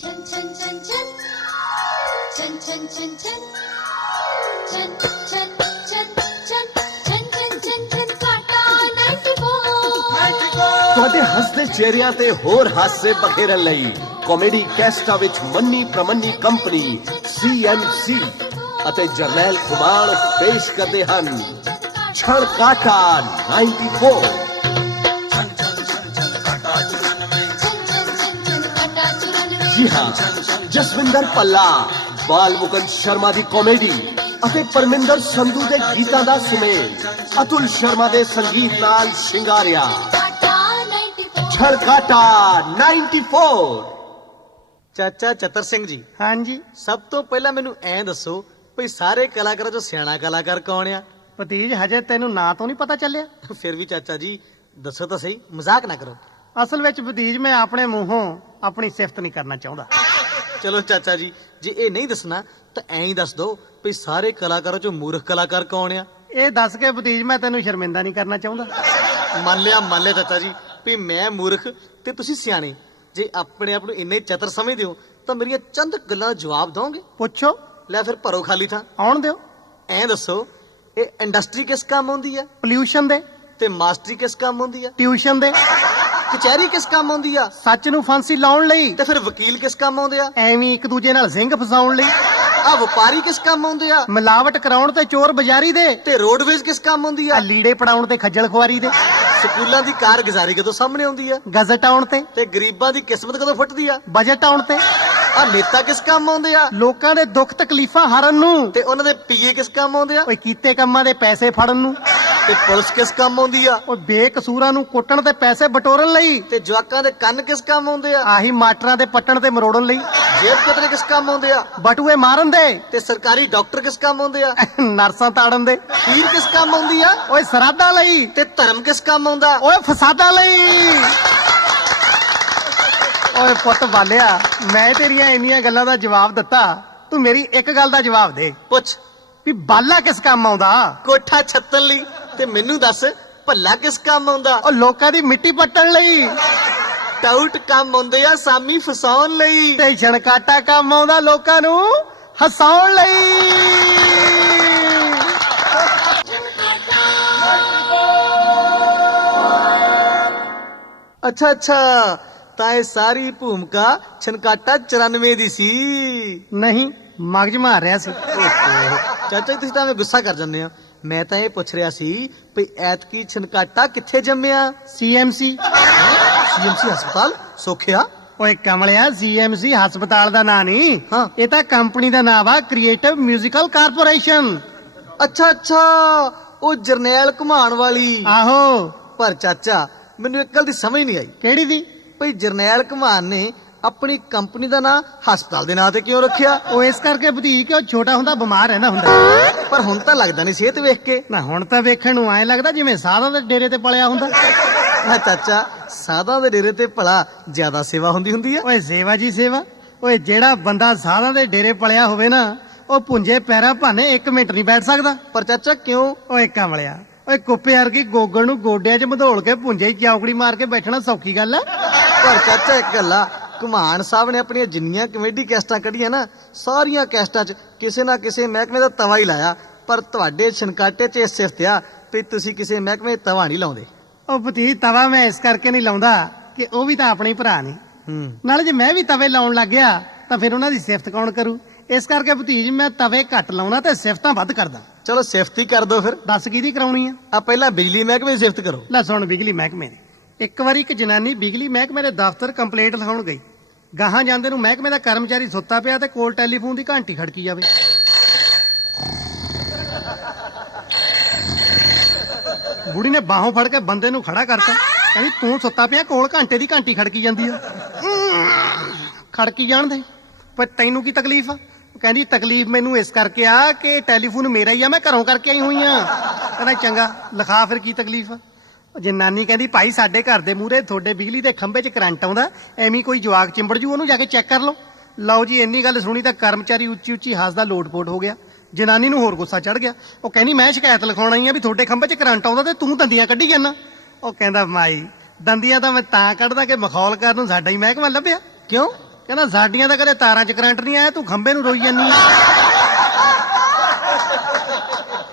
छन छन छन छन छन छन छन छन छन छन छन छन छन छन छन छन काटा 94 ਤੁਹਾਡੇ ਹੱਸਦੇ ਚਿਹਰਿਆਂ ਤੇ ਹੋਰ ਹਾਸੇ ਬਖੇਰਨ ਲਈ ਕਾਮੇਡੀ ਕੈਸਟਾਂ ਵਿੱਚ ਮੰਨੀ ਪ੍ਰਮੰਨੀ ਕੰਪਨੀ CMC ਅਤੇ ਜਰਨੈਲ ਖੁਮਾਣ ਪੇਸ਼ ਕਰਦੇ ਹਨ ਛਣ ਕਾਟਾ 94। जी हाँ, जसविंदर पल्ला, बाल मुकुंद शर्मा दी कॉमेडी ਅਤੇ ਪਰਮਿੰਦਰ ਸੰਧੂ ਦੇ ਗੀਤਾਂ ਦਾ ਸੁਮੇਲ ਅਤੁਲ ਸ਼ਰਮਾ ਦੇ ਸੰਗੀਤ ਨਾਲ ਸ਼ਿੰਗਾਰਿਆ ਛੜਕਾਟਾ 94। ਚਾਚਾ ਚਤਰ ਸਿੰਘ ਜੀ, ਹਾਂਜੀ ਸਭ ਤੋਂ ਪਹਿਲਾਂ ਮੈਨੂੰ ਐਂ ਦੱਸੋ ਭਈ ਸਾਰੇ ਕਲਾਕਾਰਾਂ ਚੋਂ ਸਿਆਣਾ ਕਲਾਕਾਰ ਕੌਣ ਆ? ਭਤੀਜ ਹਜੇ ਤੈਨੂੰ ਨਾਂ ਤੋਂ ਨਹੀਂ ਪਤਾ ਚੱਲਿਆ? ਫਿਰ ਵੀ ਚਾਚਾ ਜੀ ਦੱਸੋ ਤਾਂ ਸਹੀ, ਮਜ਼ਾਕ ਨਾ ਕਰੋ। ਅਸਲ ਵਿੱਚ ਭਤੀਜ ਮੈਂ ਆਪਣੇ ਮੂੰਹੋਂ ਆਪਣੀ ਸਿਫਤ ਨਹੀਂ ਕਰਨਾ ਚਾਹੁੰਦਾ। ਚਲੋ ਚਾਚਾ ਜੀ, ਜੇ ਇਹ ਨਹੀਂ ਦੱਸਣਾ ਤਾਂ ਐਂ ਹੀ ਦੱਸ ਦਿਓ ਭਈ ਸਾਰੇ ਕਲਾਕਾਰਾਂ ਚੋਂ ਮੂਰਖ ਕਲਾਕਾਰ ਕੌਣ ਆ? ਇਹ ਦੱਸ ਕੇ ਭਤੀਜ ਮੈਂ ਤੈਨੂੰ ਸ਼ਰਮਿੰਦਾ ਨਹੀਂ ਕਰਨਾ ਚਾਹੁੰਦਾ। ਮੰਨ ਲਿਆ ਚਾਚਾ ਜੀ ਵੀ ਮੈਂ ਮੂਰਖ ਤੇ ਤੁਸੀਂ ਸਿਆਣੇ। ਜੇ ਆਪਣੇ ਆਪ ਨੂੰ ਇੰਨੇ ਚਤਰ ਸਮਝਦੇ ਹੋ ਤਾਂ ਮੇਰੀਆਂ ਚੰਦ ਗੱਲਾਂ ਦਾ ਜਵਾਬ ਦੋਗੇ? ਪੁੱਛੋ। ਲੈ ਫਿਰ ਭਰੋ ਖਾਲੀ ਥਾਂ। ਆਉਣ ਦਿਓ। ਐਂ ਦੱਸੋ ਇਹ ਇੰਡਸਟਰੀ ਕਿਸ ਕੰਮ ਆਉਂਦੀ ਆ? ਪੋਲਿਊਸ਼ਨ ਦੇ। ਤੇ ਮਾਸਟਰੀ ਕਿਸ ਕੰਮ ਆਉਂਦੀ ਆ? ਟਿਊਸ਼ਨ ਦੇ। ਕਚਹਿਰੀ ਕਿਸ ਕੰਮ ਆਉਂਦੀ ਆ? ਸੱਚ ਨੂੰ ਫਾਂਸੀ ਲਾਉਣ ਲਈ। ਤੇ ਫਿਰ ਵਕੀਲ ਕਿਸ ਕੰਮ ਆਉਂਦੇ ਆ? ਐਵੇਂ ਇੱਕ ਦੂਜੇ ਨਾਲ ਜ਼ਿੰਗ ਫਸਾਉਣ ਲਈ। ਆ ਵਪਾਰੀ ਕਿਸ ਕੰਮ ਆਉਂਦੇ ਆ? ਮਿਲਾਵਟ ਕਰਾਉਣ ਤੇ ਚੋਰ ਬਾਜ਼ਾਰੀ ਦੇ। ਤੇ ਰੋਡਵੇਜ਼ ਕਿਸ ਕੰਮ ਆਉਂਦੀ ਆ? ਲੀੜੇ ਪੜਾਉਣ ਤੇ ਖੱਜਲ ਖੁਆਰੀ ਦੇ। ਸਕੂਲਾਂ ਦੀ ਕਾਰਗੁਜ਼ਾਰੀ ਕਦੋਂ ਸਾਹਮਣੇ ਆਉਂਦੀ ਆ? ਗਜ਼ਟ ਆਉਣ ਤੇ। ਤੇ ਗਰੀਬਾਂ ਦੀ ਕਿਸਮਤ ਕਦੋਂ ਫੁੱਟਦੀ ਆ? ਬਜਟ ਆਉਣ ਤੇ। ਆ ਨੇਤਾ ਕਿਸ ਕੰਮ ਆਉਂਦੇ ਆ? ਲੋਕਾਂ ਦੇ ਦੁੱਖ ਤਕਲੀਫਾਂ ਹਰਨ ਨੂੰ। ਤੇ ਉਹਨਾਂ ਦੇ ਪੀਏ ਕਿਸ ਕੰਮ ਆਉਂਦੇ ਆ? ਓਏ ਕੀਤੇ ਕੰਮਾਂ ਦੇ ਪੈਸੇ ਫੜਨ ਨੂੰ। ਤੇ ਪੁਲਿਸ ਕਿਸ ਕੰਮ ਆਉਂਦੀ ਆ? ਓਏ ਬੇਕਸੂਰਾਂ ਨੂੰ ਕੁੱਟਣ ਤੇ ਪੈਸੇ ਬਟੋਰਨ ਲਈ। ਤੇ ਜਵਾਕਾਂ ਦੇ ਕੰਨ ਕਿਸ ਕੰਮ ਆਉਂਦੇ ਆ? ਆਹੀ ਮਾਟਰਾਂ ਦੇ ਪੱਟਣ ਤੇ ਮਰੋੜਨ ਲਈ। ਜੇਬ ਕਤਰੇ ਕਿਸ ਕੰਮ ਆਉਂਦੇ ਆ? ਬਟੂਏ ਮਾਰਨ ਦੇ। ਤੇ ਸਰਕਾਰੀ ਡਾਕਟਰ ਕਿਸ ਕੰਮ ਆਉਂਦੇ ਆ? ਨਰਸਾਂ ਤਾੜਨ ਦੇ। ਖੀਰ ਕਿਸ ਕੰਮ ਆਉਂਦੀ ਆ? ਓਏ ਸਰਾਧਾਂ ਲਈ। ਤੇ ਧਰਮ ਕਿਸ ਕੰਮ ਆਉਂਦਾ? ਓਏ ਫਸਾਦਾਂ ਲਈ। ਓਏ ਪੁੱਤ ਵਾਲਿਆ, ਮੈਂ ਤੇਰੀਆਂ ਇੰਨੀਆਂ ਗੱਲਾਂ ਦਾ ਜਵਾਬ ਦਿੱਤਾ, ਤੂੰ ਮੇਰੀ ਇੱਕ ਗੱਲ ਦਾ ਜਵਾਬ ਦੇ। ਪੁੱਛ। ਵੀ ਬਾਲਾ ਕਿਸ ਕੰਮ ਆਉਂਦਾ? ਕੋਠਾ ਛੱਤਣ ਲਈ। ਤੇ ਮੈਨੂੰ ਦੱਸ ਭੱਲਾ ਕਿਸ ਕੰਮ ਆਉਂਦਾ? ਓ ਲੋਕਾਂ ਦੀ ਮਿੱਟੀ ਪੱਟਣ ਲਈ। ਟਾਊਟ ਕੰਮ ਆਉਂਦੇ ਆ ਸਾਮੀ ਫਸਾਉਣ ਲਈ। ਤੇ ਛਣਕਾਟਾ ਕੰਮ ਆਉਂਦਾ ਲੋਕਾਂ ਨੂੰ ਹਸਾਉਣ ਲਈ। ਅੱਛਾ ਅੱਛਾ, ਤਾਂ ਇਹ ਸਾਰੀ ਭੂਮਿਕਾ ਛਣਕਾਟਾ 94 ਦੀ ਸੀ? ਨਹੀਂ, ਮਗਜ ਮਾਰ ਰਿਹਾ ਸੀ। ਚਾਚਾ ਜੀ ਤੁਸੀਂ ਤਾਂ ਐਵੇਂ ਗੁੱਸਾ ਕਰ ਜਾਂਦੇ ਆ। ਮੈਂ ਤਾਂ ਇਹ ਪੁੱਛ ਰਿਹਾ ਸੀ ਭਈ ਐਤਕੀ ਛਣਕਾਟਾ ਕਿੱਥੇ ਜੰਮਿਆ? CMC ਹਸਪਤਾਲ ਸੋਖਿਆ? ਓਏ ਕਮਲਿਆ, CMC ਹਸਪਤਾਲ ਦਾ ਨਾਂ ਨਹੀਂ, ਹਾਂ। ਇਹ ਤਾਂ ਕੰਪਨੀ ਦਾ ਨਾਮ ਆ, ਕ੍ਰੀਏਟਿਵ ਮਿਊਜ਼ੀਕਲ ਕਾਰਪੋਰੇਸ਼ਨ। ਅੱਛਾ ਅੱਛਾ, ਉਹ ਜਰਨੈਲ ਘੁਮਾਣ ਵਾਲੀ। ਆਹੋ। ਪਰ ਚਾਚਾ ਮੈਨੂੰ ਇੱਕ ਗੱਲ ਦੀ ਸਮਝ ਨਹੀਂ ਆਈ। ਕਿਹੜੀ ਦੀ? ਭਈ ਜਰਨੈਲ ਘੁਮਾਣ ਨੇ ਆਪਣੀ ਕੰਪਨੀ ਦਾ ਨਾਂ ਹਸਪਤਾਲ ਦੇ ਨਾਂ ਤੇ ਕਿਉਂ ਰੱਖਿਆ? ਉਹ ਇਸ ਕਰਕੇ ਭਤੀਜ ਕਿ ਉਹ ਛੋਟਾ ਹੁੰਦਾ ਬਿਮਾਰ ਰਹਿੰਦਾ ਹੁੰਦਾ। ਪਰ ਹੁਣ ਤਾਂ ਲੱਗਦਾ ਨਹੀਂ ਸਿਹਤ ਵੇਖ ਕੇ। ਨਾ ਹੁਣ ਤਾਂ ਵੇਖਣ ਨੂੰ ਐਂ ਲੱਗਦਾ ਜਿਵੇਂ ਸਾਧਾਂ ਦੇ ਡੇਰੇ ਤੇ ਪਲਿਆ ਹੁੰਦਾ। ਨਾ ਚਾਚਾ, ਸਾਧਾਂ ਦੇ ਡੇਰੇ ਤੇ ਭਲਾ ਜ਼ਿਆਦਾ ਸੇਵਾ ਹੁੰਦੀ ਆ? ਓਏ ਸੇਵਾ ਜੀ ਸੇਵਾ। ਓਏ ਜਿਹੜਾ ਬੰਦਾ ਸਾਧਾਂ ਦੇ ਡੇਰੇ ਪਲਿਆ ਹੋਵੇ ਨਾ, ਉਹ ਪੁੰਜੇ ਪੈਰਾਂ ਭਾਨੇ 1 ਮਿੰਟ ਨਹੀਂ ਬੈਠ ਸਕਦਾ। ਪਰ ਚਾਚਾ ਕਿਉਂ? ਓਏ ਕਮਲਿਆ, ਓਏ ਕੁੱਪੇ ਵਰਗੀ ਗੋਗਲ ਨੂੰ ਗੋਡਿਆਂ 'ਚ ਮਧੋਲ ਕੇ ਪੁੰਜੇ ਹੀ ਚੌਕੜੀ ਮਾਰ ਕੇ ਬੈਠਣਾ ਸੌਖੀ ਗੱਲ ਆ? ਪਰ ਚਾਚਾ ਇੱਕ ਗੱਲ ਆ, ਘੁਮਾਣ ਸਾਹਿਬ ਨੇ ਆਪਣੀਆਂ ਜਿੰਨੀਆਂ ਕਮੇਡੀ ਕੈਸਟਾਂ ਕੱਢੀਆਂ ਨਾ, ਸਾਰੀਆਂ ਕੈਸਟਾਂ 'ਚ ਕਿਸੇ ਨਾ ਕਿਸੇ ਮਹਿਕਮੇ ਦਾ ਤਵਾ ਹੀ ਲਾਇਆ। ਪਰ ਤੁਹਾਡੇ ਛਣਕਾਟੇ 'ਚ ਇਹ ਸਿਫਤ ਆ ਵੀ ਤੁਸੀਂ ਕਿਸੇ ਮਹਿਕਮੇ ਤਵਾ ਨਹੀਂ ਲਾਉਂਦੇ। ਉਹ ਭਤੀਜ ਤਵਾ ਮੈਂ ਇਸ ਕਰਕੇ ਨਹੀਂ ਲਾਉਂਦਾ ਕਿ ਉਹ ਵੀ ਤਾਂ ਆਪਣੇ ਭਰਾ ਨੇ। ਨਾਲੇ ਜੇ ਮੈਂ ਵੀ ਤਵੇ ਲਾਉਣ ਲੱਗ ਗਿਆ ਤਾਂ ਫਿਰ ਉਹਨਾਂ ਦੀ ਸਿਫਤ ਕੌਣ ਕਰੂ? ਇਸ ਕਰਕੇ ਭਤੀਜ ਮੈਂ ਤਵੇ ਘੱਟ ਲਾਉਣਾ ਤੇ ਸਿਫਤਾਂ ਵੱਧ ਕਰਦਾ। ਚਲੋ ਸਿਫਤ ਹੀ ਕਰ ਦੋ ਫਿਰ। ਦੱਸ ਕਿਹਦੀ ਕਰਾਉਣੀ ਆ? ਆ ਪਹਿਲਾਂ ਬਿਜਲੀ ਮਹਿਕਮੇ ਦੀ ਸਿਫਤ ਕਰੋ। ਲੈ ਸੁਣ, ਬਿਜਲੀ ਮਹਿਕਮੇ ਦੀ। ਇੱਕ ਵਾਰੀ ਇੱਕ ਜਨਾਨੀ ਬਿਜਲੀ ਮਹਿਕਮੇ ਦੇ ਦਫ਼ਤਰ ਕੰਪਲੇਂਟ ਲਿਖਾਉਣ ਗਈ। ਗਾਹਾਂ ਜਾਂਦੇ ਨੂੰ ਮਹਿਕਮੇ ਦਾ ਕਰਮਚਾਰੀ ਸੁੱਤਾ ਪਿਆ ਤੇ ਕੋਲ ਟੈਲੀਫੋਨ ਦੀ ਘੰਟੀ ਖੜਕੀ ਜਾਵੇ। ਬੁੜੀ ਨੇ ਬਾਹੋਂ ਫੜ ਕੇ ਬੰਦੇ ਨੂੰ ਖੜਾ ਕਰਤਾ। ਕਹਿੰਦੀ ਤੂੰ ਸੁੱਤਾ ਪਿਆ, ਕੋਲ ਘੰਟੇ ਦੀ ਘੰਟੀ ਖੜਕੀ ਜਾਂਦੀ ਆ। ਖੜਕੀ ਜਾਣ ਦੇ, ਪਰ ਤੈਨੂੰ ਕੀ ਤਕਲੀਫ ਆ? ਕਹਿੰਦੀ ਤਕਲੀਫ ਮੈਨੂੰ ਇਸ ਕਰਕੇ ਆ ਕਿ ਟੈਲੀਫੋਨ ਮੇਰਾ ਹੀ ਆ, ਮੈਂ ਘਰੋਂ ਕਰਕੇ ਆਈ ਹੋਈ ਆ। ਕਹਿੰਦਾ ਚੰਗਾ ਲਿਖਾ ਫਿਰ ਕੀ ਤਕਲੀਫ ਆ। ਜਨਾਨੀ ਕਹਿੰਦੀ ਭਾਈ ਸਾਡੇ ਘਰ ਦੇ ਮੂਹਰੇ ਤੁਹਾਡੇ ਬਿਜਲੀ ਦੇ ਖੰਭੇ 'ਚ ਕਰੰਟ ਆਉਂਦਾ, ਐਵੇਂ ਕੋਈ ਜਵਾਕ ਚਿੰਬੜ ਜੂ, ਉਹਨੂੰ ਜਾ ਕੇ ਚੈੱਕ ਕਰ ਲਓ। ਲਓ ਜੀ, ਇੰਨੀ ਗੱਲ ਸੁਣੀ ਤਾਂ ਕਰਮਚਾਰੀ ਉੱਚੀ ਉੱਚੀ ਹੱਸਦਾ ਲੋਟਪੋਟ ਹੋ ਗਿਆ। ਜਨਾਨੀ ਨੂੰ ਹੋਰ ਗੁੱਸਾ ਚੜ ਗਿਆ। ਉਹ ਕਹਿੰਦੀ ਮੈਂ ਸ਼ਿਕਾਇਤ ਲਿਖਾਉਣ ਆਈ ਆ ਵੀ ਤੁਹਾਡੇ ਖੰਭੇ 'ਚ ਕਰੰਟ ਆਉਂਦਾ ਤੇ ਤੂੰ ਦੰਦੀਆਂ ਕੱਢੀ ਜਾਂਦਾ। ਉਹ ਕਹਿੰਦਾ ਮਾਈ, ਦੰਦੀਆਂ ਤਾਂ ਮੈਂ ਤਾਂ ਕੱਢਦਾ ਕਿ ਮਖੌਲ ਕਰਨ ਨੂੰ ਸਾਡਾ ਹੀ ਮਹਿਕਮਾ ਲੱਭਿਆ। ਕਿਉਂ? ਕਹਿੰਦਾ ਸਾਡੀਆਂ ਤਾਂ ਕਦੇ ਤਾਰਾਂ 'ਚ ਕਰੰਟ ਨਹੀਂ ਆਇਆ, ਤੂੰ ਖੰਭੇ ਨੂੰ ਰੋਈ ਜਾਂਦੀ ਆ।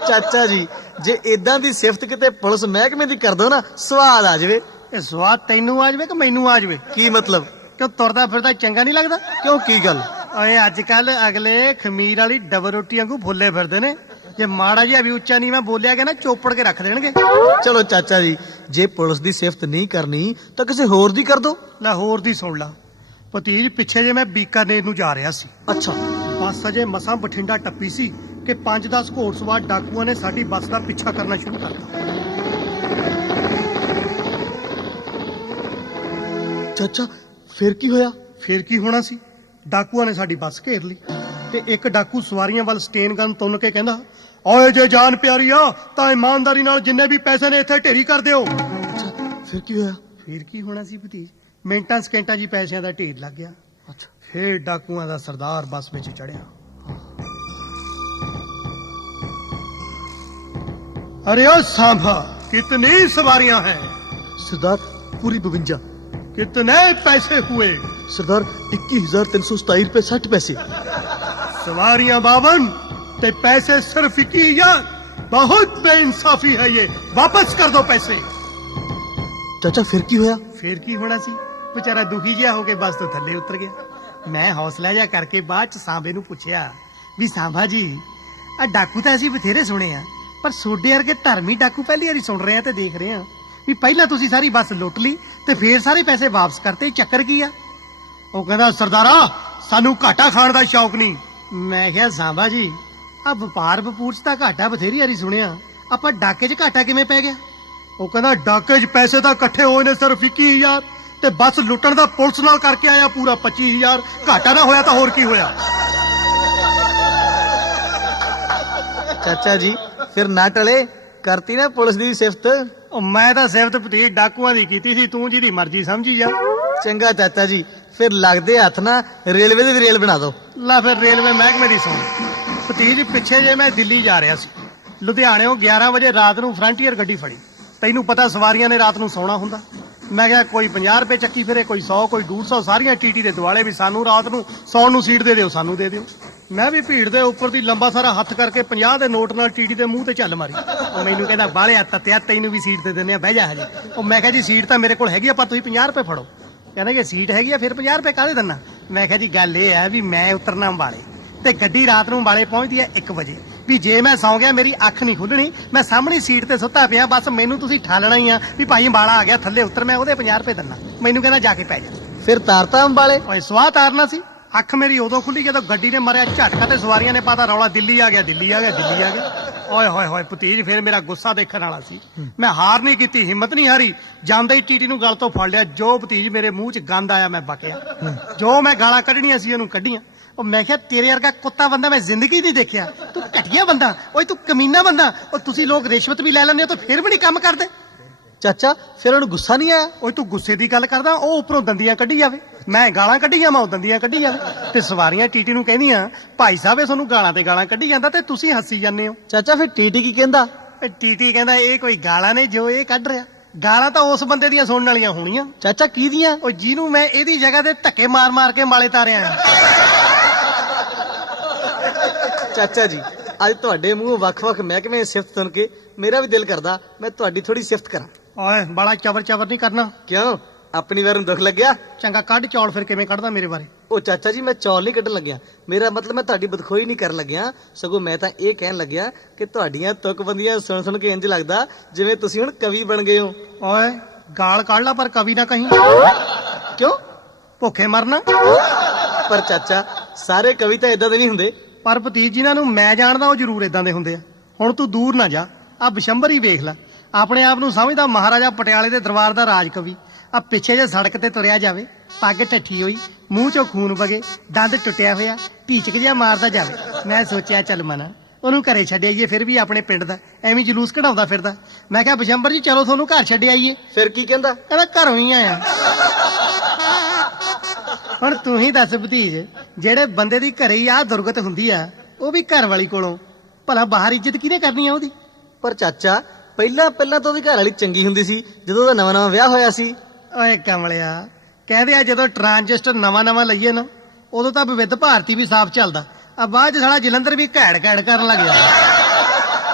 ਚਾਚਾ ਜੀ ਜੇ ਇਦਾਂ ਦੀ ਸਿਫਤ ਕਿਤੇ ਪੁਲਿਸ ਮਹਿਕਮੇ ਦੀ ਕਰ ਦੋ ਨਾ, ਸਵਾਦ ਆ ਜਾਵੇ। ਇਹ ਸਵਾਦ ਤੈਨੂੰ ਆ ਜਾਵੇ ਕਿ ਮੈਨੂੰ ਆ ਜਾਵੇ? ਕੀ ਮਤਲਬ? ਕਿਉਂ ਤੁਰਦਾ ਫਿਰਦਾ ਚੰਗਾ ਨਹੀਂ ਲੱਗਦਾ? ਕਿਉਂ, ਕੀ ਗੱਲ? ਓਏ ਅੱਜ ਕੱਲ ਅਗਲੇ ਖਮੀਰ ਵਾਲੀ ਡਬਲ ਰੋਟੀ ਵਾਂਗੂ ਫੁੱਲੇ ਫਿਰਦੇ ਨੇ। ਜੇ ਮਾੜਾ ਜਿਹਾ ਵੀ ਉੱਚਾ ਨੀਵਾਂ ਬੋਲਿਆ ਗਿਆ ਨਾ, ਚੋਪੜ ਕੇ ਰੱਖ ਦੇਣਗੇ। ਚਲੋ ਚਾਚਾ ਜੀ ਜੇ ਪੁਲਿਸ ਦੀ ਸਿਫਤ ਨਹੀਂ ਕਰਨੀ ਤਾਂ ਕਿਸੇ ਹੋਰ ਦੀ ਕਰ ਦੋ। ਲੈ ਹੋਰ ਦੀ ਸੁਣ ਲਾ ਭਤੀਜ, ਪਿੱਛੇ ਜੇ ਮੈਂ ਬੀਕਾਨੇਰ ਨੂੰ ਜਾ ਰਿਹਾ ਸੀ। ਅੱਛਾ। ਬੱਸ ਅਜੇ ਮਸਾਂ ਬਠਿੰਡਾ ਟੱਪੀ ਸੀ ਕਿ 5-10 ਘੋੜਸਵਾਰ ਡਾਕੂਆਂ ਨੇ ਸਾਡੀ ਬੱਸ ਦਾ ਪਿੱਛਾ ਕਰਨਾ ਸ਼ੁਰੂ ਕਰਤਾ। ਚਾਚਾ ਫਿਰ ਕੀ ਹੋਇਆ? ਫੇਰ ਕੀ ਹੋਣਾ ਸੀ, ਡਾਕੂਆਂ ਨੇ ਸਾਡੀ ਬੱਸ ਘੇਰ ਲਈ ਤੇ ਇੱਕ ਡਾਕੂ ਸਵਾਰੀਆਂ ਵੱਲ ਸਟੇਨ ਗਨ ਤੁੰਨ ਕੇ ਕਹਿੰਦਾ, ਓਏ ਜੇ ਜਾਨ ਪਿਆਰੀ ਆ ਤਾਂ ਇਮਾਨਦਾਰੀ ਨਾਲ ਜਿੰਨੇ ਵੀ ਪੈਸੇ ਨੇ ਇੱਥੇ ਢੇਰੀ ਕਰ ਦਿਓ। ਅੱਛਾ ਫਿਰ ਕੀ ਹੋਇਆ? ਫੇਰ ਕੀ ਹੋਣਾ ਸੀ ਭਤੀਜ, ਮਿੰਟਾਂ ਸਕਿੰਟਾਂ 'ਚ ਹੀ ਪੈਸਿਆਂ ਦਾ ਢੇਰ ਲੱਗ ਗਿਆ। ਅੱਛਾ। ਫੇਰ ਡਾਕੂਆਂ ਦਾ ਸਰਦਾਰ ਬੱਸ ਵਿੱਚ ਚੜਿਆ। अरे ओ सांभा, कितनी सवारियां हैं? सरदार पूरी 52। कितने पैसे हुए? सरदार 21,327 रुपए 60 पैसे। सवारियां 52 ते पैसे सिर्फ 21,000। बहुत बेइंसाफी है ये, वापस कर दो पैसे। चाचा फिर की होया? फिर की होना सी, बेचारा दुखी जिहा हो के बस तो थल्ले उतर गया। मैं हौसला जिहा करके बाद च सांबे नूं पुछया भी सांभा जी आ डाकू तां ਅਸੀਂ ਬਥੇਰੇ ਸੁਣੇ ਆ, ਪਰ ਸੋਡੇ ਵਰਗੇ ਧਰਮੀ ਡਾਕੂ ਪਹਿਲੀ ਵਾਰੀ ਸੁਣ ਰਹੇ ਆ ਤੇ ਦੇਖ ਰਹੇ ਆ ਵੀ ਪਹਿਲਾਂ ਤੁਸੀਂ ਸਾਰੀ ਬੱਸ ਲੁੱਟ ਲਈ ਤੇ ਫੇਰ ਸਾਰੇ ਪੈਸੇ ਵਾਪਸ ਕਰਤੇ, ਚੱਕਰ ਕੀ ਆ? ਉਹ ਕਹਿੰਦਾ ਸਰਦਾਰਾ ਸਾਨੂੰ ਘਾਟਾ ਖਾਣ ਦਾ ਸ਼ੌਕ ਨਹੀਂ। ਮੈਂ ਕਿਹਾ ਸਾਂਭਾ ਜੀ ਆ ਵਪਾਰ ਵਪੂਰ ਚ ਤਾਂ ਘਾਟਾ ਬਥੇਰੀ ਵਾਰੀ ਸੁਣਿਆ, ਆਪਾਂ ਡਾਕੇ 'ਚ ਘਾਟਾ ਕਿਵੇਂ ਪੈ ਗਿਆ? ਉਹ ਕਹਿੰਦਾ ਡਾਕੇ 'ਚ ਪੈਸੇ ਤਾਂ ਇਕੱਠੇ ਹੋਏ ਨੇ ਸਿਰਫ 21,000 ਤੇ ਬੱਸ ਲੁੱਟਣ ਦਾ ਪੁਲਿਸ ਨਾਲ ਕਰਕੇ ਆਇਆ ਪੂਰਾ 25,000। ਘਾਟਾ ਨਾ ਹੋਇਆ ਤਾਂ ਹੋਰ ਕੀ ਹੋਇਆ? ਚਾਚਾ ਜੀ ਫਿਰ ਨਾ ਟਲੇ, ਕਰਤੀ ਨਾ ਪੁਲਿਸ ਦੀ ਸਿਫਤ। ਉਹ ਮੈਂ ਤਾਂ ਸਿਫਤ ਭਤੀਜ ਡਾਕੂਆਂ ਦੀ ਕੀਤੀ ਸੀ, ਤੂੰ ਜਿਹਦੀ ਮਰਜ਼ੀ ਸਮਝੀ ਜਾ। ਚੰਗਾ ਚਾਚਾ ਜੀ ਫਿਰ ਲੱਗਦੇ ਹੱਥ ਨਾ ਰੇਲਵੇ ਦੀ ਵੀ ਰੇਲ ਬਣਾ ਦਿਓ। ਲੈ ਫਿਰ ਰੇਲਵੇ ਮਹਿਕਮੇ ਦੀ ਸੁਣ ਭਤੀਜ, ਪਿੱਛੇ ਜੇ ਮੈਂ ਦਿੱਲੀ ਜਾ ਰਿਹਾ ਸੀ, ਲੁਧਿਆਣਿਓਂ 11 ਵਜੇ ਰਾਤ ਨੂੰ ਫਰੰਟੀਅਰ ਗੱਡੀ ਫੜੀ। ਤੈਨੂੰ ਪਤਾ ਸਵਾਰੀਆਂ ਨੇ ਰਾਤ ਨੂੰ ਸੌਣਾ ਹੁੰਦਾ। ਮੈਂ ਕਿਹਾ ਕੋਈ 50 ਰੁਪਏ ਚੱਕੀ ਫਿਰੇ, ਕੋਈ 100, ਕੋਈ 150, ਸਾਰੀਆਂ ਟੀਟੀ ਦੇ ਦੁਆਲੇ ਵੀ ਸਾਨੂੰ ਰਾਤ ਨੂੰ ਸੌਣ ਨੂੰ ਸੀਟ ਦੇ ਦਿਓ, ਸਾਨੂੰ ਦੇ ਦਿਓ। ਮੈਂ ਵੀ ਭੀੜ ਦੇ ਉੱਪਰ ਦੀ ਲੰਬਾ ਸਾਰਾ ਹੱਥ ਕਰਕੇ 50 ਦੇ ਨੋਟ ਨਾਲ ਟੀਟੀ ਦੇ ਮੂੰਹ ਤੇ ਚੱਲ ਮਾਰੀ। ਉਹ ਮੈਨੂੰ ਕਹਿੰਦਾ ਬਾਹਲਿਆ ਤੱਤਿਆ, ਤੈਨੂੰ ਵੀ ਸੀਟ ਦੇ ਦਿੰਦੇ ਆ, ਬਹਿ ਜਾ ਹਜੇ। ਉਹ ਮੈਂ ਕਿਹਾ ਜੀ ਸੀਟ ਤਾਂ ਮੇਰੇ ਕੋਲ ਹੈਗੀ ਆ, ਪਰ ਤੁਸੀਂ 50 ਰੁਪਏ ਫੜੋ। ਕਹਿੰਦਾ ਕਿ ਸੀਟ ਹੈਗੀ ਆ ਫਿਰ 50 ਰੁਪਏ ਕਾਹਦੇ ਦਿੰਨਾ? ਮੈਂ ਕਿਹਾ ਜੀ ਗੱਲ ਇਹ ਹੈ ਵੀ ਮੈਂ ਉਤਰਨਾ ਅੰਬਾਲੇ ਤੇ ਗੱਡੀ ਰਾਤ ਨੂੰ ਅੰਬਾਲੇ ਪਹੁੰਚਦੀ ਹੈ 1 ਵਜੇ, ਵੀ ਜੇ ਮੈਂ ਸੌਂ ਗਿਆ ਮੇਰੀ ਅੱਖ ਨਹੀਂ ਖੁੱਲਣੀ, ਮੈਂ ਸਾਹਮਣੀ ਸੀਟ ਤੇ ਸੁੱਤਾ ਪਿਆ, ਬਸ ਮੈਨੂੰ ਤੁਸੀਂ ਠਾਲਣਾ ਹੀ ਆ ਵੀ ਭਾਈ ਅੰਬਾਲਾ ਆ ਗਿਆ, ਥੱਲੇ ਉਤਰ, ਮੈਂ ਉਹਦੇ 50 ਰੁਪਏ ਦਿੰਨਾ। ਮੈਨੂੰ ਕਹਿੰਦਾ ਜਾ ਕੇ ਪੈ ਜਾ। ਫਿਰ ਤਾਰਤਾ ਅੰਬਾਲੇ? ਓਏ ਸਵਾਹ ਤਾਰਨਾ ਸੀ। ਅੱਖ ਮੇਰੀ ਉਦੋਂ ਖੁੱਲੀ ਜਦੋਂ ਗੱਡੀ ਨੇ ਮਾਰਿਆ ਝਟਕਾ ਤੇ ਸਵਾਰੀਆਂ ਨੇ ਪਾਤਾ ਰੌਲਾ, ਦਿੱਲੀ ਆ ਗਿਆ, ਦਿੱਲੀ ਆ ਗਿਆ, ਦਿੱਲੀ ਆ ਗਿਆ। ਓਏ ਹੋਏ ਹੋਏ ਭਤੀਜ, ਫਿਰ ਮੇਰਾ ਗੁੱਸਾ ਦੇਖਣ ਵਾਲਾ ਸੀ। ਮੈਂ ਹਾਰ ਨਹੀਂ ਕੀਤੀ, ਹਿੰਮਤ ਨਹੀਂ ਹਾਰੀ, ਜਾਂਦੇ ਹੀ ਟੀਟੀ ਨੂੰ ਗਲ ਤੋਂ ਫੜ ਲਿਆ। ਜੋ ਭਤੀਜ ਮੇਰੇ ਮੂੰਹ 'ਚ ਗੰਦ ਆਇਆ ਮੈਂ ਬਕਿਆ, ਜੋ ਮੈਂ ਗਾਲਾਂ ਕੱਢਣੀਆਂ ਸੀ ਉਹਨੂੰ ਕੱਢੀਆਂ। ਉਹ ਮੈਂ ਕਿਹਾ ਤੇਰੇ ਵਰਗਾ ਕੁੱਤਾ ਬੰਦਾ ਮੈਂ ਜ਼ਿੰਦਗੀ ਨਹੀਂ ਦੇਖਿਆ, ਤੂੰ ਘਟੀਆ ਬੰਦਾ, ਓਏ ਤੂੰ ਕਮੀਨਾ ਬੰਦਾ। ਉਹ ਤੁਸੀਂ ਲੋਕ ਰਿਸ਼ਵਤ ਵੀ ਲੈ ਲੈਂਦੇ ਹੋ ਤਾਂ ਫਿਰ ਵੀ ਨਹੀਂ ਕੰਮ ਕਰਦੇ। ਚਾਚਾ ਫਿਰ ਉਹਨੂੰ ਗੁੱਸਾ ਨਹੀਂ ਆਇਆ? ਓਏ ਤੂੰ ਗੁੱਸੇ ਦੀ ਗੱਲ ਕਰਦਾ, ਉਹ ਉੱਪਰੋਂ ਦੰਦੀਆਂ ਕੱਢੀ ਜਾਵੇ, ਮੈਂ ਗਾਲਾਂ ਕੱਢੀਆਂ, ਮੈਂ ਉਹ ਦੰਦੀਆਂ ਕੱਢੀ ਜਾਵੇ। ਤੇ ਸਵਾਰੀਆਂ ਟੀਟੀ ਨੂੰ ਕਹਿੰਦੀਆਂ ਭਾਈ ਸਾਹਿਬ ਇਹ ਤੁਹਾਨੂੰ ਗਾਲਾਂ ਤੇ ਗਾਲਾਂ ਕੱਢੀ ਜਾਂਦਾ ਤੇ ਤੁਸੀਂ ਹੱਸੀ ਜਾਂਦੇ ਹੋ। ਚਾਚਾ ਫਿਰ ਟੀਟੀ ਕੀ ਕਹਿੰਦਾ? ਟੀਟੀ ਕਹਿੰਦਾ ਇਹ ਕੋਈ ਗਾਲਾਂ ਨੇ ਜੋ ਇਹ ਕੱਢ ਰਿਹਾ, ਗਾਲਾਂ ਤਾਂ ਉਸ ਬੰਦੇ ਦੀਆਂ ਸੁਣਨ ਵਾਲੀਆਂ ਹੋਣੀਆਂ। ਚਾਚਾ ਕੀ ਦੀਆਂ? ਉਹ ਜਿਹਨੂੰ ਮੈਂ ਇਹਦੀ ਜਗ੍ਹਾ ਤੇ ਧੱਕੇ ਮਾਰ ਮਾਰ ਕੇ ਮਾਲੇ ਤਾਰਿਆ। ਚਾਚਾ ਜੀ ਅੱਜ ਤੁਹਾਡੇ ਮੂੰਹ ਵੱਖ-ਵੱਖ ਮਹਿਕਮੇ ਸਿਫਤ ਸੁਣ ਕੇ ਮੇਰਾ ਵੀ ਦਿਲ ਕਰਦਾ ਮੈਂ ਤੁਹਾਡੀ ਥੋੜੀ ਸਿਫਤ ਕਰਾਂ। ਓਏ ਬੜਾ ਚਵਰ ਚਵਰ ਨਹੀਂ ਕਰਨਾ। ਕਿਉਂ, ਆਪਣੀ ਵਾਰ ਨੂੰ ਦੁੱਖ ਲੱਗਿਆ? ਚੰਗਾ ਕੱਢ ਚੌਲ, ਫਿਰ ਕਿਵੇਂ ਕੱਢਦਾ ਮੇਰੇ ਬਾਰੇ? ਉਹ ਚਾਚਾ ਜੀ ਮੈਂ ਚੌਲ ਨਹੀਂ ਕੱਢਣ ਲੱਗਿਆ, ਮੇਰਾ ਮਤਲਬ ਮੈਂ ਤੁਹਾਡੀ ਬਦਖੋਈ ਨਹੀਂ ਕਰਨ ਲੱਗਿਆ, ਸਗੋਂ ਮੈਂ ਤਾਂ ਇਹ ਕਹਿਣ ਲੱਗਿਆ ਕਿ ਤੁਹਾਡੀਆਂ ਤੁਕਬੰਦੀਆਂ ਸੁਣ ਸੁਣ ਕੇ ਇੰਜ ਲੱਗਦਾ ਜਿਵੇਂ ਤੁਸੀਂ ਹੁਣ ਕਵੀ ਬਣ ਗਏ ਹੋ। ਓਏ ਗਾਲ ਕੱਢ ਲਾ ਪਰ ਕਵੀ ਨਾ ਕਹੀਂ। ਕਿਉਂ? ਭੁੱਖੇ ਮਰਨਾ। ਪਰ ਚਾਚਾ ਸਾਰੇ ਕਵੀ ਤਾਂ ਇਦਾਂ ਦੇ ਨਹੀਂ ਹੁੰਦੇ। ਪਰ ਭਤੀਜ ਜਿਨ੍ਹਾਂ ਨੂੰ ਮੈਂ ਜਾਣਦਾ ਉਹ ਜ਼ਰੂਰ ਇਦਾਂ ਦੇ ਹੁੰਦੇ ਆ। ਹੁਣ ਤੂੰ ਦੂਰ ਨਾ ਜਾ, ਆ ਬਿਸ਼ੰਬਰ ਹੀ ਵੇਖ ਲੈ, ਆਪਣੇ ਆਪ ਨੂੰ ਸਮਝਦਾ ਮਹਾਰਾਜਾ ਪਟਿਆਲੇ ਦੇ ਦਰਬਾਰ ਦਾ ਰਾਜ ਕਵੀ। ਆ ਪਿੱਛੇ ਜੇ ਸੜਕ ਤੇ ਤੁਰਿਆ ਜਾਵੇ, ਪੱਗ ਠੱਠੀ ਹੋਈ, ਮੂੰਹ ਚੋਂ ਖੂਨ ਵਗੇ, ਦੰਦ ਟੁੱਟਿਆ ਹੋਇਆ, ਢੀਚਕ ਜਿਹਾ ਮਾਰਦਾ ਜਾਵੇ। ਮੈਂ ਸੋਚਿਆ ਚੱਲ ਮਨਾ ਉਹਨੂੰ ਘਰੇ ਛੱਡ ਆਈਏ, ਫਿਰ ਵੀ ਆਪਣੇ ਪਿੰਡ ਦਾ ਐਵੇਂ ਜਲੂਸ ਕਢਾਉਂਦਾ ਫਿਰਦਾ। ਮੈਂ ਕਿਹਾ ਬਿਸ਼ੰਬਰ ਜੀ ਚਲੋ ਤੁਹਾਨੂੰ ਘਰ ਛੱਡ ਆਈਏ। ਫਿਰ ਕੀ ਕਹਿੰਦਾ? ਕਹਿੰਦਾ ਘਰੋਂ ਹੀ ਆਇਆ। ਹੁਣ ਤੂੰ ਹੀ ਦੱਸ ਭਤੀਜ, ਜਿਹੜੇ ਬੰਦੇ ਦੀ ਘਰੇ ਹੀ ਆਹ ਦੁਰਗਤ ਹੁੰਦੀ ਆ, ਉਹ ਵੀ ਘਰ ਵਾਲੀ ਕੋਲੋਂ, ਭਲਾ ਬਾਹਰ ਇੱਜ਼ਤ ਕਿਹਨੇ ਕਰਨੀ ਆ ਉਹਦੀ? ਪਰ ਚਾਚਾ ਪਹਿਲਾਂ ਤਾਂ ਉਹਦੀ ਘਰ ਵਾਲੀ ਚੰਗੀ ਹੁੰਦੀ ਸੀ ਜਦੋਂ ਉਹਦਾ ਨਵਾਂ ਵਿਆਹ ਹੋਇਆ ਸੀ। ਓਏ ਕਮਲਿਆ, ਕਹਿੰਦੇ ਆ ਜਦੋਂ ਟਰਾਂਜਿਸਟਰ ਨਵਾਂ ਲਈਏ ਨਾ ਉਦੋਂ ਤਾਂ ਵਿਵਿਧ ਭਾਰਤੀ ਵੀ ਸਾਫ਼ ਚੱਲਦਾ, ਆ ਬਾਅਦ 'ਚ ਸਾਲਾ ਜਲੰਧਰ ਵੀ ਘੈੜ ਕਰਨ ਲੱਗ ਗਿਆ।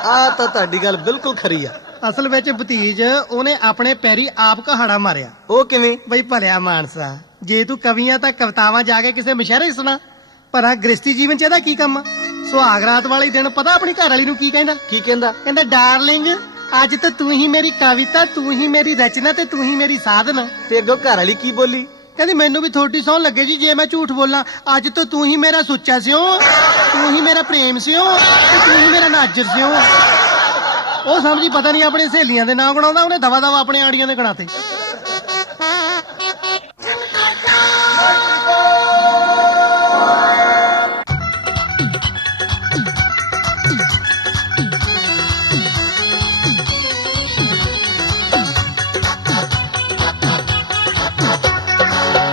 ਆ ਤਾਂ ਤੁਹਾਡੀ ਗੱਲ ਬਿਲਕੁਲ ਖਰੀ ਆ। ਅਸਲ ਵਿੱਚ ਭਤੀਜ ਉਹਨੇ ਆਪਣੇ ਪੈਰੀ ਆਪ ਕਹਾੜਾ ਮਾਰਿਆ। ਉਹ ਕਿਵੇਂ? ਬਈ ਭਲਿਆ ਮਾਨਸਾ, ਜੇ ਤੂੰ ਕਵੀਆਂ ਤਾਂ ਕਵਿਤਾਵਾਂ ਜਾ ਕੇ ਕਿਸੇ ਮਸ਼ਹਰੇ ਸੁਣਾ, ਪਰ ਆ ਗ੍ਰਸਤੀ ਜੀਵਨ 'ਚ ਇਹਦਾ ਕੀ ਕੰਮ ਆ? ਸੁਹਾਗ ਰਾਤ ਵਾਲੇ ਦਿਨ ਪਤਾ ਆਪਣੀ ਘਰ ਵਾਲੀ ਨੂੰ ਕੀ ਕਹਿੰਦਾ? ਕੀ ਕਹਿੰਦਾ? ਕਹਿੰਦਾ ਡਾਰਲਿੰਗ ਅੱਜ ਤਾਂ ਤੂੰ ਹੀ ਮੇਰੀ ਕਵਿਤਾ, ਤੂੰ ਹੀ ਮੇਰੀ ਰਚਨਾ ਤੇ ਤੂੰ ਹੀ ਮੇਰੀ ਸਾਧਨਾ। ਤੇ ਅੱਗੋਂ ਘਰ ਵਾਲੀ ਕੀ ਬੋਲੀ? ਕਹਿੰਦੀ ਮੈਨੂੰ ਵੀ ਥੋੜੀ ਸੌਂ ਲੱਗੇ ਜੀ ਜੇ ਮੈਂ ਝੂਠ ਬੋਲਾਂ, ਅੱਜ ਤਾਂ ਤੂੰ ਹੀ ਮੇਰਾ ਸੁੱਚਾ ਸਿਓ, ਤੂੰ ਹੀ ਮੇਰਾ ਪ੍ਰੇਮ ਸਿਓ ਤੇ ਤੂੰ ਹੀ ਮੇਰਾ ਨਾਜਰ ਸਿਓ। ਉਹ ਸਮਝੀ ਪਤਾ ਨਹੀਂ ਆਪਣੀ ਸਹੇਲੀਆਂ ਦੇ ਨਾਂ ਗਣਾਉਂਦਾ, ਉਹਨੇ ਦਵਾ ਆਪਣੇ ਆੜੀਆਂ ਦੇ ਗਣਾਤੇ।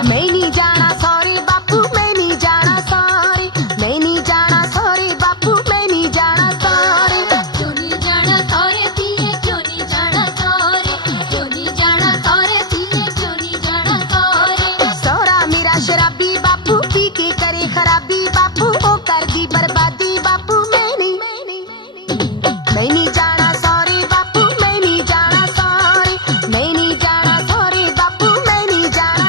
मैं नहीं जाना सॉरी बापू, मैं नहीं जाना सॉरी, मैं नहीं जाना सॉरी बापू, मैं नहीं जाना सॉरी। क्यों नहीं जाना सौरे पिए, क्यों नहीं जाना सौरे, क्यों नहीं जाना सौरे पिए, क्यों नहीं जाना सौरे। सौरा मेरा शराबी बापू, पी के करे खराबी बापू, ओ कर दी बर्बादी बापू। मैं नहीं जाना सॉरी बापू, मैं नहीं जाना सॉरी, मैं नहीं जाना सॉरी बापू, मैं नहीं जाना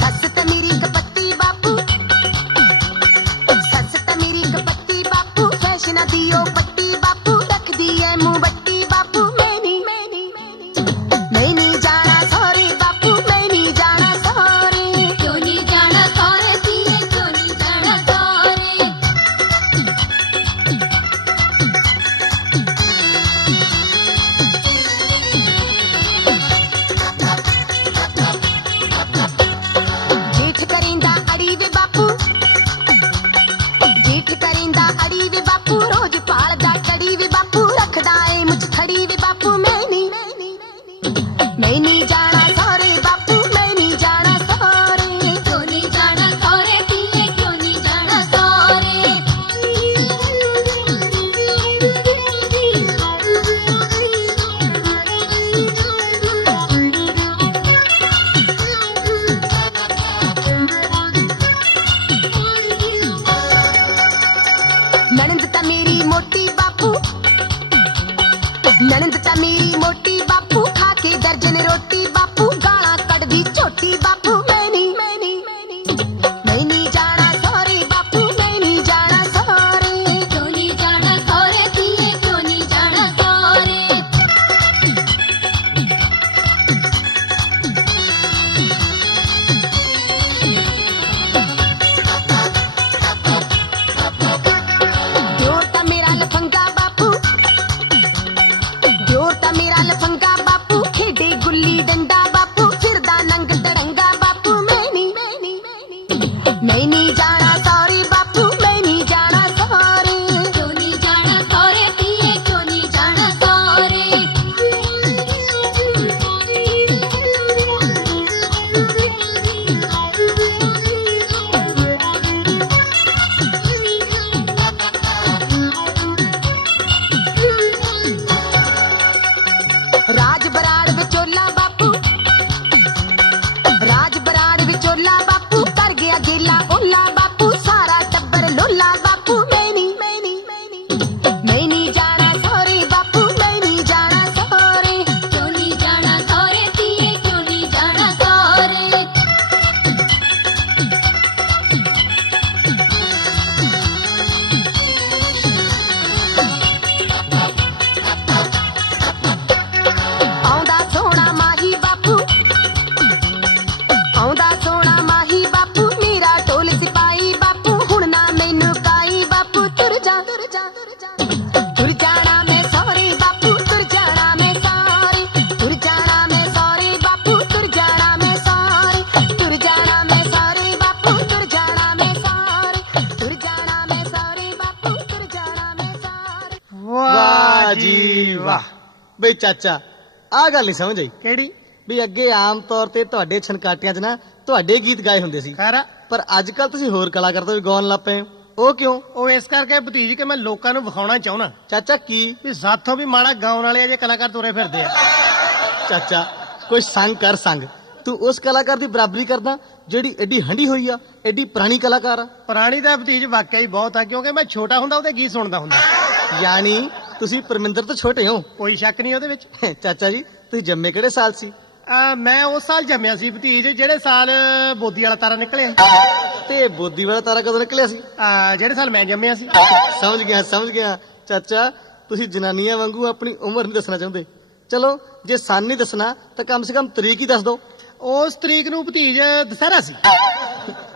सस ते मेरी कपत्ती बापू, सस ते मेरी कपत्ती बापू, फैशना दी ओ पट्टी बापू, रख दी है मुंह बट्टी बापू। मैं नहीं जाना सॉरी बापू, मैं नहीं जाना सॉरी। क्यों नहीं जाना सौरे पिए, क्यों नहीं जाना सौरे। जेठ करेंदा अड़ी वे बापू, जेठ करेंदा अड़ी वे बापू, रोज पालदा कड़ी वे बापू, रखदा ए मुझ खड़ी वे बापू। मैं नहीं जाना सॉरी बापू, मैं नहीं जाना सॉरी। क्यों नहीं जाना सौरे पिए, क्यों नहीं जाना सौरे। ननंद ता मेरी मोटी बापू, ननंद ता मेरी मोटी बापू, खा के दर्जन रोटी बापू, गाला कड़दी छोटी बापू। मैं नहीं जाना सॉरी बापू, मैं नहीं जाना सॉरी। क्यों नहीं जाना सौरे पिए, क्यों नहीं जाना सौरे। दियोर ता मेरा लफंगा बापू, दियोर ता मेरा लफंगा बापू, खेडे गुल्ली डंडा बापू, फिरदा नंग डरंगा बापू। मैं नहीं जाना सॉरी बापू, मैं नहीं जाना सॉरी। क्यों नहीं जाना सौरे पिए, क्यों नहीं जाना सौरे। राज बराड़ विचोला बापू, राज बराड़ विचोला बापू, कर गया गेला ओला बापू, सारा टब्बर लोला बापू। मैं नहीं जाना सॉरी बापू, मैं नहीं जाना सॉरी। क्यों नहीं जाना सौरे पिए, क्यों नहीं जाना सौरे। आਉਂਦਾ ਸੋਹਣਾ ਮਾਹੀ ਬਾਪੂ, ਆਉਂਦਾ ਸੋਹਣਾ ਮਾਹੀ ਬਾਪੂ, ਮੇਰਾ ਢੋਲ ਸਿਪਾਈ ਬਾਪੂ, ਹੁਣ ਨਾ ਮੈਨੂੰ ਕਾਈ ਬਾਪੂ। ਤੁਰ ਜਾਣਾ ਮੈਂ ਸੌਰੀ ਬਾਪੂ, ਤੁਰ ਜਾਣਾ ਮੈਂ ਸੌਰੀ, ਤੁਰ ਜਾਣਾ ਮੈਂ ਸੌਰੀ ਬਾਪੂ, ਤੁਰ ਜਾਣਾ ਮੈਂ ਸੌਰੀ, ਤੁਰ ਜਾਣਾ ਮੈਂ ਸੌਰੀ ਬਾਪੂ, ਤੁਰ ਜਾਣਾ ਮੈਂ ਸੌਰੀ, ਤੁਰ ਜਾਣਾ ਮੈਂ ਸੌਰੀ ਬਾਪੂ, ਤੁਰ ਜਾਣਾ ਮੈਂ ਸੌਰੀ। ਵਾਹ ਜੀ ਵਾਹ। ਬਈ ਚਾਚਾ, ਆ ਗੱਲ ਨਹੀਂ ਸਮਝ ਆਈ। ਕਿਹੜੀ? ਵੀ ਅੱਗੇ ਆਮ ਤੌਰ ਤੇ ਤੁਹਾਡੇ ਛਣਕਾਟਿਆਂ 'ਚ ਨਾ ਤੁਹਾਡੇ ਗੀਤ ਗਾਏ ਹੁੰਦੇ ਸੀ, ਖੈਰ ਪਰ ਅੱਜ ਕੱਲ ਤੁਸੀਂ ਹੋਰ ਕਲਾਕਾਰ ਤੋਂ ਵੀ ਗਾਉਣ ਲੱਗ ਪਏ ਹੋ। ਉਹ ਕਿਉਂ? ਉਹ ਇਸ ਕਰਕੇ ਭਤੀਜ ਕਿ ਮੈਂ ਲੋਕਾਂ ਨੂੰ ਵਿਖਾਉਣਾ ਚਾਹੁੰਦਾ ਚਾਚਾ ਕੀ? ਵੀ ਸਾਥੋਂ ਵੀ ਮਾੜਾ ਗਾਉਣ ਵਾਲੇ ਅਜੇ ਕਲਾਕਾਰ ਤੁਰੇ ਫਿਰਦੇ ਆ। ਚਾਚਾ ਕੋਈ ਸੰਗ ਕਰ ਸੰਗ, ਤੂੰ ਉਸ ਕਲਾਕਾਰ ਦੀ ਬਰਾਬਰੀ ਕਰਦਾ ਜਿਹੜੀ ਐਡੀ ਹੰਡੀ ਹੋਈ ਆ, ਐਡੀ ਪੁਰਾਣੀ ਕਲਾਕਾਰ ਆ। ਪੁਰਾਣੀ ਦਾ ਭਤੀਜ ਵਾਕਿਆ ਹੀ ਬਹੁਤ ਆ, ਕਿਉਂਕਿ ਮੈਂ ਛੋਟਾ ਹੁੰਦਾ ਉਹਦੇ ਗੀਤ ਸੁਣਦਾ ਹੁੰਦਾ। ਯਾਨੀ ਤੁਸੀਂ ਪਰਮਿੰਦਰ ਤੋਂ ਛੋਟੇ ਹੋ। ਕੋਈ ਸ਼ੱਕ ਨਹੀਂ ਉਹਦੇ ਵਿੱਚ। ਚਾਚਾ ਜੀ ਤੁਸੀਂ ਜੰਮੇ ਕਿਹੜੇ ਸਾਲ ਸੀ? ਮੈਂ ਉਸ ਸਾਲ ਜੰਮਿਆ ਸੀ ਭਤੀਜ ਜਿਹੜੇ ਸਾਲ ਬੋਦੀ ਵਾਲਾ ਤਾਰਾ ਨਿਕਲਿਆ। ਤੇ ਬੋਦੀ ਵਾਲਾ ਤਾਰਾ ਕਦੋਂ ਨਿਕਲਿਆ ਸੀ? ਜਿਹੜੇ ਸਾਲ ਮੈਂ ਜੰਮਿਆ ਸੀ। ਸਮਝ ਗਿਆ ਚਾਚਾ, ਤੁਸੀਂ ਜਨਾਨੀਆਂ ਵਾਂਗੂ ਆਪਣੀ ਉਮਰ ਨਹੀਂ ਦੱਸਣਾ ਚਾਹੁੰਦੇ। ਚਲੋ ਜੇ ਸਨ ਨਹੀਂ ਦੱਸਣਾ ਤਾਂ ਕਮ ਸੇ ਕਮ ਤਰੀਕ ਹੀ ਦੱਸ ਦਿਓ। ਉਸ ਤਰੀਕ ਨੂੰ ਭਤੀਜ ਦੁਸਹਿਰਾ ਸੀ।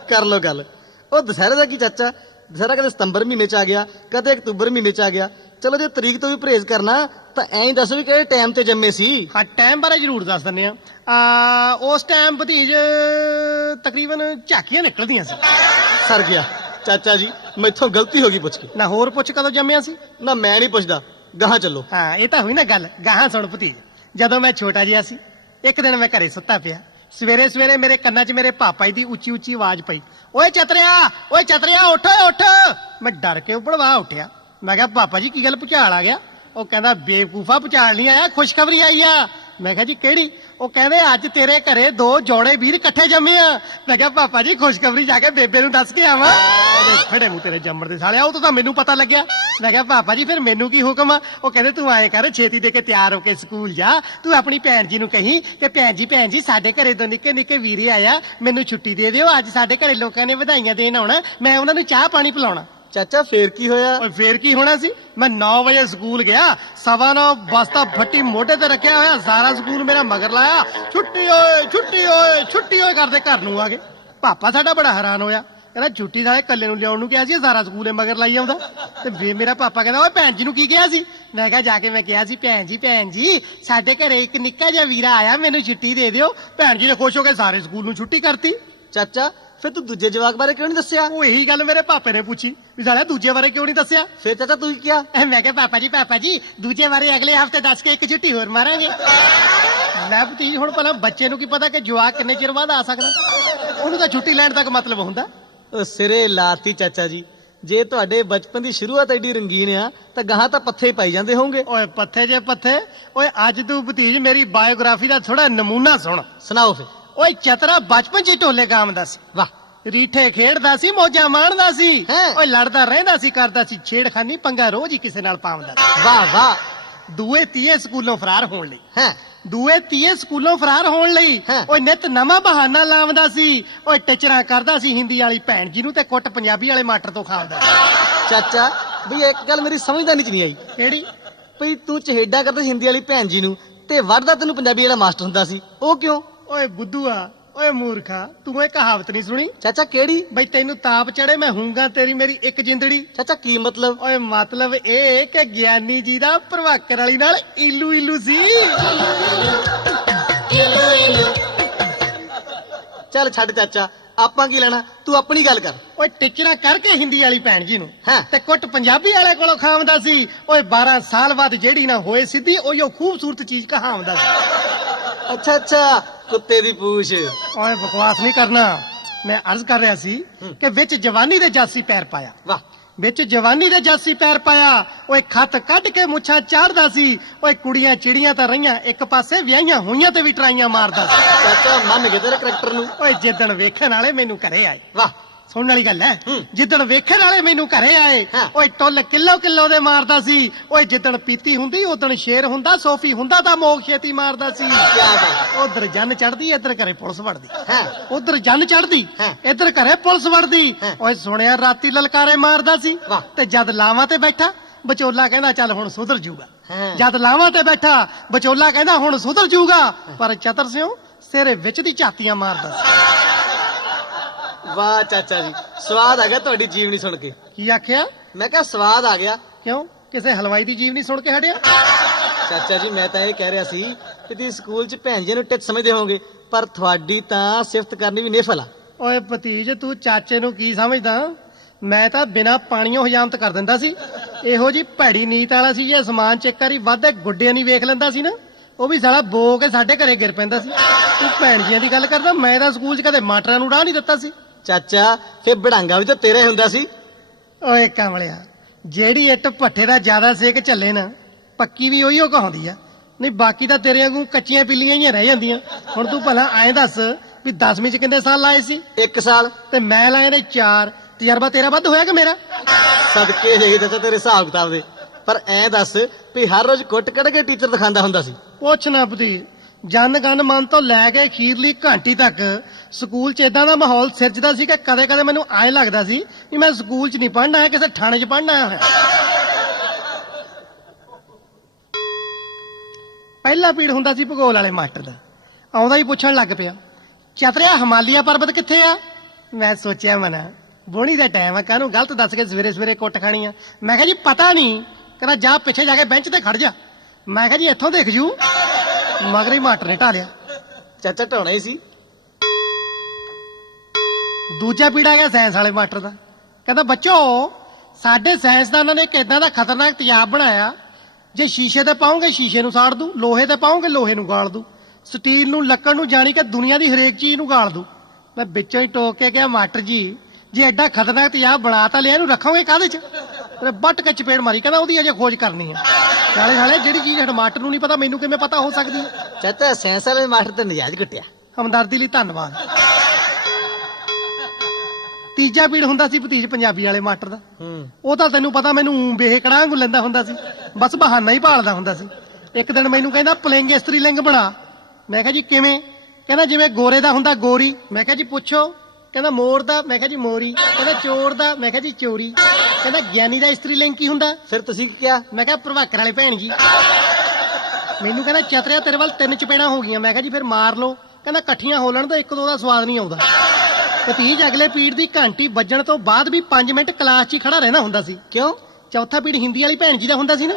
ਕਰ ਲੋ ਗੱਲ। ਉਹ ਦੁਸਹਿਰੇ ਦਾ ਕੀ ਚਾਚਾ, ਦੁਸਹਿਰਾ ਕਦੇ ਸਤੰਬਰ ਮਹੀਨੇ ਚ ਆ ਗਿਆ, ਕਦੇ ਅਕਤੂਬਰ ਮਹੀਨੇ ਚ ਆ ਗਿਆ। ਚਲੋ ਜੇ ਤਰੀਕ ਤੋਂ ਵੀ ਪਰਹੇਜ਼ ਕਰਨਾ ਤਾਂ ਐਂ ਦੱਸੋ ਵੀ ਕਿਹੜੇ ਟਾਈਮ ਤੇ ਜੰਮੇ ਸੀ। ਹਾਂ, ਟਾਈਮ ਬਾਰੇ ਜ਼ਰੂਰ ਦੱਸ ਦਿੰਦੇ ਆ। ਉਸ ਟਾਈਮ ਭਤੀਜ ਤਕਰੀਬਨ ਝਾਕੀਆਂ ਨਿਕਲਦੀਆਂ ਸੀ। ਸਰ ਗਿਆ ਚਾਚਾ ਜੀ, ਮੈਥੋਂ ਗਲਤੀ ਹੋ ਗਈ ਪੁੱਛ ਕੇ। ਨਾ ਹੋਰ ਪੁੱਛ ਕਦੋਂ ਜੰਮਿਆ ਸੀ। ਨਾ ਮੈਂ ਨਹੀਂ ਪੁੱਛਦਾ, ਗਾਹਾਂ ਚੱਲੋ। ਹਾਂ, ਇਹ ਤਾਂ ਹੋਈ ਨਾ ਗੱਲ। ਗਾਹਾਂ ਸੁਣ ਭਤੀਜ, ਜਦੋਂ ਮੈਂ ਛੋਟਾ ਜਿਹਾ ਸੀ, ਇੱਕ ਦਿਨ ਮੈਂ ਘਰੇ ਸੁੱਤਾ ਪਿਆ। ਸਵੇਰੇ ਸਵੇਰੇ ਮੇਰੇ ਕੰਨਾਂ 'ਚ ਮੇਰੇ ਪਾਪਾ ਜੀ ਦੀ ਉੱਚੀ ਉੱਚੀ ਆਵਾਜ਼ ਪਈ, ਓਏ ਚਤਰਿਆ ਉੱਠ ਉੱਠ। ਮੈਂ ਡਰ ਕੇ ਉਬੜਵਾ ਉੱਠਿਆ। ਮੈਂ ਕਿਹਾ ਪਾਪਾ ਜੀ ਕੀ ਗੱਲ, ਭੁਚਾਲ ਆ ਗਿਆ? ਉਹ ਕਹਿੰਦਾ ਬੇਵਕੂਫਾ, ਭੁਚਾਲ ਨਹੀਂ ਆਇਆ, ਖੁਸ਼ਖਬਰੀ ਆਈ ਆ। ਮੈਂ ਕਿਹਾ ਜੀ ਕਿਹੜੀ? ਉਹ ਕਹਿੰਦੇ ਅੱਜ ਤੇਰੇ ਘਰੇ 2 ਜੋੜੇ ਵੀਰ ਇਕੱਠੇ ਜੰਮੇ ਆ। ਮੈਂ ਕਿਹਾ ਪਾਪਾ ਜੀ ਖੁਸ਼ਖਬਰੀ ਜਾ ਕੇ ਬੇਬੇ ਨੂੰ ਦੱਸ ਕੇ ਆਵਾਂ। ਫੜੇ ਮੂੰਹ ਤੇਰੇ ਜੰਮਣ ਦੇ ਸਾਲਿਆ, ਉਹ ਤਾਂ ਮੈਨੂੰ ਪਤਾ ਲੱਗਿਆ। ਮੈਂ ਕਿਹਾ ਪਾਪਾ ਜੀ ਫਿਰ ਮੈਨੂੰ ਕੀ ਹੁਕਮ ਆ? ਉਹ ਕਹਿੰਦੇ ਤੂੰ ਆਏ ਕਰ, ਛੇਤੀ ਦੇ ਕੇ ਤਿਆਰ ਹੋ ਕੇ ਸਕੂਲ ਜਾ। ਤੂੰ ਆਪਣੀ ਭੈਣ ਜੀ ਨੂੰ ਕਹੀਂ ਕਿ ਭੈਣ ਜੀ ਸਾਡੇ ਘਰੇ ਤੋਂ ਨਿੱਕੇ ਨਿੱਕੇ ਵੀਰੇ ਆਇਆ, ਮੈਨੂੰ ਛੁੱਟੀ ਦੇ ਦਿਓ। ਅੱਜ ਸਾਡੇ ਘਰੇ ਲੋਕਾਂ ਨੇ ਵਧਾਈਆਂ ਦੇਣ ਆਉਣਾ, ਮੈਂ ਉਹਨਾਂ ਨੂੰ ਚਾਹ ਪਾਣੀ ਪਿਲਾਉਣਾ। ਚਾਚਾ ਫੇਰ ਕੀ ਹੋਇਆ? ਓਏ ਫੇਰ ਕੀ ਹੋਣਾ ਸੀ? ਮੈਂ 9 ਵਜੇ ਸਕੂਲ ਗਿਆ, 9:15 ਬਸਤਾ ਫੱਟੀ ਮੋਢੇ ਤੇ ਰੱਖਿਆ ਹੋਇਆ, ਸਾਰਾ ਸਕੂਲ ਮੇਰਾ ਮਗਰ ਲਾਇਆ, ਛੁੱਟੀ ਓਏ ਕਰਦੇ ਘਰ ਨੂੰ ਆ ਗਏ। ਪਾਪਾ ਸਾਡਾ ਬੜਾ ਹੈਰਾਨ ਹੋਇਆ, ਕਹਿੰਦਾ ਛੁੱਟੀ ਸਾਲੇ ਕੱਲੇ ਨੂੰ ਲਿਆਉਣ ਨੂੰ ਕਿਹਾ ਸੀ, ਸਾਰਾ ਸਕੂਲ ਮਗਰ ਲਾਈ ਆਉਂਦਾ। ਤੇ ਫੇਰ ਮੇਰਾ ਪਾਪਾ ਕਹਿੰਦਾ ਓਏ ਭੈਣ ਜੀ ਨੂੰ ਕੀ ਕਿਹਾ ਸੀ? ਮੈਂ ਕਿਹਾ ਜਾ ਕੇ ਮੈਂ ਕਿਹਾ ਸੀ ਭੈਣ ਜੀ ਸਾਡੇ ਘਰੇ ਇੱਕ ਨਿੱਕਾ ਜਿਹਾ ਵੀਰਾ ਆਇਆ, ਮੈਨੂੰ ਛੁੱਟੀ ਦੇ ਦਿਓ। ਭੈਣ ਜੀ ਨੇ ਖੁਸ਼ ਹੋ ਕੇ ਸਾਰੇ ਸਕੂਲ ਨੂੰ ਛੁੱਟੀ ਕਰਤੀ। ਚਾਚਾ ਫਿਰ ਤੂੰ ਦੂਜੇ ਜਵਾਕ ਬਾਰੇ ਕਿਉਂ ਨਹੀਂ ਦੱਸਿਆ? ਉਹ ਇਹੀ ਗੱਲ ਮੇਰੇ ਪਾਪੇ ਨੇ ਪੁੱਛੀ ਵੀ ਸਾਲਿਆ ਦੂਜੇ ਬਾਰੇ ਕਿਉਂ ਨਹੀਂ ਦੱਸਿਆ। ਫਿਰ ਚਾਚਾ ਤੂੰ ਕੀ ਕਿਹਾ? ਮੈਂ ਕਿਹਾ ਪਾਪਾ ਜੀ ਦੂਜੇ ਬਾਰੇ ਅਗਲੇ ਹਫਤੇ ਦੱਸ ਕੇ ਇੱਕ ਛੁੱਟੀ ਹੋਰ ਮਾਰਾਂਗੇ। ਲੈ ਭਤੀਜ, ਹੁਣ ਪਹਿਲਾਂ ਬੱਚੇ ਨੂੰ ਕੀ ਪਤਾ ਕਿ ਜਵਾਕ ਕਿੰਨੇ ਚਿਰ ਬਾਅਦ ਆ ਸਕਦਾ, ਉਹਨੂੰ ਤਾਂ ਛੁੱਟੀ ਲੈਣ ਤੱਕ ਮਤਲਬ ਹੁੰਦਾ। ਉਹ ਸਿਰੇ ਲਾਤੀ ਚਾਚਾ ਜੀ, ਜੇ ਤੁਹਾਡੇ ਬਚਪਨ ਦੀ ਸ਼ੁਰੂਆਤ ਐਡੀ ਰੰਗੀਨ ਆ ਤਾਂ ਗਾਹਾਂ ਤਾਂ ਪੱਥੇ ਪਾਈ ਜਾਂਦੇ ਹੋਣਗੇ। ਓਏ ਪੱਥੇ ਜੇ ਪੱਥੇ। ਓਏ ਅੱਜ ਤੂੰ ਭਤੀਜ ਮੇਰੀ ਬਾਇਓਗ੍ਰਾਫੀ ਦਾ ਥੋੜਾ ਨਮੂਨਾ ਸੁਣ। ਸੁਣਾਓ ਫਿਰ। ਓਏ ਚਤਰਾ ਬਚਪਨ 'ਚ ਢੋਲੇ ਗਾਉਂਦਾ ਸੀ, ਵਾਹ, ਰੀਠੇ ਖੇਡਦਾ ਸੀ, ਮੌਜਾਂ ਮਾਣਦਾ ਸੀ। ਹੈਂ। ਓਏ ਲੜਦਾ ਰਹਿੰਦਾ ਸੀ, ਕਰਦਾ ਸੀ ਛੇੜਖਾਨੀ, ਪੰਗਾ ਰੋਜ਼ ਹੀ ਕਿਸੇ ਨਾਲ ਪਾਉਂਦਾ ਸੀ। ਵਾਹ ਵਾਹ। ਦੂਏ ਤੀਏ ਸਕੂਲੋਂ ਫਰਾਰ ਹੋਣ ਲਈ ਹੈ ਹਾਂ। ਓਏ ਨਿਤ ਨਵਾਂ ਬਹਾਨਾ ਲਾਉਂਦਾ ਸੀ। ਓਏ ਟੀਚਰਾਂ ਕਰਦਾ ਸੀ ਹਿੰਦੀ ਵਾਲੀ ਭੈਣ ਜੀ ਨੂੰ, ਤੇ ਕੁੱਟ ਪੰਜਾਬੀ ਵਾਲੇ ਮਾਸਟਰ ਤੋਂ ਖਾਂਦਾ ਸੀ। ਚਾਚਾ ਵੀ ਇੱਕ ਗੱਲ ਮੇਰੀ ਸਮਝਦਾ ਨਹੀਂ ਆਈ, ਕਿਹੜੀ? ਭਈ ਤੂੰ ਚਹੇਡਾ ਕਰਦਾ ਸੀ ਹਿੰਦੀ ਵਾਲੀ ਭੈਣ ਜੀ ਨੂੰ ਤੇ ਵੜਦਾ ਤੈਨੂੰ ਪੰਜਾਬੀ ਵਾਲਾ ਮਾਸਟਰ ਹੁੰਦਾ ਸੀ, ਉਹ ਕਿਉਂ? ਓਏ ਬੁੱਧੂਆ, ਓਏ ਮੂਰਖਾ, ਤੂੰ ਇਹ ਕਹਾਵਤ ਨਹੀਂ ਸੁਣੀ? ਚਾਚਾ ਕਿਹੜੀ? ਬਈ ਤੈਨੂੰ ਤਾਪ ਚੜੇ ਮੈਂ ਹੂੰਗਾ ਤੇਰੀ ਮੇਰੀ ਇੱਕ ਜਿੰਦੜੀ। ਚਾਚਾ ਕੀ ਮਤਲਬ? ਓਏ ਮਤਲਬ ਇਹ ਕਿ ਗਿਆਨੀ ਜੀ ਦਾ ਪ੍ਰਭਾਕਰ ਵਾਲੀ ਨਾਲ ਇਲੂ ਸੀ। ਚੱਲ ਛੱਡ ਚਾਚਾ, ਆਪਾਂ ਕੀ ਲੈਣਾ, ਤੂੰ ਆਪਣੀ ਗੱਲ ਕਰ। ਓਏ ਟੀਚਰਾਂ ਕਰਕੇ ਹਿੰਦੀ ਵਾਲੀ ਭੈਣ ਜੀ ਨੂੰ ਹਾਂ। ਤੇ ਕੁੱਟ ਪੰਜਾਬੀ ਵਾਲੇ ਕੋਲੋਂ ਖਾਂਦਾ ਸੀ। ਓਏ 12 ਸਾਲ ਬਾਅਦ ਜਿਹੜੀ ਨਾ ਹੋਏ ਸਿੱਧੀ, ਉਹ ਖੂਬਸੂਰਤ ਚੀਜ਼ ਕਹਾਉਂਦਾ ਸੀ। ਅੱਛਾ ਕੁੱਤੇ ਦੀ ਪੂਛ। ਓਏ ਬਕਵਾਸ ਨਹੀਂ ਕਰਨਾ, ਮੈਂ ਅਰਜ਼ ਕਰ ਰਿਹਾ ਸੀ ਕਿ ਵਿੱਚ ਜਵਾਨੀ ਦੇ ਜਾਸੀ ਪੈਰ ਪਾਇਆ। ਵਾਹ। ਵਿੱਚ ਜਵਾਨੀ ਦੇ ਜਾਸੀ ਪੈਰ ਪਾਇਆ। ਓਏ ਖੱਤ ਕੱਢ ਕੇ ਮੁੱਛਾਂ ਚਾੜਦਾ ਸੀ। ਓਏ ਕੁੜੀਆਂ ਚਿੜੀਆਂ ਤਾਂ ਰਹੀਆਂ ਇੱਕ ਪਾਸੇ, ਵਿਆਹੀਆਂ ਹੋਈਆਂ ਤੇ ਵੀ ਟਰਾਈਆਂ ਮਾਰਦਾ ਸੀ। ਚਾਚਾ ਮੰਨ ਗਏ ਤੇਰੇ ਕਰੈਕਟਰ ਨੂੰ। ਓਏ ਜਿੱਦਣ ਵੇਖਣ ਵਾਲੇ ਮੈਨੂੰ ਘਰੇ ਆਏ, ਵਾਹ। ਸੁਣਨ ਵਾਲੀ ਗੱਲ ਹੈ, ਜਿੱਦਣ ਵੇਖਣ ਵਾਲੇ ਮੈਨੂੰ ਘਰੇ ਆਏ, ਹਾਂ। ਓਏ ਟੁੱਲ ਕਿਲੋ ਦੇ ਮਾਰਦਾ ਸੀ। ਓਏ ਜਿੱਦਣ ਪੀਤੀ ਹੁੰਦੀ ਉਦਣ ਸ਼ੇਰ ਹੁੰਦਾ, ਸੋਫੀ ਹੁੰਦਾ ਤਾਂ ਮੋਗ ਛੇਤੀ ਮਾਰਦਾ ਸੀ। ਕਿਆ ਬਾਤ। ਉਧਰ ਜੰਨ ਚੜਦੀ, ਇੱਧਰ ਘਰੇ ਪੁਲਿਸ ਵੜਦੀ। ਹਾਂ। ਉਧਰ ਜੰਨ ਚੜਦੀ, ਹਾਂ। ਇੱਧਰ ਘਰੇ ਪੁਲਿਸ ਵੜਦੀ। ਹਾਂ। ਓਏ ਸੁਣਿਆ ਰਾਤੀ ਲਲਕਾਰੇ ਮਾਰਦਾ ਸੀ। ਵਾਹ। ਤੇ ਜਦ ਲਾਵਾਂ ਤੇ ਬੈਠਾ, ਵਿਚੋਲਾ ਕਹਿੰਦਾ ਚੱਲ ਹੁਣ ਸੁਧਰ ਜੂਗਾ। ਹਾਂ। ਜਦ ਲਾਵਾਂ ਤੇ ਬੈਠਾ, ਵਿਚੋਲਾ ਕਹਿੰਦਾ ਹੁਣ ਸੁਧਰ ਜੂਗਾ, ਪਰ ਚਤਰ ਸਿਓ ਸਿਰੇ ਵਿੱਚ ਦੀ ਝਾਤੀਆਂ ਮਾਰਦਾ ਸੀ। ਵਾਹ ਚਾਚਾ ਜੀ, ਸਵਾਦ ਆ ਗਿਆ ਤੁਹਾਡੀ ਜੀਵਨੀ ਸੁਣ ਕੇ। ਕੀ ਆਖਿਆ? ਮੈਂ ਕਿਹਾ ਸਵਾਦ ਆ ਗਿਆ। ਕਿਉਂ, ਕਿਸੇ ਹਲਵਾਈ ਦੀ ਜੀਵਨੀ ਸੁਣ ਕੇ ਹਟਿਆ? ਚਾਚਾ ਜੀ ਮੈਂ ਤਾਂ ਇਹ ਕਹਿ ਰਿਹਾ ਸੀ ਕਿ ਤੁਸੀਂ ਸਕੂਲ 'ਚ ਭੈਣ ਜੀ ਨੂੰ ਟਿੱਚ ਸਮਝਦੇ ਹੋਵੋਗੇ, ਪਰ ਤੁਹਾਡੀ ਤਾਂ ਸਿਫਤ ਕਰਨੀ ਵੀ ਨਿਫਲ ਆ। ਓਏ ਭਤੀਜ, ਤੂੰ ਚਾਚੇ ਨੂੰ ਕੀ ਸਮਝਦਾ? ਮੈਂ ਤਾਂ ਬਿਨਾਂ ਪਾਣੀਓ ਹਜਾਮਤ ਕਰ ਦਿੰਦਾ ਸੀ। ਇਹੋ ਜੀ ਭੈੜੀ ਨੀਤ ਵਾਲਾ ਸੀ, ਜੇ ਸਮਾਨ ਚ ਇੱਕ ਵਾਰੀ ਵੱਧ ਗੁੱਡਿਆਂ ਨਹੀਂ ਵੇਖ ਲੈਂਦਾ ਸੀ ਨਾ, ਉਹ ਵੀ ਸਾਲਾ ਬੋ ਕੇ ਸਾਡੇ ਘਰੇ ਗਿਰ ਪੈਂਦਾ ਸੀ। ਤੂੰ ਭੈਣ ਜੀਆਂ ਦੀ ਗੱਲ ਕਰਦਾ, ਮੈਂ ਤਾਂ ਸਕੂਲ 'ਚ ਕਦੇ ਮਾਟਰਾਂ ਨੂੰ ਰਾਹ ਨਹੀਂ ਦਿੱਤਾ ਸੀ। ਚਾਚਾ ਫੇ ਬੜਾਂਗਾ ਵੀ ਤਾਂ ਤੇਰਾ ਹੀ ਹੁੰਦਾ ਸੀ। ਓਏ ਕਮਲਿਆ, ਜਿਹੜੀ ਇੱਟ ਭੱਠੇ ਦਾ ਜ਼ਿਆਦਾ ਸੇਕ ਝੱਲੇ ਨਾ, ਪੱਕੀ ਵੀ ਉਹੀ ਕਹਾਉਂਦੀ ਆ। ਨਹੀਂ ਬਾਕੀ ਤਾਂ ਤੇਰੇ ਵਾਂਗੂ ਕੱਚੀਆਂ ਪਿੱਲੀਆਂ ਹੀ ਰਹਿ ਜਾਂਦੀਆਂ। ਹੁਣ ਤੂੰ ਭਲਾ ਐਂ ਦੱਸ ਵੀ 10ਵੀਂ 'ਚ ਕਿੰਨੇ ਸਾਲ ਲਾਏ ਸੀ? 1 ਸਾਲ। ਤੇ ਮੈਂ ਲਾਏ ਨੇ 4। ਤਜਰਬਾ ਤੇਰਾ ਵੱਧ ਹੋਇਆ ਕਿ ਮੇਰਾ? ਸਦਕੇ ਹੈਗੇ ਚਾਚਾ ਤੇਰੇ ਹਿਸਾਬ ਕਿਤਾਬ ਦੇ। ਪਰ ਐਂ ਦੱਸ ਵੀ ਹਰ ਰੋਜ਼ ਕੁੱਟ ਕੱਢ ਕੇ ਟੀਚਰ ਦਿਖਾਉਂਦਾ ਹੁੰਦਾ ਸੀ? ਪੁੱਛ ਨਾ ਭਤੀਜ, ਜਨ ਗਨ ਮਨ ਤੋਂ ਲੈ ਕੇ ਅਖੀਰਲੀ ਘੰਟੀ ਤੱਕ ਸਕੂਲ 'ਚ ਇਦਾਂ ਦਾ ਮਾਹੌਲ ਸਿਰਜਦਾ ਸੀ ਕਿ ਕਦੇ ਕਦੇ ਮੈਨੂੰ ਐਂ ਲੱਗਦਾ ਸੀ ਕਿ ਮੈਂ ਸਕੂਲ 'ਚ ਨਹੀਂ ਪੜ੍ਹਨਾ ਹੈ, ਕਿਸੇ ਥਾਣੇ 'ਚ ਪੜ੍ਹਨਾ ਹੈ। ਪਹਿਲਾ ਪੀੜ ਹੁੰਦਾ ਸੀ ਭੂਗੋਲ ਵਾਲੇ ਮਾਸਟਰ ਦਾ। ਆਉਂਦਾ ਹੀ ਪੁੱਛਣ ਲੱਗ ਪਿਆ, ਚਤਰਿਆ ਹਿਮਾਲਿਆ ਪਰਬਤ ਕਿੱਥੇ ਆ? ਮੈਂ ਸੋਚਿਆ ਮਨਾ ਬੋਣੀ ਦਾ ਟਾਈਮ ਆ, ਕਾਹਨੂੰ ਗਲਤ ਦੱਸ ਕੇ ਸਵੇਰੇ ਸਵੇਰੇ ਕੁੱਟ ਖਾਣੀ ਆ। ਮੈਂ ਕਿਹਾ ਜੀ ਪਤਾ ਨਹੀਂ। ਕਹਿੰਦਾ ਜਾ ਪਿੱਛੇ ਜਾ ਕੇ ਬੈਂਚ ਤੇ ਖੜ ਜਾ। ਮੈਂ ਕਿਹਾ ਜੀ ਇੱਥੋਂ ਦੇਖ ਜੂ। ਮਗਰ ਹੀ ਮਾਸਟਰ ਨੇ ਢਾਲਿਆ। ਚਾਚਾ ਢਾਉਣਾ ਹੀ ਸੀ। ਦੂਜਾ ਪੀੜਾ ਆ ਗਿਆ ਸਾਇੰਸ ਵਾਲੇ ਮਾਸਟਰ ਦਾ। ਕਹਿੰਦਾ ਬੱਚੋ, ਸਾਡੇ ਸਾਇੰਸਦਾਨਾਂ ਨੇ ਇੱਕ ਏਦਾਂ ਦਾ ਖਤਰਨਾਕ ਤੇਜ਼ਾਬ ਬਣਾਇਆ, ਜੇ ਸ਼ੀਸ਼ੇ ਤੇ ਪਾਉਂਗੇ ਸ਼ੀਸ਼ੇ ਨੂੰ ਸਾੜ ਦੂ, ਲੋਹੇ ਤੇ ਪਾਉਂਗੇ ਲੋਹੇ ਨੂੰ ਗਾਲ ਦੂ, ਸਟੀਲ ਨੂੰ ਲੱਕੜ ਨੂੰ, ਜਾਣੀ ਕਿ ਦੁਨੀਆ ਦੀ ਹਰੇਕ ਚੀਜ਼ ਨੂੰ ਗਾਲ ਦੂ। ਮੈਂ ਵਿੱਚੋਂ ਹੀ ਟੋਕ ਕੇ ਕਿਹਾ, ਮਾਸਟਰ ਜੀ ਜੇ ਐਡਾ ਖਤਰਨਾਕ ਤੇਜ਼ਾਬ ਬਣਾ ਤਾਂ ਲਿਆ, ਇਹਨੂੰ ਰੱਖੋਗੇ ਕਾਹਦੇ 'ਚ? ਬੱਟ ਕੇ ਚਪੇੜ ਮਾਰੀ। ਕਹਿੰਦਾ ਉਹਦੀ ਅਜੇ ਖੋਜ ਕਰਨੀ ਆ। ਨਾਲੇ ਜਿਹੜੀ ਚੀਜ਼ ਹੈਡਮਾਸਟਰ ਨੂੰ ਨਹੀਂ ਪਤਾ, ਮੈਨੂੰ ਕਿਵੇਂ ਪਤਾ ਹੋ ਸਕਦੀ ਹੈ? ਚਾਚਾ ਸਾਇੰਸ ਵਾਲੇ ਮਾਸਟਰ ਤੇ ਨਜਾਇਜ਼ ਕੁੱਟਿਆ। ਹਮਦਰਦੀ ਲਈ ਧੰਨਵਾਦ। ਤੀਜਾ ਪੀੜ ਹੁੰਦਾ ਸੀ ਭਤੀਜ ਪੰਜਾਬੀ ਵਾਲੇ ਮਾਸਟਰ ਦਾ। ਉਹ ਤਾਂ ਤੈਨੂੰ ਪਤਾ ਮੈਨੂੰ ਬੇਹੇ ਕੜਾਂਗੂ ਲੈਂਦਾ ਹੁੰਦਾ ਸੀ, ਬਸ ਬਹਾਨਾ ਹੀ ਭਾਲਦਾ ਹੁੰਦਾ ਸੀ। ਇੱਕ ਦਿਨ ਮੈਨੂੰ ਕਹਿੰਦਾ ਪਲਿੰਗ ਇਸਤਰੀਲਿੰਗ ਬਣਾ। ਮੈਂ ਕਿਹਾ ਜੀ ਕਿਵੇਂ? ਕਹਿੰਦਾ ਜਿਵੇਂ ਗੋਰੇ ਦਾ ਹੁੰਦਾ ਗੋਰੀ। ਮੈਂ ਕਿਹਾ ਜੀ ਪੁੱਛੋ। ਕਹਿੰਦਾ ਮੋਰ ਦਾ। ਮੈਂ ਕਿਹਾ ਜੀ ਮੋਰੀ। ਕਹਿੰਦਾ ਚੋਰ ਦਾ। ਮੈਂ ਕਿਹਾ ਜੀ ਚੋਰੀ। ਕਹਿੰਦਾ ਗਿਆਨੀ ਦਾ ਇਸਤਰੀਲਿੰਗ ਕੀ ਹੁੰਦਾ? ਫਿਰ ਤੁਸੀਂ ਕੀ ਕਿਹਾ? ਮੈਂ ਕਿਹਾ ਪ੍ਰਭਾਕਰ ਵਾਲੇ ਭੈਣ ਜੀ। ਮੈਨੂੰ ਕਹਿੰਦਾ ਚਤਰਿਆ ਤੇਰੇ ਵੱਲ 3 ਚਪੇੜਾਂ ਹੋ ਗਈਆਂ। ਮੈਂ ਕਿਹਾ ਜੀ ਫਿਰ ਮਾਰ ਲਓ। ਕਹਿੰਦਾ ਇਕੱਠੀਆਂ ਹੋ ਲੈਣ ਤੋਂ 1-2 ਦਾ ਸਵਾਦ ਨਹੀਂ ਆਉਂਦਾ। ਭਤੀਜ ਅਗਲੇ ਪੀੜ ਦੀ ਘੰਟੀ ਵੱਜਣ ਤੋਂ ਬਾਅਦ ਵੀ 5 ਮਿੰਟ ਕਲਾਸ 'ਚ ਹੀ ਖੜਾ ਰਹਿਣਾ ਹੁੰਦਾ ਸੀ। ਕਿਉਂ? ਚੌਥਾ ਪੀੜ ਹਿੰਦੀ ਵਾਲੀ ਭੈਣ ਜੀ ਦਾ ਹੁੰਦਾ ਸੀ ਨਾ,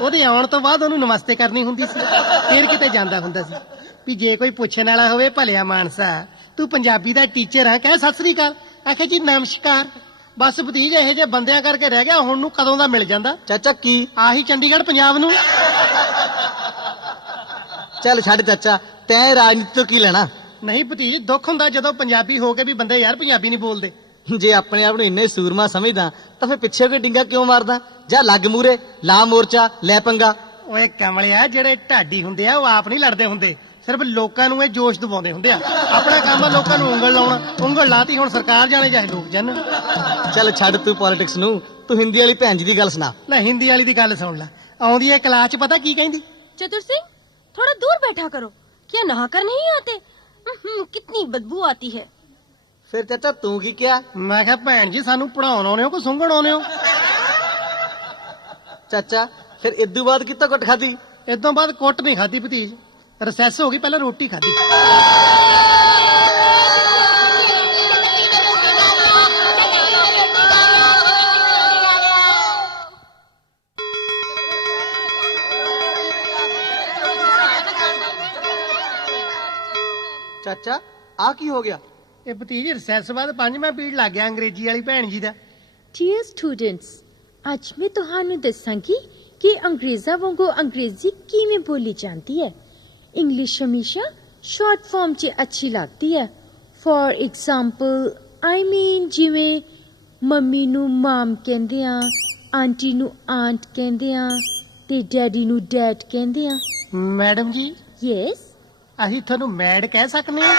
ਉਹਦੇ ਆਉਣ ਤੋਂ ਬਾਅਦ ਉਹਨੂੰ ਨਮਸਤੇ ਕਰਨੀ ਹੁੰਦੀ ਸੀ, ਫੇਰ ਕਿਤੇ ਜਾਂਦਾ ਹੁੰਦਾ ਸੀ। ਵੀ ਜੇ ਕੋਈ ਪੁੱਛਣ ਵਾਲਾ ਹੋਵੇ, ਭਲਿਆ ਮਾਨਸਾ ਤੂੰ ਪੰਜਾਬੀ ਦਾ ਟੀਚਰ ਆ, ਕਹਿ ਸਤਿ ਸ੍ਰੀ ਅਕਾਲ। ਆਖੇ ਜੀ ਨਮਸਕਾਰ। ਬਸ ਭਤੀਜ ਇਹੋ ਜਿਹੇ ਬੰਦਿਆਂ ਕਰਕੇ ਰਹਿ ਗਿਆ। ਹੁਣ ਨੂੰ ਕਦੋਂ ਦਾ ਮਿਲ ਜਾਂਦਾ। ਚਾਚਾ ਕੀ? ਆਹੀ ਚੰਡੀਗੜ੍ਹ ਪੰਜਾਬ ਨੂੰ। ਚੱਲ ਛੱਡ ਚਾਚਾ, ਤੈਂ ਰਾਜਨੀਤੀ ਤੋਂ ਕੀ ਲੈਣਾ? ਨਹੀਂ ਭਤੀਜ, ਦੁੱਖ ਹੁੰਦਾ ਜਦੋਂ ਪੰਜਾਬੀ ਹੋ ਕੇ ਵੀ ਬੰਦੇ ਯਾਰ ਪੰਜਾਬੀ ਨਹੀਂ ਬੋਲਦੇ। ਜੇ ਆਪਣੇ ਆਪ ਨੂੰ ਇੰਨੇ ਸੂਰਮਾ ਸਮਝਦਾ ਤਾਂ ਫਿਰ ਪਿੱਛੇ ਕੋਈ ਡਿੰਗਾ ਕਿਉਂ ਮਾਰਦਾ? ਜਾਂ ਲੱਗ ਮੂਰੇ, ਲਾ ਮੋਰਚਾ, ਲੈ ਪੰਗਾ। ਓਏ ਕਮਲਿਆ, ਜਿਹੜੇ ਢਾਡੀ ਹੁੰਦੇ ਆ ਉਹ ਆਪ ਨਹੀਂ ਲੜਦੇ ਹੁੰਦੇ, ਸਿਰਫ ਲੋਕਾਂ ਨੂੰ ਇਹ ਜੋਸ਼ ਦਿਵਾਉਂਦੇ ਹੁੰਦੇ ਆ। ਆਪਣਾ ਕੰਮ ਆ ਲੋਕਾਂ ਨੂੰ ਉਂਗਲ ਲਾਉਣਾ। ਉਂਗਲ ਲਾਤੀ, ਹੁਣ ਸਰਕਾਰ ਜਾਣੇ ਚਾਹੇ ਲੋਕ ਜਾਣਨ। ਚੱਲ ਛੱਡ ਤੂੰ ਪੋਲਿਟਿਕਸ ਨੂੰ, ਤੂੰ ਹਿੰਦੀ ਵਾਲੀ ਭੈਣ ਜੀ ਦੀ ਗੱਲ ਸੁਣਾ। ਲੈ ਹਿੰਦੀ ਵਾਲੀ ਦੀ ਗੱਲ ਸੁਣ ਲੈ। ਆਉਂਦੀ ਹੈ ਕਲਾਸ 'ਚ, ਪਤਾ ਕੀ ਕਹਿੰਦੀ? चतुर सिंह, थोड़ा दूर बैठा करो। क्या नहाकर नहीं आते? कितनी बदबू आती है। ਫਿਰ ਚਾਚਾ ਤੂੰ ਕੀ ਕਿਹਾ? ਮੈਂ ਕਿਹਾ ਭੈਣ ਜੀ ਸਾਨੂੰ ਪੜਾਉਣ ਆਉਨੇ ਹੋ ਕਿ ਸੁੰਘਣ ਆਉਨੇ ਹੋ? ਚਾਚਾ ਫਿਰ ਇਦੋਂ ਬਾਅਦ ਕਿੱਥੋਂ ਕੁੱਟ ਖਾਦੀ? ਇਦੋਂ ਬਾਅਦ ਕੁੱਟ ਨਹੀਂ ਖਾਦੀ ਭਤੀਜ, ਰਿਸੈਸ ਹੋ ਗਈ, ਪਹਿਲਾਂ ਰੋਟੀ ਖਾਦੀ। ਚਾਚਾ ਆ ਕੀ ਹੋ ਗਿਆ? ਇਹ ਭਤੀਜ ਰਿਸੈਸ ਬਾਅਦ 5ਵਾਂ ਪੀੜ ਲੱਗ ਗਿਆ ਅੰਗਰੇਜ਼ੀ ਵਾਲੀ ਭੈਣ ਜੀ ਦਾ। Dear students, ਅੱਜ ਮੈਂ ਤੁਹਾਨੂੰ ਦੱਸਾਂਗੀ ਕਿ ਅੰਗਰੇਜ਼ਾਂ ਵਾਂਗੂ ਅੰਗਰੇਜ਼ੀ ਕਿਵੇਂ ਬੋਲੀ ਜਾਂਦੀ ਹੈ। ਇੰਗਲਿਸ਼ ਹਮੇਸ਼ਾ ਸ਼ਾਰਟ ਫਾਰਮ 'ਚ ਅੱਛੀ ਲੱਗਦੀ ਹੈ। ਫॉर ਐਗਜ਼ਾਮਪਲ, I mean ਜਿਵੇਂ ਮੰਮੀ ਨੂੰ ਮਾਮ ਕਹਿੰਦੇ ਆ, ਆਂਟੀ ਨੂੰ ਆਂਟ ਕਹਿੰਦੇ ਆ, ਤੇ ਡੈਡੀ ਨੂੰ ਡੈਡ ਕਹਿੰਦੇ ਆ। ਮੈਡਮ ਜੀ, ਯੈਸ, ਅਸੀਂ ਤੁਹਾਨੂੰ ਮੈਡ ਕਹਿ ਸਕਦੇ ਹਾਂ?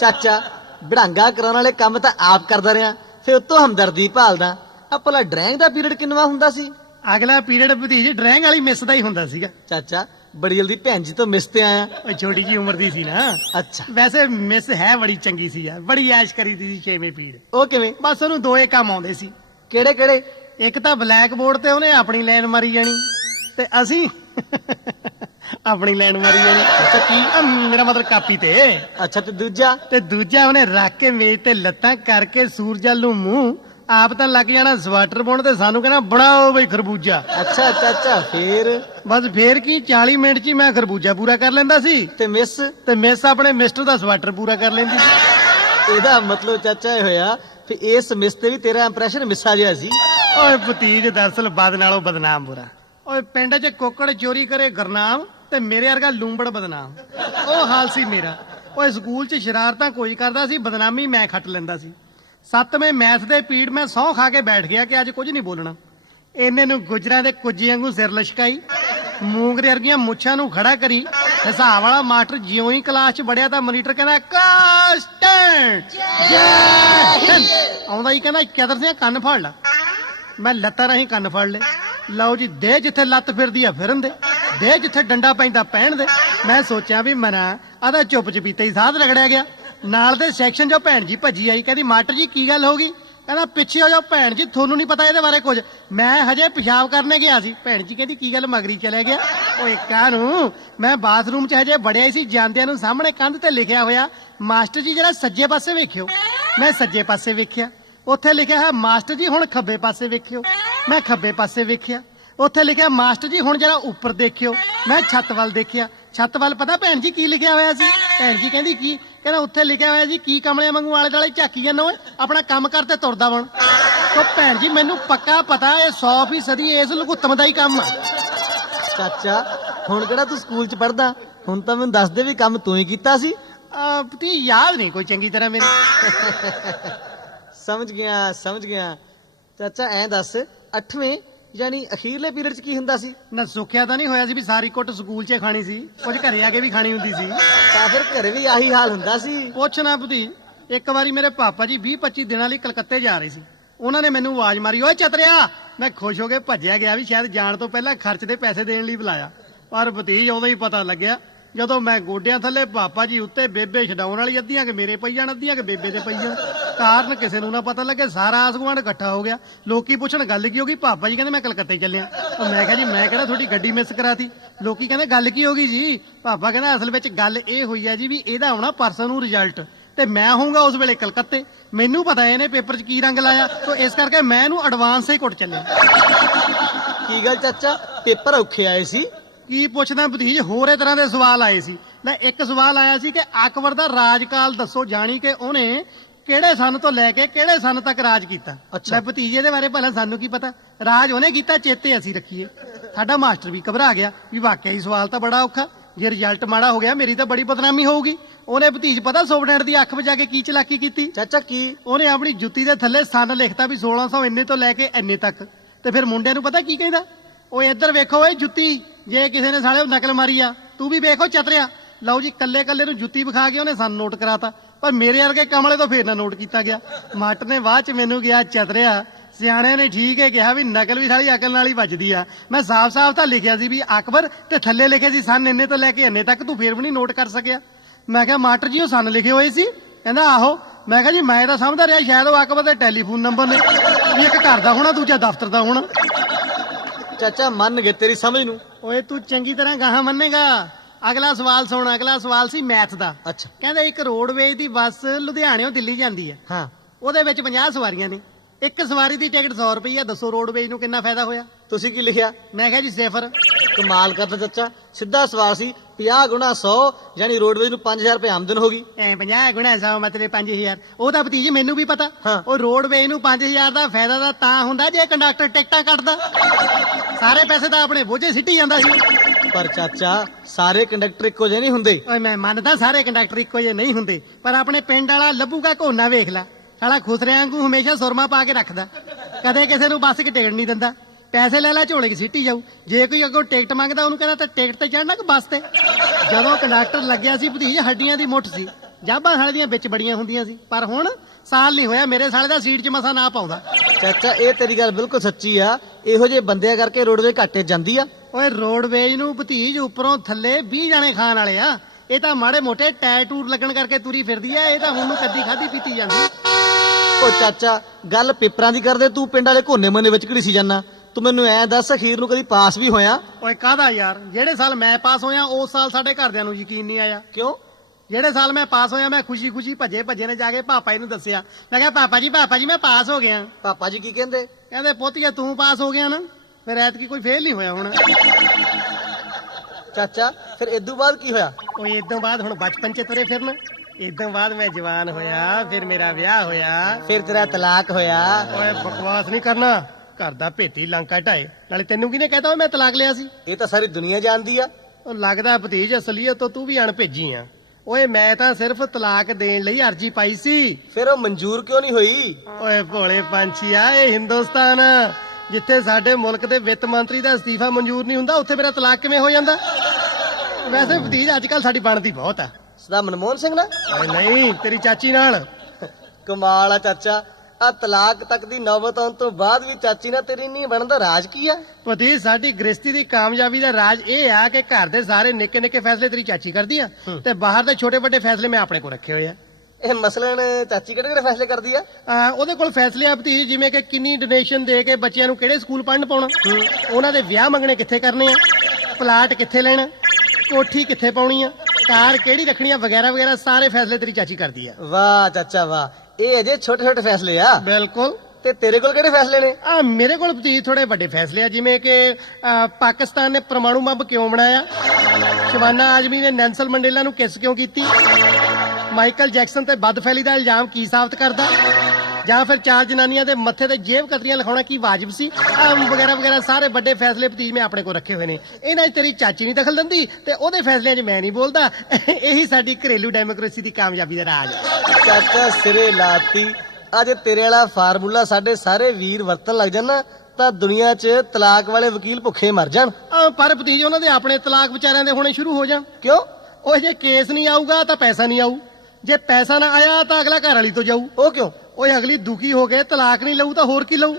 ਚਾਚਾ ਬੜਾਂਗਾ ਕਰਾਉਣ ਵਾਲੇ ਕੰਮ ਤਾਂ ਆਪ ਕਰਦਾ ਰਿਹਾ, ਫਿਰ ਉਤੋਂ ਹਮਦਰਦੀ ਭਾਲਦਾ। ਆ ਭਲਾ ਡਰਾਇੰਗ ਦਾ ਪੀਰੀਅਡ ਕਿੰਨਵਾ ਹੁੰਦਾ ਸੀ? ਅਗਲਾ ਪੀਰੀਅਡ ਭਤੀਜ ਡਰਾਇੰਗ ਵਾਲੀ ਮਿਸ ਦਾ ਹੀ ਹੁੰਦਾ ਸੀਗਾ। ਚਾਚਾ ਬੜੀ ਜਲਦੀ ਭੈਣ ਜੀ ਤੋਂ ਮਿਸ ਤੇ ਆਇਆ। ਉਹ ਛੋਟੀ ਜੀ ਉਮਰ ਦੀ ਸੀ ਨਾ। ਅੱਛਾ, ਵੈਸੇ ਮਿਸ ਹੈ ਬੜੀ ਚੰਗੀ ਸੀ ਯਾਰ, ਬੜੀ ਐਸ਼ ਕਰੀਦੀ ਸੀ 6ਵੇਂ ਪੀੜ। ਉਹ ਕਿਵੇਂ? ਬਸ ਉਹਨੂੰ 2 ਕੰਮ ਆਉਂਦੇ ਸੀ। ਕਿਹੜੇ ਕਿਹੜੇ? ਇੱਕ ਤਾਂ ਬਲੈਕ ਬੋਰਡ ਤੇ ਉਹਨੇ ਆਪਣੀ ਲਾਈਨ ਮਾਰੀ ਜਾਣੀ, ਤੇ ਅਸੀਂ ਆਪਣੀ ਲਾਈਨ ਮਾਰੀ ਜਾਣੀ। ਅੱਛਾ ਕੀ? ਮੇਰਾ ਮਤਲਬ ਕਾਪੀ ਤੇ। ਅੱਛਾ ਤੇ ਦੂਜਾ? ਤੇ ਦੂਜਾ ਉਹਨੇ ਰੱਖ ਕੇ ਮੇਜ਼ ਤੇ ਲੱਤਾਂ ਕਰਕੇ ਸੂਰਜਲ ਨੂੰ ਮੂੰਹ, ਆਪ ਤਾਂ ਲੱਗ ਜਾਣਾ ਸਵਾਟਰ ਪਾਉਣ, ਤੇ ਸਾਨੂੰ ਕਹਿੰਦਾ ਬਣਾਓ ਬਈ ਖਰਬੂਜਾ। ਅੱਛਾ ਚਾਚਾ ਫੇਰ? ਬਸ ਫੇਰ ਕੀ, 40 ਮਿੰਟ 'ਚ ਹੀ ਮੈਂ ਖਰਬੂਜਾ ਪੂਰਾ ਕਰ ਲੈਂਦਾ ਸੀ, ਤੇ ਮਿਸ? ਤੇ ਮਿਸ ਆਪਣੇ ਮਿਸਟਰ ਦਾ ਸਵਾਟਰ ਪੂਰਾ ਕਰ ਲੈਂਦੀ ਸੀ। ਇਹਦਾ ਮਤਲਬ ਚਾਚਾ ਇਹ ਹੋਇਆ ਫਿਰ ਇਸ ਮਿਸ ਤੇ ਵੀ ਤੇਰਾ ਇੰਪ੍ਰੈਸ਼ਨ ਮਿੱਸਾ ਜਿਹਾ ਸੀ। ਓਏ ਭਤੀਜ, ਦਰਅਸਲ ਬਦ ਨਾਲੋਂ ਬਦਨਾਮ ਬੁਰਾ। ਓਏ ਪਿੰਡ 'ਚ ਕੁੱਕੜ ਚੋਰੀ ਕਰੇ ਗੁਰਨਾਮ ਤੇ ਮੇਰੇ ਵਰਗਾ ਲੂੰਬੜ ਬਦਨਾਮ। ਉਹ ਹਾਲ ਸੀ ਮੇਰਾ। ਓਏ ਸਕੂਲ 'ਚ ਸ਼ਰਾਰਤਾਂ ਕੋਈ ਕਰਦਾ ਸੀ, ਬਦਨਾਮੀ ਮੈਂ ਖੱਟ ਲੈਂਦਾ ਸੀ। 7ਵੇਂ ਮੈਥ ਦੇ ਪੀੜ ਮੈਂ ਸਹੁੰ ਖਾ ਕੇ ਬੈਠ ਗਿਆ ਕਿ ਅੱਜ ਕੁਝ ਨਹੀਂ ਬੋਲਣਾ। ਇਹਨੇ ਨੂੰ ਗੁਜਰਾਂ ਦੇ ਕੁੱਜੀ ਵਾਂਗੂ ਸਿਰ ਲਸ਼ਕਾਈ, ਮੂੰਗਰੇ ਵਰਗੀਆਂ ਮੁੱਛਾਂ ਨੂੰ ਖੜਾ ਕਰੀ। ਹਿਸਾਬ ਵਾਲਾ ਮਾਸਟਰ ਜਿਉਂ ਹੀ ਕਲਾਸ 'ਚ ਵੜਿਆ ਤਾਂ ਮੋਨੀਟਰ ਕਹਿੰਦਾ ਕਾਂਸਟੈਂਟ ਆਉਂਦਾ ਹੀ ਕਹਿੰਦਾ ਚਦਰ ਦੀਆਂ ਕੰਨ ਫੜ ਲਾ। ਮੈਂ ਲੱਤਾਂ ਰਾਹੀਂ ਕੰਨ ਫੜ ਲਏ। ਲਓ ਜੀ, ਦੇ ਜਿੱਥੇ ਲੱਤ ਫਿਰਦੀ ਆ ਫਿਰਨ ਦੇ ਜਿੱਥੇ ਡੰਡਾ ਪੈਂਦਾ ਪੈਣ ਦੇ। ਮੈਂ ਸੋਚਿਆ ਵੀ ਮਨਾ ਆਦਾ ਚੁੱਪ ਚਪੀਤੇ ਹੀ ਸਾਧ ਰਗੜਿਆ ਗਿਆ। ਨਾਲ ਦੇ ਸੈਕਸ਼ਨ 'ਚੋਂ ਭੈਣ ਜੀ ਭੱਜੀ ਆਈ, ਕਹਿੰਦੀ ਮਾਸਟਰ ਜੀ ਕੀ ਗੱਲ ਹੋ ਗਈ? ਕਹਿੰਦਾ ਪਿੱਛੇ ਹੋ ਜਾਓ ਭੈਣ ਜੀ, ਤੁਹਾਨੂੰ ਨਹੀਂ ਪਤਾ ਇਹਦੇ ਬਾਰੇ ਕੁਝ। ਮੈਂ ਹਜੇ ਪਿਸ਼ਾਬ ਕਰਨੇ ਗਿਆ ਸੀ। ਭੈਣ ਜੀ ਕਹਿੰਦੀ ਕੀ ਗੱਲ ਮਗਰੀ ਚਲੇ ਗਿਆ? ਓਏ ਕਾਹਨੂੰ, ਮੈਂ ਬਾਥਰੂਮ 'ਚ ਹਜੇ ਵੜਿਆ ਹੀ ਸੀ, ਜਾਂਦਿਆਂ ਨੂੰ ਸਾਹਮਣੇ ਕੰਧ ਤੇ ਲਿਖਿਆ ਹੋਇਆ ਮਾਸਟਰ ਜੀ ਜਰਾ ਸੱਜੇ ਪਾਸੇ ਵੇਖਿਓ। ਮੈਂ ਸੱਜੇ ਪਾਸੇ ਵੇਖਿਆ, ਉੱਥੇ ਲਿਖਿਆ ਹੈ ਮਾਸਟਰ ਜੀ ਹੁਣ ਖੱਬੇ ਪਾਸੇ ਵੇਖਿਓ। ਮੈਂ ਖੱਬੇ ਪਾਸੇ ਵੇਖਿਆ, ਉੱਥੇ ਲਿਖਿਆ ਮਾਸਟਰ ਜੀ ਹੁਣ ਜਰਾ ਉੱਪਰ ਦੇਖਿਓ। ਮੈਂ ਛੱਤ ਵੱਲ ਦੇਖਿਆ, ਛੱਤ ਵੱਲ ਪਤਾ ਭੈਣ ਜੀ ਕੀ ਲਿਖਿਆ ਹੋਇਆ ਸੀ? ਭੈਣ ਜੀ ਕਹਿੰਦੀ ਕੀ? ਕਹਿੰਦਾ ਉੱਥੇ ਲਿਖਿਆ ਹੋਇਆ ਜੀ ਕੀ ਕਮਲਿਆਂ ਵਾਂਗੂ ਆਲੇ ਦੁਆਲੇ ਝਾਕੀ ਜਾਂਦਾ ਓਏ, ਆਪਣਾ ਕੰਮ ਕਰ ਤੇ ਤੁਰਦਾ ਬਣ। ਉਹ ਭੈਣ ਜੀ ਮੈਨੂੰ ਪੱਕਾ ਪਤਾ ਇਹ 100% ਇਸ ਲੁਕੁੱਤਮ ਦਾ ਹੀ ਕੰਮ ਆ। ਚਾਚਾ ਹੁਣ ਕਿਹੜਾ ਤੂੰ ਸਕੂਲ 'ਚ ਪੜਦਾ, ਹੁਣ ਤਾਂ ਮੈਨੂੰ ਦੱਸ ਦੇ ਵੀ ਕੰਮ ਤੂੰ ਹੀ ਕੀਤਾ ਸੀ। ਤੀ ਯਾਦ ਨਹੀਂ ਕੋਈ ਚੰਗੀ ਤਰ੍ਹਾਂ ਮੇਰੀ। ਸਮਝ ਗਿਆ। ਚਾਚਾ ਐਂ ਦੱਸ 8ਵੇਂ ਯਾਨੀ ਅਖੀਰਲੇ ਪੀਰੀਅਡ 'ਚ ਕੀ ਹੁੰਦਾ ਸੀ? ਨਾ ਸੁੱਖਿਆ ਤਾਂ ਨਹੀਂ ਹੋਇਆ ਸੀ ਵੀ ਸਾਰੀ ਕੁੱਟ ਸਕੂਲ 'ਚ ਖਾਣੀ ਸੀ, ਕੁਝ ਘਰੇ ਆ ਕੇ ਵੀ ਖਾਣੀ ਹੁੰਦੀ ਸੀ। ਤਾਂ ਫਿਰ ਘਰੇ ਵੀ ਆਹੀ ਹਾਲ ਹੁੰਦਾ ਸੀ? ਪੁੱਛ ਨਾ ਭਤੀ। ਇੱਕ ਵਾਰੀ ਮੇਰੇ ਪਾਪਾ ਜੀ 20-25 ਦਿਨਾਂ ਲਈ ਕਲਕੱਤੇ ਜਾ ਰਹੇ ਸੀ। ਉਹਨਾਂ ਨੇ ਮੈਨੂੰ ਆਵਾਜ਼ ਮਾਰੀ, ਓਏ ਚਤਰਿਆ। ਮੈਂ ਖੁਸ਼ ਹੋ ਕੇ ਭੱਜਿਆ ਗਿਆ ਵੀ ਸ਼ਾਇਦ ਜਾਣ ਤੋਂ ਪਹਿਲਾਂ ਖਰਚ ਦੇ ਪੈਸੇ ਦੇਣ ਲਈ ਬੁਲਾਇਆ। ਪਰ ਭਤੀਜ ਉਦੋਂ ਹੀ ਪਤਾ ਲੱਗਿਆ ਜਦੋਂ ਮੈਂ ਗੋਡਿਆਂ ਥੱਲੇ, ਪਾਪਾ ਜੀ ਉੱਤੇ, ਬੇਬੇ ਛਡਾਉਣ ਵਾਲੀ ਅੱਧੀਆਂ ਕਿ ਮੇਰੇ ਪਈ ਜਾਣ, ਅੱਧੀਆਂ ਕਿ ਬੇਬੇ ਦੇ ਪਈ ਜਾਣ। ਕਾਰਨ ਕਿਸੇ ਨੂੰ ਨਾ ਪਤਾ ਲੱਗੇ, ਸਾਰਾ ਆਸ ਗੁਆਂਢ ਇਕੱਠਾ ਹੋ ਗਿਆ। ਲੋਕੀ ਪੁੱਛਣ ਗੱਲ ਕੀ ਹੋ ਗਈ? ਪਾਪਾ ਜੀ ਕਹਿੰਦੇ ਮੈਂ ਕਲਕੱਤੇ ਚੱਲਿਆ। ਉਹ ਮੈਂ ਕਿਹਾ ਜੀ ਮੈਂ ਕਿਹੜਾ ਤੁਹਾਡੀ ਗੱਡੀ ਮਿਸ ਕਰਾਤੀ। ਲੋਕੀ ਕਹਿੰਦੇ ਗੱਲ ਕੀ ਹੋ ਗਈ ਜੀ? ਪਾਪਾ ਕਹਿੰਦਾ ਅਸਲ ਵਿੱਚ ਗੱਲ ਇਹ ਹੋਈ ਹੈ ਜੀ ਵੀ ਇਹਦਾ ਆਉਣਾ ਪਰਸੋਂ ਨੂੰ ਰਿਜ਼ਲਟ, ਤੇ ਮੈਂ ਹੋਊਂਗਾ ਉਸ ਵੇਲੇ ਕਲਕੱਤੇ। ਮੈਨੂੰ ਪਤਾ ਇਹਨੇ ਪੇਪਰ 'ਚ ਕੀ ਰੰਗ ਲਾਇਆ, ਤਾਂ ਇਸ ਕਰਕੇ ਮੈਂ ਇਹਨੂੰ ਐਡਵਾਂਸ ਹੀ ਕੁੱਟ ਚੱਲਿਆ। ਕੀ ਗੱਲ ਚਾਚਾ, ਪੇਪਰ ਔਖੇ ਆਏ ਸੀ? ਕੀ ਪੁੱਛਦਾ ਭਤੀਜ, ਹੋਰੇ ਤਰ੍ਹਾਂ ਦੇ ਸਵਾਲ ਆਏ ਸੀ। ਲੈ ਇੱਕ ਸਵਾਲ ਆਇਆ ਸੀ ਕਿ ਅਕਬਰ ਦਾ ਰਾਜਕਾਲ ਦੱਸੋ, ਜਾਣੀ ਕਿ ਉਹਨੇ ਕਿਹੜੇ ਸਨ ਤੋਂ ਲੈ ਕੇ ਕਿਹੜੇ ਸਨ ਤੱਕ ਰਾਜ ਕੀਤਾ। ਲੈ ਭਤੀਜੇ ਦੇ ਬਾਰੇ ਭਲਾ ਸਾਨੂੰ ਕੀ ਪਤਾ, ਰਾਜ ਉਹਨੇ ਕੀਤਾ, ਚੇਤੇ ਅਸੀਂ ਰੱਖੀਏ। ਸਾਡਾ ਮਾਸਟਰ ਵੀ ਘਬਰਾ ਗਿਆ ਵੀ ਵਾਕਿਆ ਹੀ ਸਵਾਲ ਤਾਂ ਬੜਾ ਔਖਾ, ਜੇ ਰਿਜ਼ਲਟ ਮਾੜਾ ਹੋ ਗਿਆ ਮੇਰੀ ਤਾਂ ਬੜੀ ਬਦਨਾਮੀ ਹੋਊਗੀ। ਉਹਨੇ ਭਤੀਜ ਪਤਾ ਸੁਪਰਡੈਂਟ ਦੀ ਅੱਖ ਵਜਾ ਕੇ ਕੀ ਚਲਾਕੀ ਕੀਤੀ? ਚਾਚਾ ਕੀ? ਉਹਨੇ ਆਪਣੀ ਜੁੱਤੀ ਦੇ ਥੱਲੇ ਸਨ ਲਿਖਤਾ ਵੀ 1600 ਇੰਨੇ ਤੋਂ ਲੈ ਕੇ ਇੰਨੇ ਤੱਕ। ਤੇ ਫਿਰ ਮੁੰਡਿਆਂ ਨੂੰ ਪਤਾ ਕੀ ਕਹਿੰਦਾ? ਓਏ ਇੱਧਰ ਵੇਖੋ ਓਏ ਜੁੱਤੀ, ਜੇ ਕਿਸੇ ਨੇ ਸਾਲੇ ਨਕਲ ਮਾਰੀ ਆ, ਤੂੰ ਵੀ ਵੇਖੋ ਚਤਰਿਆ। ਲਓ ਜੀ, ਕੱਲੇ ਕੱਲੇ ਨੂੰ ਜੁੱਤੀ ਵਿਖਾ ਕੇ ਉਹਨੇ ਸਾਨੂੰ ਨੋਟ ਕਰਾਤਾ, ਪਰ ਮੇਰੇ ਵਰਗੇ ਕਮਲੇ ਤੋਂ ਫੇਰ ਨਾ ਨੋਟ ਕੀਤਾ ਗਿਆ। ਮਾਸਟਰ ਨੇ ਬਾਅਦ ਚ ਮੈਨੂੰ ਕਿਹਾ, ਚਤਰਿਆ ਸਿਆਣਿਆਂ ਨੇ ਠੀਕ ਹੈ ਕਿਹਾ ਵੀ ਨਕਲ ਵੀ ਸਾਲੀ ਅਕਲ ਨਾਲ ਹੀ ਵੱਜਦੀ ਆ। ਮੈਂ ਸਾਫ਼-ਸਾਫ਼ ਤਾਂ ਲਿਖਿਆ ਸੀ ਵੀ ਅਕਬਰ, ਤੇ ਥੱਲੇ ਲਿਖਿਆ ਸੀ ਸਨ ਇੰਨੇ ਤੋਂ ਲੈ ਕੇ ਇੰਨੇ ਤੱਕ, ਤੂੰ ਫੇਰ ਵੀ ਨਹੀਂ ਨੋਟ ਕਰ ਸਕਿਆ। ਮੈਂ ਕਿਹਾ ਮਾਸਟਰ ਜੀ ਉਹ ਸਨ ਲਿਖੇ ਹੋਏ ਸੀ। ਕਹਿੰਦਾ ਆਹੋ। ਮੈਂ ਕਿਹਾ ਜੀ ਮੈਂ ਤਾਂ ਸਮਝਦਾ ਰਿਹਾ ਸ਼ਾਇਦ ਉਹ ਅਕਬਰ ਦੇ ਟੈਲੀਫੋਨ ਨੰਬਰ ਨੇ, ਵੀ ਇੱਕ ਘਰ ਦਾ ਹੋਣਾ ਦੂਜਾ ਦਫ਼ਤਰ ਦਾ ਹੋਣਾ। ਚਾਚਾ ਮੰਨ ਗਏ ਤੇਰੀ ਸਮਝ ਨੂੰ। ਓਏ ਤੂੰ ਚੰਗੀ ਤਰ੍ਹਾਂ ਗਾਹਾਂ ਮੰਨੇਗਾ। ਅਗਲਾ ਸਵਾਲ ਸੁਣ। ਅਗਲਾ ਸਵਾਲ ਸੀ ਮੈਥ ਦਾ। ਅੱਛਾ। ਕਹਿੰਦਾ ਇੱਕ ਰੋਡਵੇਜ਼ ਦੀ ਬੱਸ ਲੁਧਿਆਣਿਓਂ ਦਿੱਲੀ ਜਾਂਦੀ ਹੈ। ਹਾਂ। ਉਹਦੇ ਵਿੱਚ 50 ਸਵਾਰੀਆਂ ਨੇ, ਇੱਕ ਸਵਾਰੀ ਦੀ ਟਿਕਟ 100 ਰੁਪਈਆ। ਦੱਸੋ ਰੋਡਵੇਜ਼ ਨੂੰ ਕਿੰਨਾ ਫਾਇਦਾ ਹੋਇਆ? ਤੁਸੀਂ ਕੀ ਲਿਖਿਆ? ਮੈਂ ਕਿਹਾ ਜੀ 0। ਕਮਾਲ ਕਰਦਾ ਚਾਚਾ, ਸਿੱਧਾ ਸਵਾਲ ਸੀ 50 ਗੁਣਾ 100 ਯਾਨੀ ਰੋਡਵੇਜ਼ ਨੂੰ 5000 ਰੁਪਏ ਆਮਦਨ ਹੋ ਗਈ। 50 ਗੁਣਾ 100 ਮਤਲਬ 5000। ਉਹ ਤਾਂ ਭਤੀਜੇ ਮੈਨੂੰ ਵੀ ਪਤਾ। ਹਾਂ। ਉਹ ਰੋਡਵੇਜ਼ ਨੂੰ 5000 ਦਾ ਫਾਇਦਾ ਤਾਂ ਤਾਂ ਹੁੰਦਾ ਜੇ ਕੰਡਕਟਰ ਟਿਕਟਾਂ ਕੱਟਦਾ, ਸਾਰੇ ਪੈਸੇ ਤਾਂ ਆਪਣੇ ਬੋਝੇ ਸਿੱਟੀ ਜਾਂਦਾ ਸੀ। ਪਰ ਚਾਚਾ ਸਾਰੇ ਕੰਡਕਟਰ ਇੱਕੋ ਜਿਹੇ ਨਹੀਂ ਹੁੰਦੇ। ਓਏ ਮੈਂ ਮੰਨਦਾ ਸਾਰੇ ਕੰਡਕਟਰ ਇੱਕੋ ਜਿਹੇ ਨਹੀਂ ਹੁੰਦੇ, ਪਰ ਆਪਣੇ ਪਿੰਡ ਵਾਲਾ ਲੱਭੂਗਾ ਘੋਨਾ ਵੇਖ ਲੈ, ਸਾਲਾ ਖੁਸਰਿਆਂ ਵਾਂਗੂ ਹਮੇਸ਼ਾ ਸੁਰਮਾ ਪਾ ਕੇ ਰੱਖਦਾ, ਕਦੇ ਕਿਸੇ ਨੂੰ ਬੱਸ 'ਚ ਟਿਕਟ ਨਹੀਂ ਦਿੰਦਾ। ਪੈਸੇ ਲੈ ਲੈ ਝੋਲੇ 'ਚ ਸਿੱਟੀ ਜਾਊ। ਜੇ ਕੋਈ ਅੱਗੋਂ ਟਿਕਟ ਮੰਗਦਾ ਉਹਨੂੰ ਕਹਿੰਦਾ ਤਾਂ ਟਿਕਟ ਤੇ ਚੜਨਾ ਕਿ ਬੱਸ ਤੇ। ਜਦੋਂ ਕੰਡਕਟਰ ਲੱਗਿਆ ਸੀ ਭਤੀਜ ਹੱਡੀਆਂ ਦੀ ਮੁੱਠ ਸੀ, ਜਾਬਾਂ ਸਾਲੇ ਦੀਆਂ ਵਿੱਚ ਬੜੀਆਂ ਹੁੰਦੀਆਂ ਸੀ, ਪਰ ਹੁਣ ਸਾਲ ਨਹੀਂ ਹੋਇਆ ਮੇਰੇ ਸਾਲੇ ਦਾ ਸੀਟ 'ਚ ਮਸਾ ਨਾ ਪਾਉਂਦਾ। ਚਾਚਾ ਇਹ ਤੇਰੀ ਗੱਲ ਬਿਲਕੁਲ ਸੱਚੀ ਆ, ਇਹੋ ਜਿਹੇ ਬੰਦਿਆਂ ਕਰਕੇ ਰੋਡਵੇਜ਼ ਘਾਟੇ ਜਾਂਦੀ ਆ। ਓਏ ਰੋਡਵੇਜ਼ ਨੂੰ ਭਤੀਜ ਉੱਪਰੋਂ ਥੱਲੇ 20 ਜਾਣੇ ਖਾਣ ਵਾਲੇ ਆ, ਇਹ ਤਾਂ ਮਾੜੇ ਮੋਟੇ ਟਾਇਰ ਟੂਰ ਲੱਗਣ ਕਰਕੇ ਤੁਰੀ ਫਿਰਦੀ ਆ, ਇਹ ਤਾਂ ਹੁਣ ਨੂੰ ਕੱਦੀ ਖਾਦੀ ਪੀਤੀ ਜਾਂਦੀ। ਓ ਚਾਚਾ ਗੱਲ ਪੇਪਰਾਂ ਦੀ ਕਰਦੇ, ਤੂੰ ਪਿੰਡ ਵਾਲੇ ਕੋਨੇ ਮੋਨੇ ਵਿੱਚ ਘੜੀਸੀ ਜਾਨਾ। ਤੂੰ ਮੈਨੂੰ ਐਂ ਦੱਸ ਅਖੀਰ ਨੂੰ ਕਦੀ ਪਾਸ ਵੀ ਹੋਇਆ? ਓਏ ਕਾਹਦਾ ਯਾਰ, ਜਿਹੜੇ ਸਾਲ ਮੈਂ ਪਾਸ ਹੋਇਆ ਉਸ ਸਾਲ ਸਾਡੇ ਘਰਦਿਆਂ ਨੂੰ ਯਕੀਨ ਨਹੀਂ ਆਇਆ। ਕਿਉਂ? ਜਿਹੜੇ ਸਾਲ ਮੈਂ ਪਾਸ ਹੋਇਆ ਮੈਂ ਖੁਸ਼ੀ ਭੱਜੇ ਨੇ ਜਾ ਕੇ ਪਾਪਾ ਜੀ ਨੂੰ ਦੱਸਿਆ। ਮੈਂ ਕਿਹਾ ਪਾਪਾ ਜੀ ਮੈਂ ਪਾਸ ਹੋ ਗਿਆ। ਪਾਪਾ ਜੀ ਕੀ ਕਹਿੰਦੇ? ਕਹਿੰਦੇ ਪੁੱਤੀਆ ਤੂੰ ਪਾਸ ਹੋ ਗਿਆ ਨਾ, ਫਿਰ ਐਤਕੀ ਕੋਈ ਫੇਲ ਨਹੀਂ ਹੋਇਆ ਹੁਣ। ਚਾਚਾ ਫਿਰ ਇਦੋਂ ਬਾਅਦ ਕੀ ਹੋਇਆ? ਓਏ ਇਦੋਂ ਬਾਅਦ ਹੁਣ ਬਚਪਨ 'ਚ ਤੁਰੇ ਫਿਰਨ। ਇਦੋਂ ਬਾਅਦ ਮੈਂ ਜਵਾਨ ਹੋਇਆ, ਫਿਰ ਮੇਰਾ ਵਿਆਹ ਹੋਇਆ, ਫਿਰ ਤੇਰਾ ਤਲਾਕ ਹੋਇਆ। ਓਏ ਬਕਵਾਸ ਨਹੀਂ ਕਰਨਾ, ਘਰ ਦਾ ਭੇਤੀ ਲੰਕਾ ਢਾਏ। ਨਾਲੇ ਤੈਨੂੰ ਕਿਹਨੇ ਕਹਿਤਾ ਮੈਂ ਤਲਾਕ ਲਿਆ ਸੀ? ਇਹ ਤਾਂ ਸਾਰੀ ਦੁਨੀਆ ਜਾਣਦੀ ਆ। ਉਹ ਲੱਗਦਾ ਭਤੀਜ ਅਸਲੀਅਤ ਤੋਂ ਤੂੰ ਵੀ ਅਣਭੇਜੀ ਆ। ਓਏ ਮੈਂ ਤਾਂ ਸਿਰਫ ਤਲਾਕ ਦੇਣ ਲਈ ਅਰਜੀ ਪਾਈ ਸੀ। ਫਿਰ ਉਹ ਮਨਜ਼ੂਰ ਕਿਉਂ ਨਹੀਂ ਹੋਈ? ਓਏ ਭੋਲੇ ਪੰਛੀਆ, ਇਹ ਹਿੰਦੁਸਤਾਨ ਆ। ਜਿੱਥੇ ਸਾਡੇ ਮੁਲਕ ਦੇ ਵਿੱਤ ਮੰਤਰੀ ਦਾ ਅਸਤੀਫਾ ਮਨਜ਼ੂਰ ਨਹੀਂ ਹੁੰਦਾ, ਉੱਥੇ ਮੇਰਾ ਤਲਾਕ ਕਿਵੇਂ ਹੋ ਜਾਂਦਾ? ਵੈਸੇ ਭਤੀਜ ਅੱਜ ਕੱਲ ਸਾਡੀ ਬਣਦੀ ਬਹੁਤ ਆ। ਸਦਾ ਮਨਮੋਹਨ ਸਿੰਘ ਨਾਲ? ਓਏ ਨਹੀਂ, ਤੇਰੀ ਚਾਚੀ ਨਾਲ। ਕਮਾਲ ਆ ਚਾਚਾ, ਆ ਤਲਾਕ ਤੱਕ ਦੀ ਨੌਬਤ ਆਉਣ ਤੋਂ ਬਾਅਦ ਵੀ ਚਾਚੀ ਨਾਲ ਤੇਰੀ ਨਹੀਂ ਬਣਦਾ ਰਾਜ ਕੀ ਆ? ਭਤੀਜ ਸਾਡੀ ਗ੍ਰਸਤੀ ਦੀ ਕਾਮਯਾਬੀ ਦਾ ਰਾਜ ਇਹ ਆ ਕਿ ਘਰ ਦੇ ਸਾਰੇ ਨਿੱਕੇ ਨਿੱਕੇ ਫੈਸਲੇ ਤੇਰੀ ਚਾਚੀ ਕਰਦੀ ਆ ਤੇ ਬਾਹਰ ਦੇ ਛੋਟੇ ਵੱਡੇ ਫੈਸਲੇ ਮੈਂ ਆਪਣੇ ਕੋਲ ਰੱਖੇ ਹੋਏ ਆ। ਇਹ ਮਸਲਨ ਚਾਚੀ ਕਿਹੜੇ ਕਿਹੜੇ ਫੈਸਲੇ ਕਰਦੀ ਆ? ਉਹਦੇ ਕੋਲ ਫੈਸਲੇ ਆ ਭਤੀਜ, ਜਿਵੇਂ ਕਿ ਕਿੰਨੀ ਡੋਨੇਸ਼ਨ ਦੇ ਕੇ ਬੱਚਿਆਂ ਨੂੰ ਕਿਹੜੇ ਸਕੂਲ ਪੜ੍ਹਨ ਪਾਉਣਾ, ਉਹਨਾਂ ਦੇ ਵਿਆਹ ਮੰਗਣੇ ਕਿੱਥੇ ਕਰਨੇ ਆ, ਪਲਾਟ ਕਿੱਥੇ ਲੈਣਾ, ਕੋਠੀ ਕਿੱਥੇ ਪਾਉਣੀ ਆ, ਕਾਰ ਕਿਹੜੀ ਰੱਖਣੀ ਆ, ਵਗੈਰਾ ਵਗੈਰਾ ਸਾਰੇ ਫੈਸਲੇ ਤੇਰੀ ਚਾਚੀ ਕਰਦੀ ਆ। ਵਾਹ ਚਾਚਾ ਵਾਹ, ਇਹ ਅਜੇ ਛੋਟੇ ਛੋਟੇ ਫੈਸਲੇ ਆ। ਬਿਲਕੁਲ। ਤੇ ਤੇਰੇ ਕੋਲ ਕਿਹੜੇ ਫੈਸਲੇ ਨੇ? ਮੇਰੇ ਕੋਲ ਭਤੀਜ ਥੋੜੇ ਵੱਡੇ ਫੈਸਲੇ ਆ, ਜਿਵੇਂ ਕਿ ਪਾਕਿਸਤਾਨ ਨੇ ਪਰਮਾਣੂ ਬੰਬ ਕਿਉਂ ਬਣਾਇਆ, ਸ਼ਬਾਨਾ ਆਜ਼ਮੀ ਨੇ ਨੈਲਸਨ ਮੰਡੇਲਾ ਨੂੰ ਕਿਸ ਕਿਉਂ ਕੀਤੀ, ਮਾਈਕਲ ਜੈਕਸਨ ਤੇ ਬਦਫੈਲੀ ਦਾ ਇਲਜ਼ਾਮ ਕੀ ਸਾਬਤ ਕਰਦਾ, ਜਾਂ ਫਿਰ 4 ਜਨਾਨੀਆਂ ਦੇ ਮੱਥੇ ਤੇ ਜੇਬ ਕਤਰੀਆਂ ਲਿਖਾਉਣਾ ਕੀ ਵਾਜਬ ਸੀ, ਵਗੈਰਾ ਵਗੈਰਾ ਸਾਰੇ ਵੱਡੇ ਫੈਸਲੇ ਭਤੀਜ ਮੈਂ ਆਪਣੇ ਕੋਲ ਰੱਖੇ ਹੋਏ ਨੇ। ਇਹਨਾਂ 'ਚ ਤੇਰੀ ਚਾਚੀ ਨਹੀਂ ਦਖਲ ਦਿੰਦੀ ਤੇ ਉਹਦੇ ਫੈਸਲਿਆਂ 'ਚ ਮੈਂ ਨਹੀਂ ਬੋਲਦਾ। ਇਹੀ ਸਾਡੀ ਘਰੇਲੂ ਡੈਮੋਕ੍ਰੇਸੀ ਦੀ ਕਾਮਯਾਬੀ ਦਾ ਰਾਜ ਹੈ। ਚਾਚਾ ਸਿਰੇ ਲਾਤੀ। ਅੱਜ ਤੇਰੇ ਵਾਲਾ ਫਾਰਮੂਲਾ ਸਾਡੇ ਸਾਰੇ ਵੀਰ ਵਰਤਣ ਲੱਗ ਜਾਣ ਨਾ ਤਾਂ ਦੁਨੀਆ 'ਚ ਤਲਾਕ ਵਾਲੇ ਵਕੀਲ ਭੁੱਖੇ ਮਰ ਜਾਣ। ਪਰ ਭਤੀਜ ਉਹਨਾਂ ਦੇ ਆਪਣੇ ਤਲਾਕ ਵਿਚਾਰਿਆਂ ਦੇ ਹੋਣੇ ਸ਼ੁਰੂ ਹੋ ਜਾਣ। ਕਿਉਂ? ਉਹ ਜੇ ਕੇਸ ਨਹੀਂ ਆਊਗਾ ਤਾਂ ਪੈਸਾ ਨਹੀਂ ਆਊ, ਜੇ ਪੈਸਾ ਨਾ ਆਇਆ ਤਾਂ ਅਗਲਾ ਘਰ ਵਾਲੀ ਤੋਂ ਜਾਊ। ਉਹ ਕਿਉਂ? ਓਏ ਅਗਲੀ ਦੁਖੀ ਹੋ ਕੇ ਤਲਾਕ ਨਹੀਂ ਲਊ ਤਾਂ ਹੋਰ ਕੀ ਲਊ।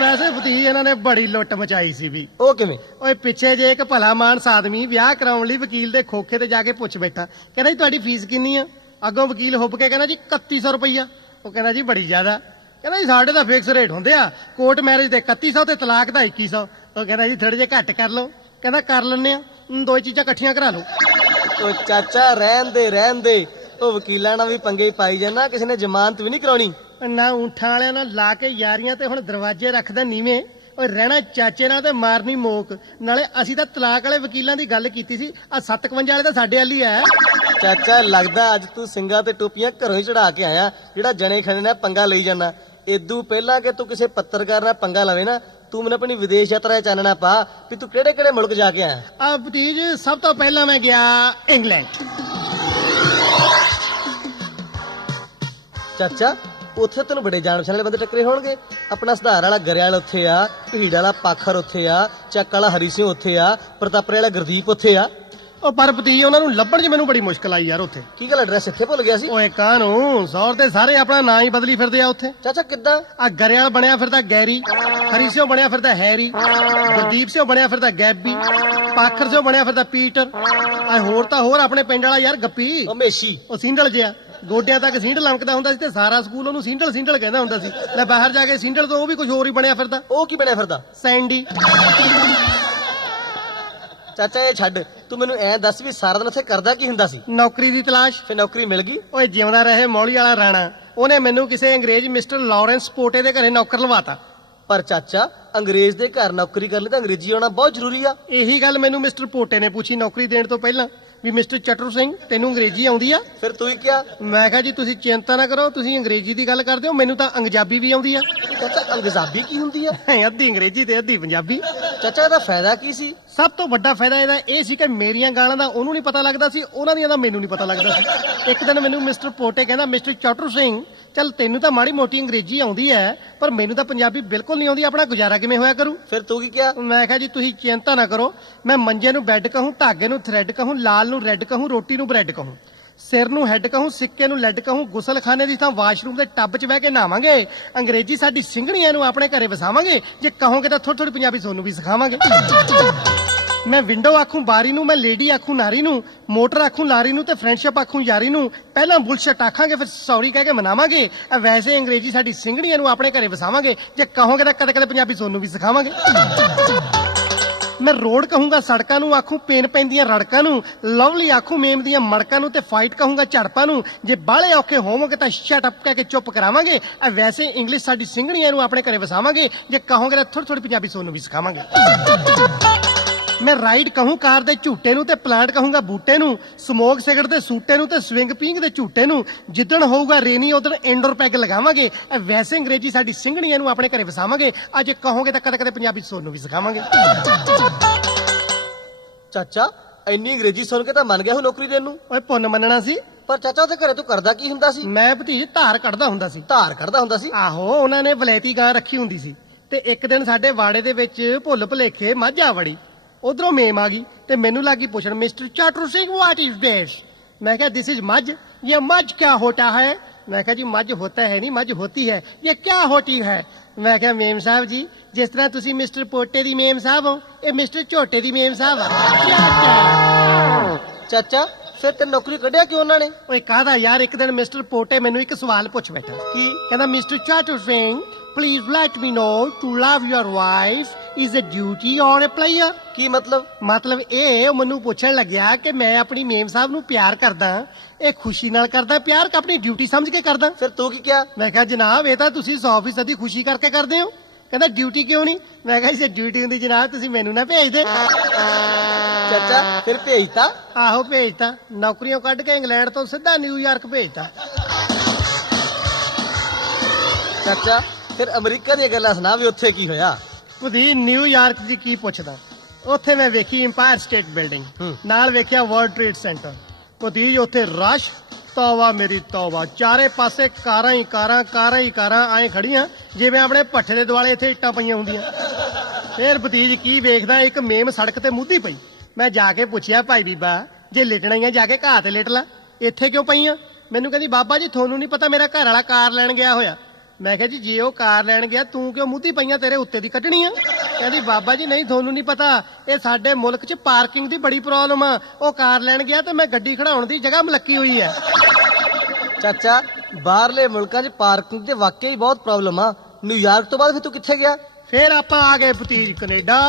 ਵੈਸੇ ਭਤੀਜ ਇਹਨਾਂ ਨੇ ਬੜੀ ਲੁੱਟ ਮਚਾਈ ਸੀ ਵੀ। ਉਹ ਕਿਵੇਂ? ਓਏ ਪਿੱਛੇ ਜੇ ਇੱਕ ਭਲਾ ਮਾਨਸ ਆਦਮੀ ਵਿਆਹ ਕਰਾਉਣ ਲਈ ਵਕੀਲ ਦੇ ਖੋਖੇ ਤੇ ਜਾ ਕੇ ਪੁੱਛ ਬੈਠਾ, ਕਹਿੰਦਾ ਜੀ ਤੁਹਾਡੀ ਫੀਸ ਕਿੰਨੀ ਆ? ਅੱਗੋਂ ਵਕੀਲ ਹੁੱਬ ਕੇ ਕਹਿੰਦਾ ਜੀ 3100 ਰੁਪਈਆ। ਉਹ ਕਹਿੰਦਾ ਜੀ ਬੜੀ ਜ਼ਿਆਦਾ। ਕਹਿੰਦਾ ਜੀ ਸਾਡੇ ਤਾਂ ਫਿਕਸ ਰੇਟ ਹੁੰਦੇ ਆ, ਕੋਰਟ ਮੈਰਿਜ ਦੇ 3100 ਤੇ ਤਲਾਕ ਦਾ 2100। ਉਹ ਕਹਿੰਦਾ ਜੀ ਥੋੜੇ ਜਿਹਾ ਘੱਟ ਕਰ ਲਓ। ਕਹਿੰਦਾ ਕਰ ਲੈਣੇ ਆ, ਦੋ ਚੀਜ਼ਾਂ ਇਕੱਠੀਆਂ ਕਰਾ ਲਓ। ਉਹ ਚਾਚਾ ਰਹਿਣ ਦੇ। ਉਹ ਵਕੀਲਾਂ ਨਾਲ ਵੀ ਪੰਗੇ ਹੀ ਪਾਈ ਜਾਣਾ, ਕਿਸੇ ਨੇ ਜ਼ਮਾਨਤ ਵੀ ਨਹੀਂ ਕਰਾਉਣੀ। ਨਾ ਊਂਠਾਂ ਵਾਲਿਆਂ ਨਾਲ ਲਾ ਕੇ ਯਾਰੀਆਂ ਤੇ ਹੁਣ ਦਰਵਾਜ਼ੇ ਰੱਖਦਾ ਨੀਵੇਂ। ਓਏ ਰਹਿਣਾ ਚਾਚੇ ਨਾਲ ਤੇ ਮਾਰਨੀ ਮੋਕ। ਨਾਲੇ ਅਸੀਂ ਤਾਂ ਤਲਾਕ ਵਾਲੇ ਵਕੀਲਾਂ ਦੀ ਗੱਲ ਕੀਤੀ ਸੀ, ਆ 751 ਵਾਲੇ ਤਾਂ ਸਾਡੇ ਵਾਲੀ ਐ। ਚਾਚਾ ਲੱਗਦਾ ਅੱਜ ਤੂੰ ਸਿੰਘਾਂ ਤੇ ਟੋਪੀਆਂ ਘਰੋਂ ਹੀ ਚੜਾ ਕੇ ਆਇਆ, ਜਿਹੜਾ ਜਣੇ ਖਣੇ ਨਾਲ ਪੰਗਾ ਲਈ ਜਾਣਾ। ਇਦੋਂ ਪਹਿਲਾਂ ਕਿ ਤੂੰ ਕਿਸੇ ਪੱਤਰਕਾਰ ਨਾਲ ਪੰਗਾ ਲਵੇ ਨਾ, ਤੂੰ ਮੈਨੂੰ ਆਪਣੀ ਵਿਦੇਸ਼ ਯਾਤਰਾ ਚਾਨਣਾ ਪਾ ਵੀ ਤੂੰ ਕਿਹੜੇ ਕਿਹੜੇ ਮੁਲਕ ਜਾ ਕੇ ਆਇਆ। ਆ ਭਤੀਜ ਸਭ ਤੋਂ ਪਹਿਲਾਂ ਮੈਂ ਗਿਆ ਇੰਗਲੈਂਡ। ਚਾਚਾ ਉੱਥੇ ਤੈਨੂੰ ਬੜੇ ਜਾਣ ਪਛਾਣ ਵਾਲੇ ਬੰਦੇ ਟੱਕਰੇ ਹੋਣਗੇ। ਆਪਣਾ ਸੁਧਾਰ ਵਾਲਾ ਗਰੇਵਾਲ ਉੱਥੇ ਆ, ਭੀੜ ਵਾਲਾ ਪਾਖਰ ਉੱਥੇ ਆ, ਚੱਕ ਵਾਲਾ ਹਰੀ ਸਿੰਘ ਉੱਥੇ ਆ, ਪ੍ਰਤਾਪਰੇ ਵਾਲਾ ਗੁਰਦੀਪ ਉੱਥੇ ਆ। ਉਹ ਪਰ ਭਤੀਜ ਉਹਨਾਂ ਨੂੰ ਲੱਭਣ 'ਚ ਮੈਨੂੰ ਬੜੀ ਮੁਸ਼ਕਲ ਆਈ ਯਾਰ ਉੱਥੇ। ਕੀ ਗੱਲ ਐਡਰੈਸ ਇੱਥੇ ਭੁੱਲ ਗਿਆ ਸੀ? ਓਏ ਕਾਹਨੂੰ, ਸੌਰ ਤੇ ਸਾਰੇ ਆਪਣਾ ਨਾਂ ਹੀ ਬਦਲੀ ਫਿਰਦੇ ਆ ਉੱਥੇ। ਚਾਚਾ ਕਿੱਦਾਂ? ਆ ਗਰੇਵਾਲ ਬਣਿਆ ਫਿਰਦਾ ਗੈਰੀ, ਹਰੀ ਸਿੰਘ ਬਣਿਆ ਫਿਰਦਾ ਹੈਰੀ, ਗੁਰਦੀਪ ਸਿੰਘ ਬਣਿਆ ਫਿਰਦਾ ਗੈਬੀ, ਪਾਖਰ ਸਿੰਘ ਬਣਿਆ ਫਿਰਦਾ ਪੀਟਰ, ਆ ਹੋਰ ਤਾਂ ਹੋਰ ਆਪਣੇ ਪਿੰਡ ਵਾਲਾ ਯਾਰ ਗੱਪੀ, ਉਹ ਮੇਸ਼ੀ, ਉਹ ਸਿੰਡਲ ਜਿਆ ਗੋਡਿਆਂ ਤੱਕ ਸਿੰਡਲ ਲਮਕਦਾ ਹੁੰਦਾ ਸੀ ਤੇ ਸਾਰਾ ਸਕੂਲ ਉਹਨੂੰ ਸਿੰਡਲ ਕਹਿੰਦਾ ਹੁੰਦਾ ਸੀ। ਲੈ ਬਾਹਰ ਜਾ ਕੇ ਸਿੰਡਲ ਤੋਂ ਉਹ ਵੀ ਕੁਝ ਹੋਰ ਹੀ ਬਣਿਆ ਫਿਰਦਾ। ਉਹ ਕੀ ਬਣਿਆ ਫਿਰਦਾ? ਸੈਂਡੀ। ਚਾਚਾ ਇਹ ਛੱਡ, ਤੂੰ ਮੈਨੂੰ ਐਂ ਦੱਸ ਵੀ ਸਾਰਾ ਦਿਨ ਉੱਥੇ ਕਰਦਾ ਕੀ ਹੁੰਦਾ ਸੀ? ਨੌਕਰੀ ਦੀ ਤਲਾਸ਼। ਫਿਰ ਨੌਕਰੀ ਮਿਲ ਗਈ? ਓਏ ਜਿਉਂਦਾ ਰਹੇ ਮੌਲੀ ਵਾਲਾ ਰਾਣਾ, ਉਹਨੇ ਮੈਨੂੰ ਕਿਸੇ ਅੰਗਰੇਜ਼ ਮਿਸਟਰ ਲਾਰੈਂਸ ਪੋਟੇ ਦੇ ਘਰੇ ਨੌਕਰ ਲਵਾਤਾ। ਪਰ ਚਾਚਾ ਅੰਗਰੇਜ਼ ਦੇ ਘਰ ਨੌਕਰੀ ਕਰਨ ਲਈ ਤਾਂ ਅੰਗਰੇਜ਼ੀ ਆਉਣਾ ਬਹੁਤ ਜ਼ਰੂਰੀ ਆ। ਇਹੀ ਗੱਲ ਮੈਨੂੰ ਮਿਸਟਰ ਪੋਟੇ ਨੇ ਪੁੱਛੀ ਨੌਕਰੀ ਦੇਣ ਤੋਂ ਪਹਿਲਾਂ ਵੀ ਮਿਸਟਰ ਚਟਰੂ ਸਿੰਘ ਤੈਨੂੰ ਅੰਗਰੇਜ਼ੀ ਆਉਂਦੀ ਆ? ਫਿਰ ਤੂੰ ਹੀ ਕਿਹਾ? ਮੈਂ ਕਿਹਾ ਜੀ ਤੁਸੀਂ ਚਿੰਤਾ ਨਾ ਕਰੋ, ਤੁਸੀਂ ਅੰਗਰੇਜ਼ੀ ਦੀ ਗੱਲ ਕਰਦੇ ਹੋ, ਮੈਨੂੰ ਤਾਂ ਅੰਗਜ਼ਾਬੀ ਵੀ ਆਉਂਦੀ ਆ। ਚਾਚਾ ਅੰਗਜ਼ਾਬੀ ਕੀ ਹੁੰਦੀ ਆ? ਅੱਧੀ ਅੰਗਰੇਜ਼ੀ ਤੇ ਅੱਧੀ ਪੰਜਾਬੀ। ਚਾਚਾ ਇਹਦਾ ਫਾਇਦਾ ਕੀ ਸੀ? ਸਭ ਤੋਂ ਵੱਡਾ ਫਾਇਦਾ ਇਹਦਾ ਇਹ ਸੀ ਕਿ ਮੇਰੀਆਂ ਗਾਲਾਂ ਦਾ ਉਹਨੂੰ ਨਹੀਂ ਪਤਾ ਲੱਗਦਾ ਸੀ, ਉਹਨਾਂ ਦੀਆਂ ਦਾ ਮੈਨੂੰ ਨਹੀਂ ਪਤਾ ਲੱਗਦਾ ਸੀ। ਇੱਕ ਦਿਨ ਮੈਨੂੰ ਮਿਸਟਰ ਪੋਟੇ ਕਹਿੰਦਾ, ਮਿਸਟਰ ਚਟਰੂ ਸਿੰਘ ਚੱਲ ਤੈਨੂੰ ਤਾਂ ਮਾੜੀ ਮੋਟੀ ਅੰਗਰੇਜ਼ੀ ਆਉਂਦੀ ਹੈ ਪਰ ਮੈਨੂੰ ਤਾਂ ਪੰਜਾਬੀ ਬਿਲਕੁਲ ਨਹੀਂ ਆਉਂਦੀ, ਆਪਣਾ ਗੁਜ਼ਾਰਾ ਕਿਵੇਂ ਹੋਇਆ ਕਰੂ? ਫਿਰ ਤੂੰ ਕੀ ਕਿਹਾ? ਮੈਂ ਕਿਹਾ ਜੀ ਤੁਸੀਂ ਚਿੰਤਾ ਨਾ ਕਰੋ, ਮੈਂ ਮੰਜੇ ਨੂੰ ਬੈੱਡ ਕਹੂੰ, ਧਾਗੇ ਨੂੰ ਥ੍ਰੈਡ ਕਹੂੰ, ਲਾਲ ਨੂੰ ਰੈੱਡ ਕਹੂੰ, ਰੋਟੀ ਨੂੰ ਬ੍ਰੈਡ ਕਹੂੰ, ਸਿਰ ਨੂੰ ਹੈੱਡ ਕਹੂੰ, ਸਿੱਕੇ ਨੂੰ ਲੈੱਡ ਕਹੂੰ, ਗੁਸਲਖਾਨੇ ਦੀ ਤਾਂ ਵਾਸ਼ਰੂਮ ਦੇ ਟੱਬ 'ਚ ਬਹਿ ਕੇ ਨਹਾਵਾਂਗੇ, ਅੰਗਰੇਜ਼ੀ ਸਾਡੀ ਸਿੰਘਣੀਆਂ ਨੂੰ ਆਪਣੇ ਘਰੇ ਵਸਾਵਾਂਗੇ, ਜੇ ਕਹੋਗੇ ਤਾਂ ਥੋੜੀ ਥੋੜੀ ਪੰਜਾਬੀ ਤੁਹਾਨੂੰ ਵੀ ਸਿਖਾਵਾਂਗੇ। ਮੈਂ ਵਿੰਡੋ ਆਖੂੰ ਬਾਰੀ ਨੂੰ, ਮੈਂ ਲੇਡੀ ਆਖੂੰ ਨਾਰੀ ਨੂੰ, ਮੋਟਰ ਆਖੂੰ ਲਾਰੀ ਨੂੰ ਤੇ ਫਰੈਂਡਸ਼ਿਪ ਆਖੂੰ ਯਾਰੀ ਨੂੰ। ਪਹਿਲਾਂ ਬੁਲਸ਼ਟ ਆਖਾਂਗੇ ਫਿਰ ਸੌਰੀ ਕਹਿ ਕੇ ਮਨਾਵਾਂਗੇ। ਵੈਸੇ ਅੰਗਰੇਜ਼ੀ ਸਾਡੀ ਸਿੰਘਣੀਆਂ ਨੂੰ ਆਪਣੇ ਘਰੇ ਵਸਾਵਾਂਗੇ, ਜੇ ਕਹੋਗੇ ਤਾਂ ਕਦੇ ਕਦੇ ਪੰਜਾਬੀ ਤੁਹਾਨੂੰ ਵੀ ਸਿਖਾਵਾਂਗੇ। ਮੈਂ ਰੋਡ ਕਹੂੰਗਾ ਸੜਕਾਂ ਨੂੰ, ਆਖੂੰ ਪੇਨ ਪੈਂਦੀਆਂ ਰੜਕਾਂ ਨੂੰ, ਲਵਲੀ ਆਖੂੰ ਮੇਮ ਦੀਆਂ ਮੜਕਾਂ ਨੂੰ ਤੇ ਫਾਈਟ ਕਹੂੰਗਾ ਝੜਪਾਂ ਨੂੰ। ਜੇ ਬਾਹਲੇ ਔਖੇ ਹੋਵੋਗੇ ਤਾਂ ਸ਼ਟ ਅਪ ਕਹਿ ਕੇ ਚੁੱਪ ਕਰਾਵਾਂਗੇ। ਵੈਸੇ ਇੰਗਲਿਸ਼ ਸਾਡੀ ਸਿੰਘਣੀਆਂ ਨੂੰ ਆਪਣੇ ਘਰੇ ਵਸਾਵਾਂਗੇ, ਜੇ ਕਹੋਗੇ ਤਾਂ ਥੋੜੀ ਥੋੜੀ ਪੰਜਾਬੀ ਤੁਹਾਨੂੰ ਵੀ ਸਿਖਾਵਾਂਗੇ। ਮੈਂ ਰਾਈਡ ਕਹੂੰ ਕਾਰ ਦੇ ਝੂਟੇ ਨੂੰ ਤੇ ਪਲਾਂਟ ਕਹੂੰਗਾ ਬੂਟੇ ਨੂੰ, ਸਮੋਕ ਸਿਗਰਟ ਦੇ ਸੂਟੇ ਨੂੰ ਤੇ ਸਵਿੰਗ ਪਿੰਗ ਦੇ ਝੂਟੇ ਨੂੰ। ਜਿੱਦਣ ਹੋਊਗਾ ਰੇਨੀ ਉਦੋਂ ਇੰਡੋਰ ਪੈਗ ਲਗਾਵਾਂਗੇ। ਵੈਸੇ ਅੰਗਰੇਜ਼ੀ ਸਾਡੀ ਸਿੰਘਣੀਆਂ ਨੂੰ ਆਪਣੇ ਘਰੇ ਵਸਾਵਾਂਗੇ। ਅੱਜ ਕਹੋਗੇ ਤਾਂ ਕਦੇ ਕਦੇ ਪੰਜਾਬੀ ਸੋਨੂੰ ਵੀ ਸਿਖਾਵਾਂਗੇ। ਚਾਚਾ ਇੰਨੀ ਅੰਗਰੇਜ਼ੀ ਸੁਣ ਕੇ ਤਾਂ ਮੰਨ ਗਿਆ ਹੋ ਨੌਕਰੀ ਦੇਣ ਨੂੰ। ਓਏ ਪੁੰਨ ਮੰਨਣਾ ਸੀ। ਪਰ ਚਾਚਾ ਉਹਦੇ ਘਰੇ ਤੂੰ ਕਰਦਾ ਕੀ ਹੁੰਦਾ ਸੀ? ਮੈਂ ਭਤੀਜ ਧਾਰ ਕੱਢਦਾ ਹੁੰਦਾ ਸੀ। ਧਾਰ ਕੱਢਦਾ ਹੁੰਦਾ ਸੀ? ਆਹੋ, ਉਹਨਾਂ ਨੇ ਵਲੈਤੀ ਗਾਂ ਰੱਖੀ ਹੁੰਦੀ ਸੀ ਤੇ ਇੱਕ ਦਿਨ ਸਾਡੇ ਵਾੜੇ ਦੇ ਵਿੱਚ ਭੁੱਲ ਭੁਲੇਖੇ ਮੱਝ ਆ ਵੜੀ। ਉਧਰੋਂ ਮੇਮ ਆ ਗਈ ਤੇ ਮੈਨੂੰ ਲੱਗੀ ਪੁੱਛਣ, mister Chatu Singh what is this? मैं कहा दिस इज मज। ये मज क्या होता है? मैं कहा जी मज होता है नहीं, मज होती है। ये क्या होती है? मैं कहा मेम साहब जी जिस तरह तुसी मिस्टर पोटे दी मेम साहब हो, ये मिस्टर झोटे दी मेम साहब आ। ਚਾਚਾ ਫਿਰ ਤੇ ਨੌਕਰੀ ਕੱਢਿਆ ਕਿਉਂ ਉਹਨਾਂ ਨੇ? ਓਏ ਕਾਹਦਾ ਯਾਰ, ਇੱਕ ਦਿਨ ਮਿਸਟਰ ਪੋਟੇ ਮੈਨੂੰ ਇੱਕ ਸਵਾਲ ਪੁੱਛ ਬੈਠਾ। ਕੀ ਕਹਿੰਦਾ, mister Chatu Singh please let me know to love your wife is a duty or a player? ਕੀ ਮਤਲਬ? ਮਤਲਬ ਇਹ ਉਹ ਮੈਨੂੰ ਪੁੱਛਣ ਲੱਗਿਆ ਕਿ ਮੈਂ ਆਪਣੀ ਮੇਮ ਸਾਹਿਬ ਨੂੰ ਪਿਆਰ ਕਰਦਾ, ਇਹ ਖੁਸ਼ੀ ਨਾਲ ਕਰਦਾ ਪਿਆਰ ਕਿ ਆਪਣੀ ਡਿਊਟੀ ਸਮਝ ਕੇ ਕਰਦਾ? ਫਿਰ ਤੂੰ ਕੀ ਕਿਹਾ? ਮੈਂ ਕਿਹਾ ਜਨਾਬ ਇਹ ਤਾਂ ਤੁਸੀਂ 100% ਦੀ ਖੁਸ਼ੀ ਕਰਕੇ ਕਰਦੇ ਹੋ। ਕਹਿੰਦਾ ਡਿਊਟੀ ਕਿਉਂ ਨਹੀਂ? ਮੈਂ ਕਿਹਾ ਜੇ ਡਿਊਟੀ ਹੁੰਦੀ ਜਨਾਬ ਤੁਸੀਂ ਮੈਨੂੰ ਨਾ ਭੇਜਦੇ। ਚਾਚਾ ਫਿਰ ਭੇਜਤਾ? ਆਹੋ ਭੇਜਤਾ, ਨੌਕਰੀਆਂ ਕੱਢ ਕੇ ਇੰਗਲੈਂਡ ਤੋਂ ਸਿੱਧਾ ਨਿਊਯਾਰਕ ਭੇਜਤਾ। ਚਾਚਾ ਫਿਰ ਅਮਰੀਕਾ ਦੀਆਂ ਗੱਲਾਂ ਸੁਣਾ ਵੀ ਉੱਥੇ ਕੀ ਹੋਇਆ? ਉਹਦੀ ਨਿਊਯਾਰਕ ਦੀ ਕੀ ਪੁੱਛਦਾ? ਉੱਥੇ ਮੈਂ ਵੇਖੀ ਇੰਪਾਇਰ ਸਟੇਟ ਬਿਲਡਿੰਗ, ਨਾਲ ਵੇਖਿਆ ਵਰਲਡ ਟ੍ਰੇਡ ਸੈਂਟਰ। ਉਹਦੀ ਉੱਥੇ ਰਸ਼ ਤੌਬਾ ਮੇਰੀ ਤੌਬਾ, ਚਾਰੇ ਪਾਸੇ ਕਾਰਾਂ ਹੀ ਕਾਰਾਂ, ਕਾਰਾਂ ਹੀ ਕਾਰਾਂ ਆਏ ਖੜੀਆਂ ਜਿਵੇਂ ਆਪਣੇ ਭੱਠੇ ਦੇ ਦੁਆਲੇ ਇੱਥੇ ਇੱਟਾਂ ਪਈਆਂ ਹੁੰਦੀਆਂ। ਫੇਰ ਭਤੀਜ ਕੀ ਵੇਖਦਾ, ਇੱਕ ਮੇਮ ਸੜਕ ਤੇ ਮੁੱਧੀ ਪਈ। ਮੈਂ ਜਾ ਕੇ ਪੁੱਛਿਆ, ਭਾਈ ਬੀਬਾ ਜੇ ਲਿਟਣਾ ਹੀ ਆ ਜਾ ਕੇ ਘਾਹ ਤੇ ਲਿਟ ਲਾ, ਇੱਥੇ ਕਿਉਂ ਪਈਆਂ? ਮੈਨੂੰ ਕਹਿੰਦੀ, ਬਾਬਾ ਜੀ ਤੁਹਾਨੂੰ ਨਹੀਂ ਪਤਾ ਮੇਰਾ ਘਰ ਵਾਲਾ ਕਾਰ ਲੈਣ ਗਿਆ ਹੋਇਆ। ਮੈਂ ਕਿਹਾ ਜੀ ਜੇ ਉਹ ਕਾਰ ਲੈਣ ਗਿਆ ਤੂੰ ਕਿਉਂ ਮੁੱਧੀ ਪਈਆਂ, ਤੇਰੇ ਉੱਤੇ ਦੀ ਕੱਢਣੀ ਆ? ਕਹਿੰਦੀ ਬਾਬਾ ਜੀ ਨਹੀਂ ਤੁਹਾਨੂੰ ਨਹੀਂ ਪਤਾ, ਇਹ ਸਾਡੇ ਮੁਲਕ 'ਚ ਪਾਰਕਿੰਗ ਦੀ ਬੜੀ ਪ੍ਰੋਬਲਮ ਆ। ਉਹ ਕਾਰ ਲੈਣ ਗਿਆ ਤੇ ਮੈਂ ਗੱਡੀ ਖੜਾਉਣ ਦੀ ਜਗ੍ਹਾ ਮਲੱਕੀ ਹੋਈ ਹੈ। ਚਾਚਾ ਬਾਹਰਲੇ ਮੁਲਕਾਂ 'ਚ ਪਾਰਕਿੰਗ ਤੇ ਵਾਕਈ ਬਹੁਤ ਪ੍ਰੋਬਲਮ ਆ। ਨਿਊਯਾਰਕ ਤੋਂ ਬਾਅਦ ਫਿਰ ਤੂੰ ਕਿੱਥੇ ਗਿਆ? ਫੇਰ ਆਪਾਂ ਆ ਗਏ ਭਤੀਜ ਕੈਨੇਡਾ।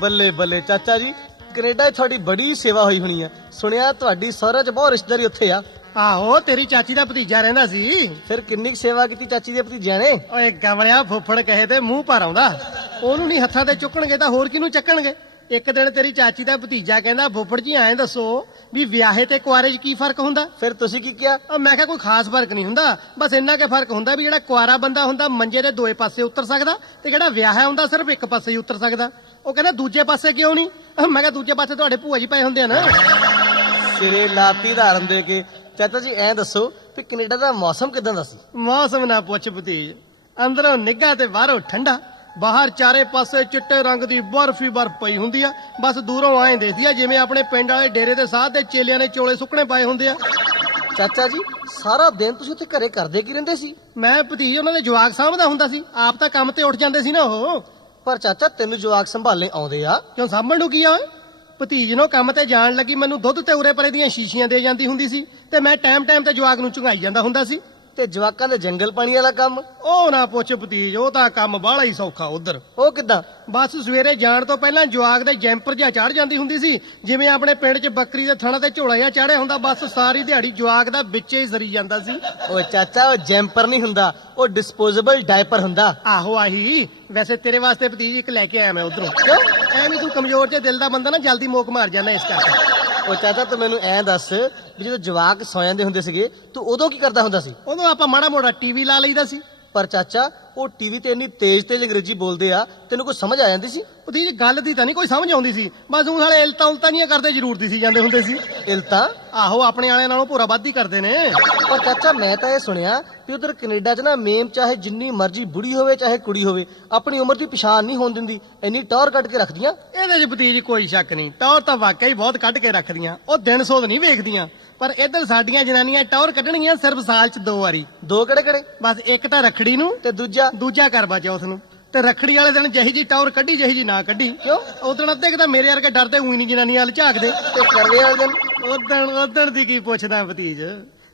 ਬੱਲੇ ਬੱਲੇ ਚਾਚਾ ਜੀ, ਕੈਨੇਡਾ 'ਚ ਤੁਹਾਡੀ ਬੜੀ ਸੇਵਾ ਹੋਈ ਹੋਣੀ ਆ। ਸੁਣਿਆ ਤੁਹਾਡੀ ਸਹੁਰੇ 'ਚ ਬਹੁਤ ਰਿਸ਼ਤੇਦਾਰੀ ਉੱਥੇ ਆ। ਆਹੋ, ਤੇਰੀ ਚਾਚੀ ਦਾ ਭਤੀਜਾ ਰਹਿੰਦਾ ਸੀ। ਫਿਰ ਕਿੰਨੀ ਕੁ ਸੇਵਾ ਕੀਤੀ ਚਾਚੀ ਦੇ ਭਤੀਜਿਆਂ ਨੇ? ਓਏ ਗਮਲਿਆ, ਫੁੱਫੜ ਕਹੇ ਤੇ ਮੂੰਹ ਭਰ ਆਉਂਦਾ। ਉਹਨੂੰ ਨਹੀਂ ਹੱਥਾਂ ਤੇ ਚੁੱਕਣਗੇ ਤਾਂ ਹੋਰ ਕਿਹਨੂੰ ਚੱਕਣਗੇ? ਇੱਕ ਦਿਨ ਤੇਰੀ ਚਾਚੀ ਦਾ ਭਤੀਜਾ ਕਹਿੰਦਾ, ਫੁੱਫੜ ਜੀ ਐਂ ਦੱਸੋ ਵੀ ਵਿਆਹੇ ਤੇ ਕੁਆਰੇ 'ਚ ਕੀ ਫਰਕ ਹੁੰਦਾ? ਫਿਰ ਤੁਸੀਂ ਕੀ ਕਿਹਾ? ਮੈਂ ਕਿਹਾ ਕੋਈ ਖਾਸ ਫਰਕ ਨਹੀਂ ਹੁੰਦਾ, ਬਸ ਇੰਨਾ ਕੁ ਫਰਕ ਹੁੰਦਾ ਵੀ ਜਿਹੜਾ ਕੁਆਰਾ ਬੰਦਾ ਹੁੰਦਾ ਮੰਜੇ ਦੇ ਦੋਏ ਪਾਸੇ ਉਤਰ ਸਕਦਾ ਤੇ ਜਿਹੜਾ ਵਿਆਹਿਆ ਹੁੰਦਾ ਸਿਰਫ ਇੱਕ ਪਾਸੇ ਹੀ ਉਤਰ ਸਕਦਾ। ਉਹ ਕਹਿੰਦਾ ਦੂਜੇ ਪਾਸੇ ਕਿਉਂ ਨਹੀਂ? ਮੈਂ ਕਿਹਾ ਦੂਜੇ ਪਾਸੇ ਤੁਹਾਡੇ ਭੂਆ ਜੀ ਪਏ ਹੁੰਦੇ ਆ ਨਾ। ਸਿਰੇ ਲਾਤੀ ਧਾਰਨ ਦੇ ਕੇ। ਚਾਚਾ ਜੀ ਐਂ ਦੱਸੋ ਵੀ ਕੈਨੇਡਾ ਦਾ ਮੌਸਮ ਕਿਦਾਂ ਦਾ ਸੀ? ਮੌਸਮ ਨਾ ਪੁੱਛ ਭਤੀਜ, ਅੰਦਰੋਂ ਨਿੱਘਾ ਤੇ ਬਾਹਰੋਂ ਠੰਡਾ। ਬਾਹਰ ਚਾਰੇ ਪਾਸੇ ਚਿੱਟੇ ਰੰਗ ਦੀ ਬਰਫ਼ ਹੀ ਬਰਫ਼ ਪਈ ਹੁੰਦੀ ਆ। ਬਸ ਦੂਰੋਂ ਐਂ ਦੇਖਦੀ ਆ ਜਿਵੇਂ ਆਪਣੇ ਪਿੰਡ ਵਾਲੇ ਡੇਰੇ ਦੇ ਸਾਧ ਦੇ ਚੇਲਿਆਂ ਨੇ ਚੋਲੇ ਸੁੱਕਣੇ ਪਾਏ ਹੁੰਦੇ ਆ। ਚਾਚਾ ਜੀ ਸਾਰਾ ਦਿਨ ਤੁਸੀਂ ਉੱਥੇ ਘਰੇ ਕਰਦੇ ਕੀ ਰਹਿੰਦੇ ਸੀ? ਮੈਂ ਭਤੀਜ ਉਹਨਾਂ ਦੇ ਜਵਾਕ ਸਾਂਭਦਾ ਹੁੰਦਾ ਸੀ, ਆਪ ਤਾਂ ਕੰਮ ਤੇ ਉੱਠ ਜਾਂਦੇ ਸੀ ਨਾ ਉਹ। ਪਰ ਚਾਚਾ ਤੈਨੂੰ ਜਵਾਕ ਸੰਭਾਲਣੇ ਆਉਂਦੇ ਆ? ਕਿਉਂ ਸਾਂਭਣ ਨੂੰ ਕੀ ਆ ਓਏ? ਭਤੀਜ ਨੂੰ ਕੰਮ ਤੇ ਜਾਣ ਲੱਗੀ ਮੈਨੂੰ ਦੁੱਧ ਤੇ ਉਰੇ ਪਰੇ ਦੀਆਂ ਸ਼ੀਸ਼ੀਆਂ ਦੇ ਜਾਂਦੀ ਹੁੰਦੀ ਸੀ ਤੇ ਮੈਂ ਟਾਈਮ ਟਾਈਮ ਤੇ ਜਵਾਕ ਨੂੰ ਝੁੰਗਾਈ ਜਾਂਦਾ ਹੁੰਦਾ ਸੀ। ਤੇ ਜਵਾਕਾਂ ਦੇ ਜੰਗਲ ਪਾਣੀ ਵਾਲਾ ਕੰਮ? ਉਹ ਨਾ ਪੁੱਛ ਭਤੀਜ, ਉਹ ਤਾਂ ਕੰਮ ਬਾਹਲਾ ਹੀ ਸੌਖਾ ਉਧਰ। ਉਹ ਕਿਦਾਂ? ਬਸ ਸਵੇਰੇ ਜਾਣ ਤੋਂ ਪਹਿਲਾਂ ਜਵਾਕ ਦੇ ਜੈਂਪਰ ਜਿਹਾ ਚੜ ਜਾਂਦੀ ਹੁੰਦੀ ਸੀ, ਜਿਵੇਂ ਆਪਣੇ ਪਿੰਡ 'ਚ ਬੱਕਰੀ ਦੇ ਥਣਾ ਤੇ ਝੋਲਾ ਜਿਹਾ ਚਾੜਿਆ ਹੁੰਦਾ। ਬਸ ਸਾਰੀ ਦਿਹਾੜੀ ਜਵਾਕ ਦਾ ਵਿੱਚੇ ਹੀ ਸਰੀ ਜਾਂਦਾ ਸੀ। ਓਏ ਚਾਚਾ ਉਹ ਜੈਂਪਰ ਨਹੀਂ ਹੁੰਦਾ, ਉਹ ਡਿਸਪੋਜ਼ੇਬਲ ਡਾਇਪਰ ਹੁੰਦਾ। ਆਹੋ ਆਹੀ। ਵੈਸੇ ਤੇਰੇ ਵਾਸਤੇ ਭਤੀਜ ਇੱਕ ਲੈ ਕੇ ਆਇਆ ਮੈਂ ਉਧਰੋਂ। ਕਿਉਂ? ਐਵੇਂ ਤੂੰ ਕਮਜ਼ੋਰ ਜਿਹੇ ਦਿਲ ਦਾ ਬੰਦਾ ਨਾ, ਜਲਦੀ ਮੋਕ ਮਾਰ ਜਾਂਦਾ ਇਸ ਕਰਕੇ। ਉਹ ਚਾਚਾ ਤੂੰ ਮੈਨੂੰ ਐਂ ਦੱਸ ਵੀ ਜਦੋਂ ਜਵਾਕ ਸੌ ਜਾਂਦੇ ਹੁੰਦੇ ਸੀਗੇ ਤੂੰ ਉਦੋਂ ਕੀ ਕਰਦਾ ਹੁੰਦਾ ਸੀ? ਉਦੋਂ ਆਪਾਂ ਮਾੜਾ ਮੋੜਾ ਟੀਵੀ ਲਾ ਲਈਦਾ ਸੀ। ਪਰ ਚਾਚਾ ਉਹ ਟੀਵੀ ਤੇ ਇੰਨੀ ਤੇਜ਼ ਅੰਗਰੇਜ਼ੀ ਬੋਲਦੇ ਆ, ਤੈਨੂੰ ਕੋਈ ਸਮਝ ਆ ਜਾਂਦੀ ਸੀ? ਭਤੀਜ ਗੱਲ ਦੀ ਤਾਂ ਨਹੀਂ ਕੋਈ ਸਮਝ ਆਉਂਦੀ ਸੀ, ਬਸ ਉਹ ਸਾਲੇ ਇਲਤਾਂ ਉਲਤਾਂ ਨਹੀਂ ਕਰਦੇ ਜ਼ਰੂਰ ਦੀ ਸੀ ਜਾਂਦੇ ਹੁੰਦੇ ਸੀ। ਇਲਤਾਂ? ਆਹੋ, ਆਪਣੇ ਵਾਲਿਆਂ ਨਾਲੋਂ ਭੋਰਾ ਵੱਧ ਹੀ ਕਰਦੇ ਨੇ। ਪਰ ਚਾਚਾ ਮੈਂ ਤਾਂ ਇਹ ਸੁਣਿਆ ਵੀ ਉਧਰ ਕੈਨੇਡਾ 'ਚ ਨਾ ਮੇਮ ਚਾਹੇ ਜਿੰਨੀ ਮਰਜ਼ੀ ਬੁੜੀ ਹੋਵੇ ਚਾਹੇ ਕੁੜੀ ਹੋਵੇ ਆਪਣੀ ਉਮਰ ਦੀ ਪਛਾਣ ਨਹੀਂ ਹੋਣ ਦਿੰਦੀ, ਇੰਨੀ ਟੌਰ ਕੱਢ ਕੇ ਰੱਖਦੀਆਂ। ਇਹਦੇ 'ਚ ਭਤੀਜ ਕੋਈ ਸ਼ੱਕ ਨਹੀਂ, ਟੌਰ ਤਾਂ ਵਾਕਈ ਬਹੁਤ ਕੱਢ ਕੇ ਰੱਖਦੀਆਂ। ਉਹ ਦਿਨ ਸੋਧ ਨਹੀਂ ਵੇਖਦੀਆਂ। ਪਰ ਇੱਧਰ ਸਾਡੀਆਂ ਜਨਾਨੀਆਂ ਟੌਰ ਕੱਢਣਗੀਆਂ ਸਿਰਫ ਸਾਲ 'ਚ 2 ਵਾਰੀ। ਦੋ ਕਿਹੜੇ ਕਿਹੜੇ? ਬਸ ਇੱਕ ਤਾਂ ਰੱਖੜੀ ਨੂੰ ਤੇ ਦੂਜਾ ਕਰਵਾ ਚੌਥ ਨੂੰ। ਤੇ ਰੱਖੜੀ ਵਾਲੇ ਦਿਨ ਜਿਹੀ ਜੀ ਟੌਰ ਕੱਢੀ ਜਿਹੀ ਜੀ ਨਾ ਕੱਢੀ। ਕਿਉਂ? ਉਦੋਂ ਅੱਧੇ ਕਿ ਤਾਂ ਮੇਰੇ ਵਰਗੇ ਡਰਦੇ ਉਹੀ ਨਹੀਂ ਜਨਾਨੀਆਂ ਵੱਲ ਝਾਕਦੇ। ਤੇ ਕਰਵੇ ਵਾਲੇ ਦਿਨ? ਉਦਣ ਦੀ ਕੀ ਪੁੱਛਦਾ ਭਤੀਜ,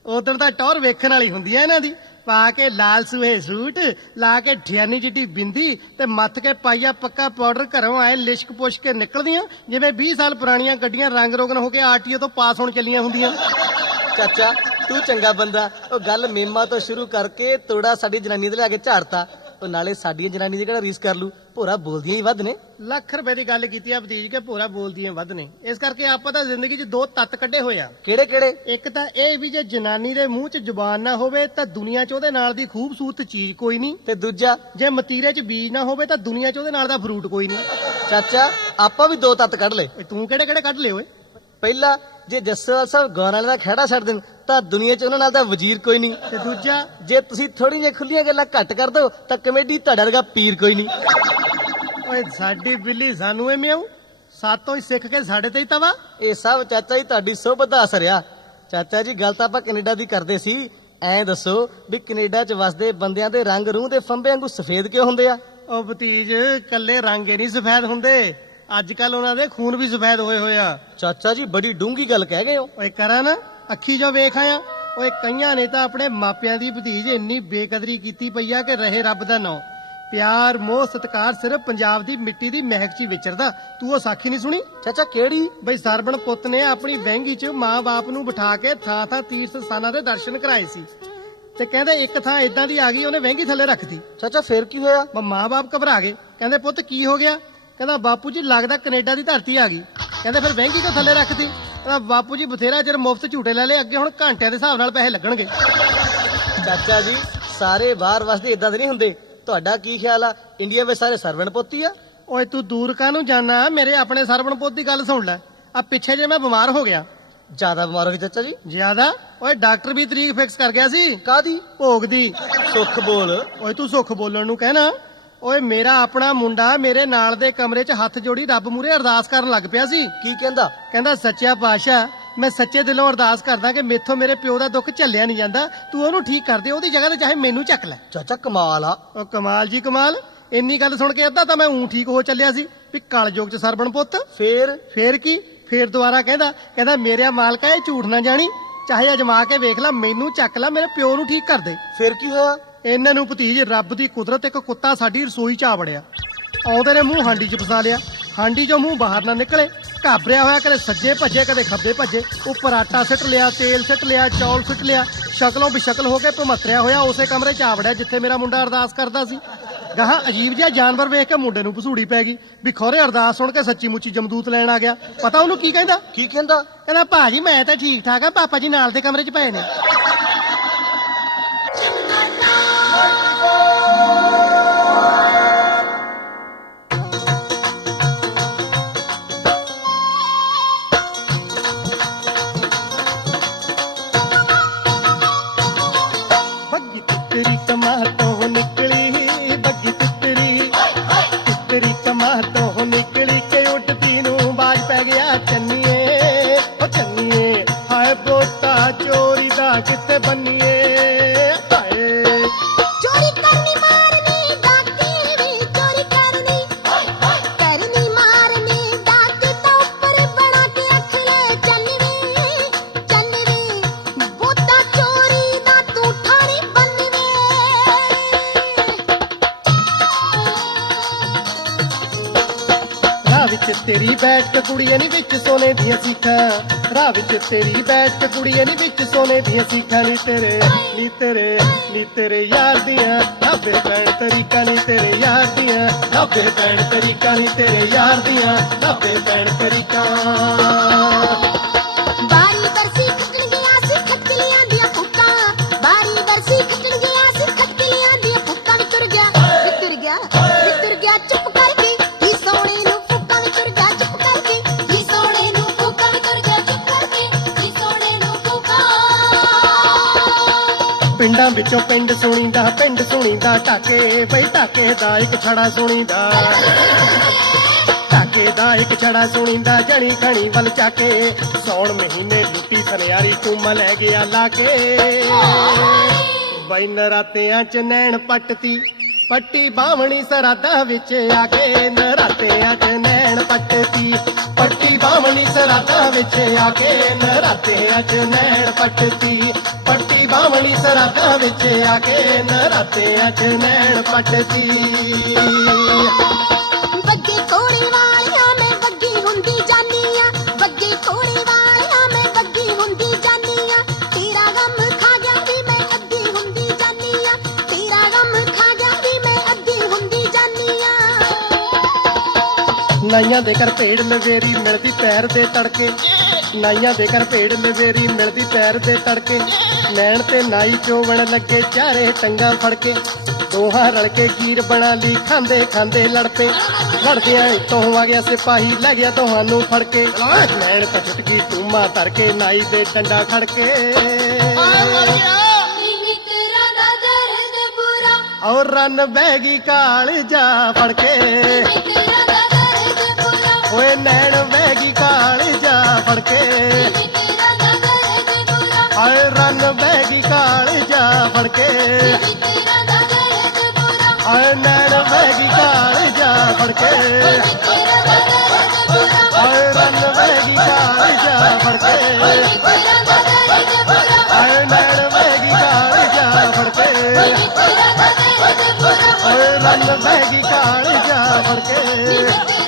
ਉਦਣ ਤਾਂ ਟੌਰ ਵੇਖਣ ਵਾਲੀ ਹੁੰਦੀ ਆ ਇਹਨਾਂ ਦੀ। ਪਾ ਕੇ ਲਾਲ ਸੂਹੇ ਸੂਟ, ਲਾ ਕੇ ਠਿਆਨੀ ਜਿੱਡੀ ਬਿੰਦੀ ਤੇ ਮੱਥ ਕੇ ਪਾਈਆ ਪੱਕਾ ਪਾਊਡਰ, ਘਰੋਂ ਆਏ ਲਿਸ਼ਕ ਪੁੱਛ ਕੇ ਨਿਕਲਦੀਆਂ ਜਿਵੇਂ 20 ਸਾਲ ਪੁਰਾਣੀਆਂ ਗੱਡੀਆਂ ਰੰਗ ਰੋਗਨ ਹੋ ਕੇ ਆਰਟੀਓ ਤੋਂ ਪਾਸ ਹੋਣ ਚੱਲੀਆਂ ਹੁੰਦੀਆਂ। ਚਾਚਾ ਤੂੰ ਚੰਗਾ ਬੰਦਾ, ਉਹ ਗੱਲ ਮੇਮਾ ਤੋਂ ਸ਼ੁਰੂ ਕਰਕੇ ਤੋੜਾ ਸਾਡੀ ਜਨਾਨੀ ਤੇ ਲਿਆ ਕੇ ਝਾੜਤਾ। ਉਹ ਨਾਲੇ ਸਾਡੀਆਂ ਜਨਾਨੀ ਦੀ ਕਿਹੜਾ ਰੀਸ ਕਰ ਲੂ, ਭੋਰਾ ਬੋਲਦੀਆਂ ਹੀ ਵੱਧ ਨੇ। ਲੱਖ ਰੁਪਏ ਦੀ ਗੱਲ ਕੀਤੀ ਆ ਭਤੀਜ ਕੇ ਭੋਰਾ ਬੋਲਦੀਆਂ ਵੱਧ ਨੇ। ਇਸ ਕਰਕੇ ਆਪਾਂ ਤਾਂ ਜ਼ਿੰਦਗੀ 'ਚ ਦੋ ਤੱਤ ਕੱਢੇ ਹੋਏ ਆ। ਕਿਹੜੇ ਕਿਹੜੇ? ਇੱਕ ਤਾਂ ਇਹ ਵੀ ਜੇ ਜਨਾਨੀ ਦੇ ਮੂੰਹ 'ਚ ਜ਼ੁਬਾਨ ਨਾ ਹੋਵੇ ਤਾਂ ਦੁਨੀਆ 'ਚ ਉਹਦੇ ਨਾਲ ਦੀ ਖੂਬਸੂਰਤ ਚੀਜ਼ ਕੋਈ ਨਹੀਂ, ਤੇ ਦੂਜਾ, ਜੇ ਮਤੀਰੇ 'ਚ ਬੀਜ ਨਾ ਹੋਵੇ ਤਾਂ ਦੁਨੀਆ 'ਚ ਉਹਦੇ ਨਾਲ ਦਾ ਫਰੂਟ ਕੋਈ ਨਹੀਂ। ਚਾਚਾ ਆਪਾਂ ਵੀ ਦੋ ਤੱਤ ਕੱਢ ਲਏ। ਓਏ ਤੂੰ ਕਿਹੜੇ ਕਿਹੜੇ ਕੱਢ ਲਏ ਓਏ? ਪਹਿਲਾ, ਜੇ ਜੱਸੇਵਾਲ ਸਾਹਿਬ ਗਾਉਣ ਵਾਲੇ ਦਾ ਖਹਿੜਾ ਛੱਡ ਦੇਣ ਤਾਂ ਦੁਨੀਆ 'ਚ ਉਹਨਾਂ ਨਾਲ ਦਾ ਵਜ਼ੀਰ ਕੋਈ ਨਹੀਂ। ਤੇ ਦੂਜਾ, ਜੇ ਤੁਸੀਂ ਥੋੜੀ ਜਿਹੀ ਖੁੱਲੀਆਂ ਗੱਲਾਂ ਘੱਟ ਕਰ ਦੋ ਤਾਂ ਕਮੇਡੀ ਤੁਹਾਡਾ ਵਰਗਾ ਪੀਰ ਕੋਈ ਨਹੀਂ। ਓਏ ਸਾਡੀ ਬਿੱਲੀ ਸਾਨੂੰ ਐਵੇਂ ਆਉ, ਸਾਤੋਂ ਹੀ ਸਿੱਖ ਕੇ ਸਾਡੇ ਤੇ ਹੀ ਤਵਾ। ਇਹ ਸਭ ਚਾਚਾ ਜੀ ਤੁਹਾਡੀ ਸੋਭਤ ਦਾ ਅਸਰ ਆ। ਚਾਚਾ ਜੀ ਗੱਲ ਤਾਂ ਆਪਾਂ ਕੈਨੇਡਾ ਦੀ ਕਰਦੇ ਸੀ, ਐਂ ਦੱਸੋ ਵੀ ਕੈਨੇਡਾ 'ਚ ਵਸਦੇ ਬੰਦਿਆਂ ਦੇ ਰੰਗ ਰੂਹ ਦੇ ਫੰਬੇ ਵਾਂਗੂ ਸਫੇਦ ਕਿਉਂ ਹੁੰਦੇ ਆ? ਉਹ ਭਤੀਜ ਕੱਲੇ ਰੰਗ ਹੀ ਨਹੀਂ ਸਫੈਦ ਹੁੰਦੇ, ਅੱਜ ਕੱਲ ਉਹਨਾਂ ਦੇ ਖੂਨ ਵੀ ਸਫੈਦ ਹੋਏ ਹੋਏ ਆ। ਚਾਚਾ ਜੀ ਬੜੀ ਡੂੰਘੀ ਗੱਲ ਕਹਿ ਗਏ ਹੋ। ਓਏ ਕਰਾਂ ਨਾ, ਅੱਖੀ ਜੋ ਵੇਖ ਆਇਆ। ਓਏ ਕਈਆਂ ਨੇ ਤਾਂ ਆਪਣੇ ਮਾਪਿਆਂ ਦੀ ਭਤੀਜ ਇੰਨੀ ਬੇਕਦਰੀ ਕੀਤੀ ਪਈ ਆ ਕਿ ਰਹੇ ਰੱਬ ਦਾ ਨਾਂ। ਪਿਆਰ ਮੋਹ ਸਤਿਕਾਰ ਸਿਰਫ ਪੰਜਾਬ ਦੀ ਮਿੱਟੀ ਦੀ ਮਹਿਕ 'ਚ ਹੀ ਵਿਚਰਦਾ। ਤੂੰ ਉਹ ਸਾਖੀ ਨਹੀਂ ਸੁਣੀ? ਚਾਚਾ ਕਿਹੜੀ? ਬਈ ਸਰਬਣ ਪੁੱਤ ਨੇ ਆਪਣੀ ਵਹਿੰਗੀ 'ਚ ਮਾਂ-ਬਾਪ ਨੂੰ ਬਿਠਾ ਕੇ ਥਾਂ ਥਾਂ ਤੀਰਥ ਸਥਾਨਾਂ ਦੇ ਦਰਸ਼ਨ ਕਰਾਏ ਸੀ, ਤੇ ਕਹਿੰਦੇ ਇੱਕ ਥਾਂ ਇਦਾਂ ਦੀ ਆ ਗਈ ਉਹਨੇ ਵਹਿੰਗੀ ਥੱਲੇ ਰੱਖਤੀ। ਚਾਚਾ ਫੇਰ ਕੀ ਹੋਇਆ? ਮਾਂ-ਬਾਪ ਘਬਰਾ ਗਏ, ਕਹਿੰਦੇ ਪੁੱਤ ਕੀ ਹੋ ਗਿਆ? ਕਹਿੰਦਾ ਬਾਪੂ ਜੀ ਲੱਗਦਾ ਕੈਨੇਡਾ ਦੀ ਧਰਤੀ ਆ ਗਈ। ਕਹਿੰਦੇ ਫਿਰ ਵਹਿੰਗੀ ਕਿਉਂ ਥੱਲੇ ਰੱਖਤੀ? ਕਹਿੰਦਾ ਬਾਪੂ ਜੀ ਬਥੇਰਾ ਚਿਰ ਮੁਫਤ ਝੂਟੇ ਲੈ ਲਏ, ਅੱਗੇ ਹੁਣ ਘੰਟਿਆਂ ਦੇ ਹਿਸਾਬ ਨਾਲ ਪੈਸੇ ਲੱਗਣਗੇ। ਚਾਚਾ ਜੀ ਸਾਰੇ ਬਾਹਰ ਵਸਦੇ ਇਦਾਂ ਦੇ ਨਹੀਂ ਹੁੰਦੇ। ਤੁਹਾਡਾ ਕੀ ਖਿਆਲ ਆ, ਇੰਡੀਆ ਵਿੱਚ ਸਾਰੇ ਸਰਵਣ ਪੋਤੀ ਆ? ਓਏ ਤੂੰ ਦੂਰ ਕਾਹਨੂੰ ਜਾਣਾ, ਮੇਰੇ ਆਪਣੇ ਸਰਵਣ ਪੁੱਤ ਦੀ ਗੱਲ ਸੁਣ ਲੈ। ਆ ਪਿੱਛੇ ਜੇ ਮੈਂ ਬਿਮਾਰ ਹੋ ਗਿਆ। ਜਿਆਦਾ ਬਿਮਾਰ ਹੋ ਗਏ ਚਾਚਾ ਜੀ? ਜ਼ਿਆਦਾ? ਓਏ ਡਾਕਟਰ ਵੀ ਤਰੀਕ ਫਿਕਸ ਕਰ ਗਿਆ ਸੀ। ਕਾਦੀ? ਭੋਗ ਦੀ। ਸੁੱਖ ਬੋਲ। ਓਏ ਤੂੰ ਸੁੱਖ ਬੋਲਣ ਨੂੰ ਕਹਿਣਾ। ਓਏ ਮੇਰਾ ਆਪਣਾ ਮੁੰਡਾ ਮੇਰੇ ਨਾਲ ਦੇ ਕਮਰੇ 'ਚ ਹੱਥ ਜੋੜੀ ਰੱਬ ਮੂਹਰੇ ਅਰਦਾਸ ਕਰਨ ਲੱਗ ਪਿਆ ਸੀ। ਕੀ ਕਹਿੰਦਾ? ਕਹਿੰਦਾ ਸੱਚਿਆ ਪਾਤਸ਼ਾਹ, ਮੈਂ ਸੱਚੇ ਦਿਲੋਂ ਅਰਦਾਸ ਕਰਦਾ ਕਿ ਮੇਥੋਂ ਮੇਰੇ ਪਿਓ ਦਾ ਦੁੱਖ ਝੱਲਿਆ ਨਹੀਂ ਜਾਂਦਾ, ਤੂੰ ਉਹਨੂੰ ਠੀਕ ਕਰ ਦੇ, ਉਹਦੀ ਜਗ੍ਹਾ ਤੇ ਚਾਹੇ ਮੈਨੂੰ ਚੱਕ ਲੈ। ਚਾਚਾ ਕਮਾਲ ਆ। ਉਹ ਕਮਾਲ ਜੀ ਕਮਾਲ। ਇੰਨੀ ਗੱਲ ਸੁਣ ਕੇ ਅੱਧਾ ਤਾਂ ਮੈਂ ਠੀਕ ਹੋ ਚੱਲਿਆ ਸੀ ਵੀ ਕਲਯੁਗ 'ਚ ਸਰਬਣ ਪੁੱਤ। ਫੇਰ ਕੀ? ਫੇਰ ਦੁਬਾਰਾ ਕਹਿੰਦਾ ਮੇਰਿਆ ਮਾਲਕਾ ਇਹ ਝੂਠ ਨਾ ਜਾਣੀ, ਚਾਹੇ ਅਜਮਾ ਕੇ ਵੇਖ ਲੈ, ਮੈਨੂੰ ਚੱਕ ਲੈ, ਮੇਰੇ ਪਿਓ ਨੂੰ ਠੀਕ ਕਰ ਦੇ। ਫੇਰ ਕੀ ਹੋਇਆ? ਇਹਨਾਂ ਨੂੰ ਭਤੀਜ ਰੱਬ ਦੀ ਕੁਦਰਤ, ਇੱਕ ਕੁੱਤਾ ਸਾਡੀ ਰਸੋਈ 'ਚ ਆ ਵੜਿਆ। ਆਉਂਦੇ ਨੇ ਮੂੰਹ ਹਾਂਡੀ 'ਚ ਫਸਾ ਲਿਆ। ਹਾਂਡੀ 'ਚੋਂ ਮੂੰਹ ਬਾਹਰ ਨਾ ਨਿਕਲੇ। ਘਾਬਰਿਆ ਹੋਇਆ ਕਦੇ ਸੱਜੇ ਭੱਜੇ ਕਦੇ ਖੱਬੇ ਭੱਜੇ। ਉੱਪਰ ਆਟਾ ਸਿੱਟ ਲਿਆ, ਤੇਲ ਸਿੱਟ ਲਿਆ, ਚੌਲ ਸਿੱਟ ਲਿਆ। ਸ਼ਕਲੋਂ ਬਿਸ਼ਕਲ ਹੋ ਕੇ ਭਮਤਰਿਆ ਹੋਇਆ ਉਸੇ ਕਮਰੇ 'ਚ ਆ ਵੜਿਆ ਜਿੱਥੇ ਮੇਰਾ ਮੁੰਡਾ ਅਰਦਾਸ ਕਰਦਾ ਸੀ। ਗਾਹਾਂ ਅਜੀਬ ਜਿਹਾ ਜਾਨਵਰ ਵੇਖ ਕੇ ਮੁੰਡੇ ਨੂੰ ਭਸੂੜੀ ਪੈ ਗਈ ਵੀ ਖੌਰੇ ਅਰਦਾਸ ਸੁਣ ਕੇ ਸੱਚੀ ਮੁੱਚੀ ਜਮਦੂਤ ਲੈਣ ਆ ਗਿਆ। ਪਤਾ ਉਹਨੂੰ ਕੀ ਕਹਿੰਦਾ? ਕੀ ਕਹਿੰਦਾ? ਕਹਿੰਦਾ ਭਾਜੀ ਮੈਂ ਤਾਂ ਠੀਕ ਠਾਕ ਆ, ਪਾਪਾ ਜੀ ਨਾਲ ਦੇ ਕਮਰੇ 'ਚ ਪਏ ਨੇ। ਬੱਗੀ ਤਿੱਤਰੀ ਕਮਾਲ ਤੋਂ ਨਿਕਲੀ, ਬੱਗੀ ਤਿੱਤਰੀ ਤਿੱਤਰੀ ਕਮਾਲ ਤੋਂ ਨਿਕਲੀ ਕੇ ਉੱਡਦੀ ਨੂੰ ਬਾਜ ਪੈ ਗਿਆ ਚੰਨੀਏ। ਉਹ ਚੰਨੀਏ ਹਾਏ ਬੋਤਾ ਚੋਰੀ ਦਾ ਕਿੱਥੇ ਬੰਨੀਏ। ਹਾਏ ਚੋਰੀ ਕਰਨੀ ਮਾਰਨੀ ਡਾਕੇ ਵੇ, ਚੋਰੀ ਕਰਨੀ ਕਰਨੀ ਮਾਰਨੀ ਡਾਕੇ ਤਾਂ ਉੱਪਰ ਬਣਾ ਕੇ ਅੱਖ ਲੈ ਚੰਨੀ ਵੇ ਬੋਤਾ ਚੋਰੀ ਦਾ ਤੂੰ ਠਾਣੀ ਬੰਨੀ ਵੇ। ਰਾਹ ਵਿੱਚ ਤੇਰੀ ਬੈਠ ਕੇ ਕੁੜੀਏ ਨੀ ਵਿੱਚ ਸੋਨੇ ਦੀਆਂ ਸੀਖਾਂ। ਰਾਹ ਵਿੱਚ ਤੇਰੀ ਬੈਠ ਕੇ ਕੁੜੀਏ ਨੀ ਵਿੱਚ ਸੋਨੇ ਦੀਆਂ ਸੀਖਾਂ। ਨੀ ਤੇਰੇ ਯਾਰ ਦੀਆਂ ਲੱਭੇ ਪੈਣ ਤਰੀਕਾ। ਨੀ ਤੇਰੇ ਯਾਰ ਦੀਆਂ ਲੱਭੇ ਪੈਣ ਤਰੀਕਾ। ਨੀ ਤੇਰੇ ਯਾਰ ਦੀਆਂ ਲੱਭੇ ਪੈਣ ਤਰੀਕਾ। ਬਾਰੀ ਬਰਸੀ ਖੱਟਣ ਗਿਆ ਸੀ ਖੱਟਲੀਆਂ ਦੀਆਂ ਫੁੱਕਾਂ। ਬਾਰੀ ਬਰਸੀ ਖੱਟਣ ਗਿਆ ਸੀ ਖੱਟਲੀਆਂ ਦੀਆਂ ਫੁੱਕਾਂ। ਵੀ ਤੁਰ ਗਿਆ ਚੁੱਪ ਕਰਕੇ ਕੀ ਸੋਹਣੇ ਨੂੰ ਫੁੱਕਾਂ। ਵੀ ਤੁਰ ਗਿਆ ਚੁੱਪ ਕਰਕੇ ਕੀ ਸੋਹਣੇ ਨੂੰ ਫੁੱਕਾਂ। ਵੀ ਤੁਰ ਗਿਆ ਚੁੱਪ ਕਰਕੇ ਕੀ ਸੋਹਣੇ ਨੂੰ ਫੁੱਕਾਂ। ਪਿੰਡਾਂ ਵਿੱਚੋਂ ਪਿੰਡ ਸੁਣੀਦਾ ਢਾਕੇ ਬਈ ਢਾਕੇ ਦਾ ਇੱਕ ਛੜਾ ਸੁਣੀਦਾ। ਢਾਕੇ ਦਾ ਇੱਕ ਛੜਾ ਸੁਣੀਦਾ ਜਣੀ ਖਣੀ ਵੱਲ ਚਾਕੇ। ਸੌਣ ਮਹੀਨੇ ਲੁੱਟੀ ਸੁਨਿਆਰੀ ਚੂਮਾ ਲੈ ਗਿਆ ਲਾ ਕੇ। ਬਈ ਨਰਾਤਿਆਂ 'ਚ ਨੈਣ ਪੱਟੀ ਬਾਵਣੀ ਸਰਾਧਾਂ ਵਿੱਚ ਆ ਕੇ। ਨਰਾਤਿਆਂ 'ਚ ਨੈਣ ਪੱਟੀ ਬਾਵਣੀ ਸਰਾਧਾਂ ਵਿੱਚ ਆ ਕੇ। ਨਰਾਤਿਆਂ 'ਚ ਨੈਣ ਪੱਟੀ ਬਾਵਣੀ ਸਰਾਧਾਂ ਵਿੱਚ ਆ ਕੇ। ਨਰਾਤਿਆਂ 'ਚ ਨੈਣ ਪੱਟਤੀ। ਬੱਗੇ ਕੋੜੇ ਵਾਲਿਆਂ ਮੈਂ ਬੱਗੀ ਹੁੰਦੀ ਜਾਨੀ ਆ। ਬੱਗੇ ਕੋੜੇ ਵਾਲਿਆਂ ਮੈਂ ਬੱਗੀ ਹੁੰਦੀ ਜਾਨੀ ਆ। ਤੇਰਾ ਗਮ ਖਾ ਗਿਆ ਵੀ ਮੈਂ ਅੱਧੀ ਹੁੰਦੀ ਜਾਨੀ ਆ। ਤੇਰਾ ਗਮ ਖਾ ਗਿਆ ਵੀ ਮੈਂ ਨਾਈਆਂ ਦੇ ਘਰ ਭੇਡ ਲਵੇਰੀ ਮਿਲਦੀ ਪੈਰ ਦੇ ਤੜਕੇ, ਨਾਈਆਂ ਦੇ ਘਰ ਭੇਡ ਲਵੇਰੀ ਮਿਲਦੀ ਪੈਰ ਦੇ ਤੜਕੇ, ਨੈਣ ਤੇ ਨਾਈ ਚੋਵਣ ਲੱਗੇ ਚਾਰੇ ਟੰਗਾਂ ਫੜ ਕੇ, ਦੋਹਾਂ ਰਲ ਕੇ ਖੀਰ ਬਣਾ ਲਈ ਖਾਂਦੇ ਖਾਂਦੇ ਲੜ ਪਏ, ਲੜਦਿਆਂ ਇੱਥੋਂ ਆ ਗਿਆ ਸਿਪਾਹੀ ਲੈ ਗਿਆ ਦੋਹਾਂ ਨੂੰ ਫੜ ਕੇ, ਨੈਣ ਤਾਂ ਟੁੱਟ ਗਈ ਟੂਮਾ ਧਰ ਕੇ ਨਾਈ ਦੇ ਡੰਡਾ ਖੜ ਕੇ। ਮਿੱਤਰਾਂ ਦਾ ਦਰਦ ਬੁਰਾ, ਔਰ ਰੰਨ ਬਹਿ ਗਈ ਕਾਲ ਜਾ ਫੜ ਕੇ, ਮਿੱਤਰਾਂ ਦਾ ਦਰਦ ਬੁਰਾ, ਓਏ ਨੈਣ ਬਹਿ ਗਈ ਕਾਲ ਜਾ ਫੜ ਕੇ, ਮਿੱਤਰਾਂ ਦਾ ਦਰਦ ਬੁਰਾ, ਹਾਏ ਰੰਨ ਬਹਿ ਗਈ ਕਾਲ ਜਾ ਫੜ ਕੇ, ਮਿੱਤਰਾਂ ਦਾ ਦਰਦ ਬੁਰਾ, ਹਾਏ ਨੈਣ ਬਹਿ ਗਈ ਕਾਲ ਜਾ ਫੜ ਕੇ, ਮਿੱਤਰਾਂ ਦਾ ਦਰਦ ਬੁਰਾ, ਹਾਏ ਰੰਨ ਬਹਿ ਗਈ ਕਾਲ ਜਾ ਫੜ ਕੇ, ਮਿੱਤਰਾਂ ਦਾ ਦਰਦ ਬੁਰਾ, ਹਾਏ ਨੈਣ ਬਹਿ ਗਈ ਕਾਲ ਜਾ ਫੜ ਕੇ, ਮਿੱਤਰਾਂ ਦਾ ਦਰਦ ਬੁਰਾ, ਹਾਏ ਰੰਨ ਬਹਿ ਗਈ ਕਾਲ ਜਾ ਫੜ ਕੇ। ਮਿੱਤਰਾਂ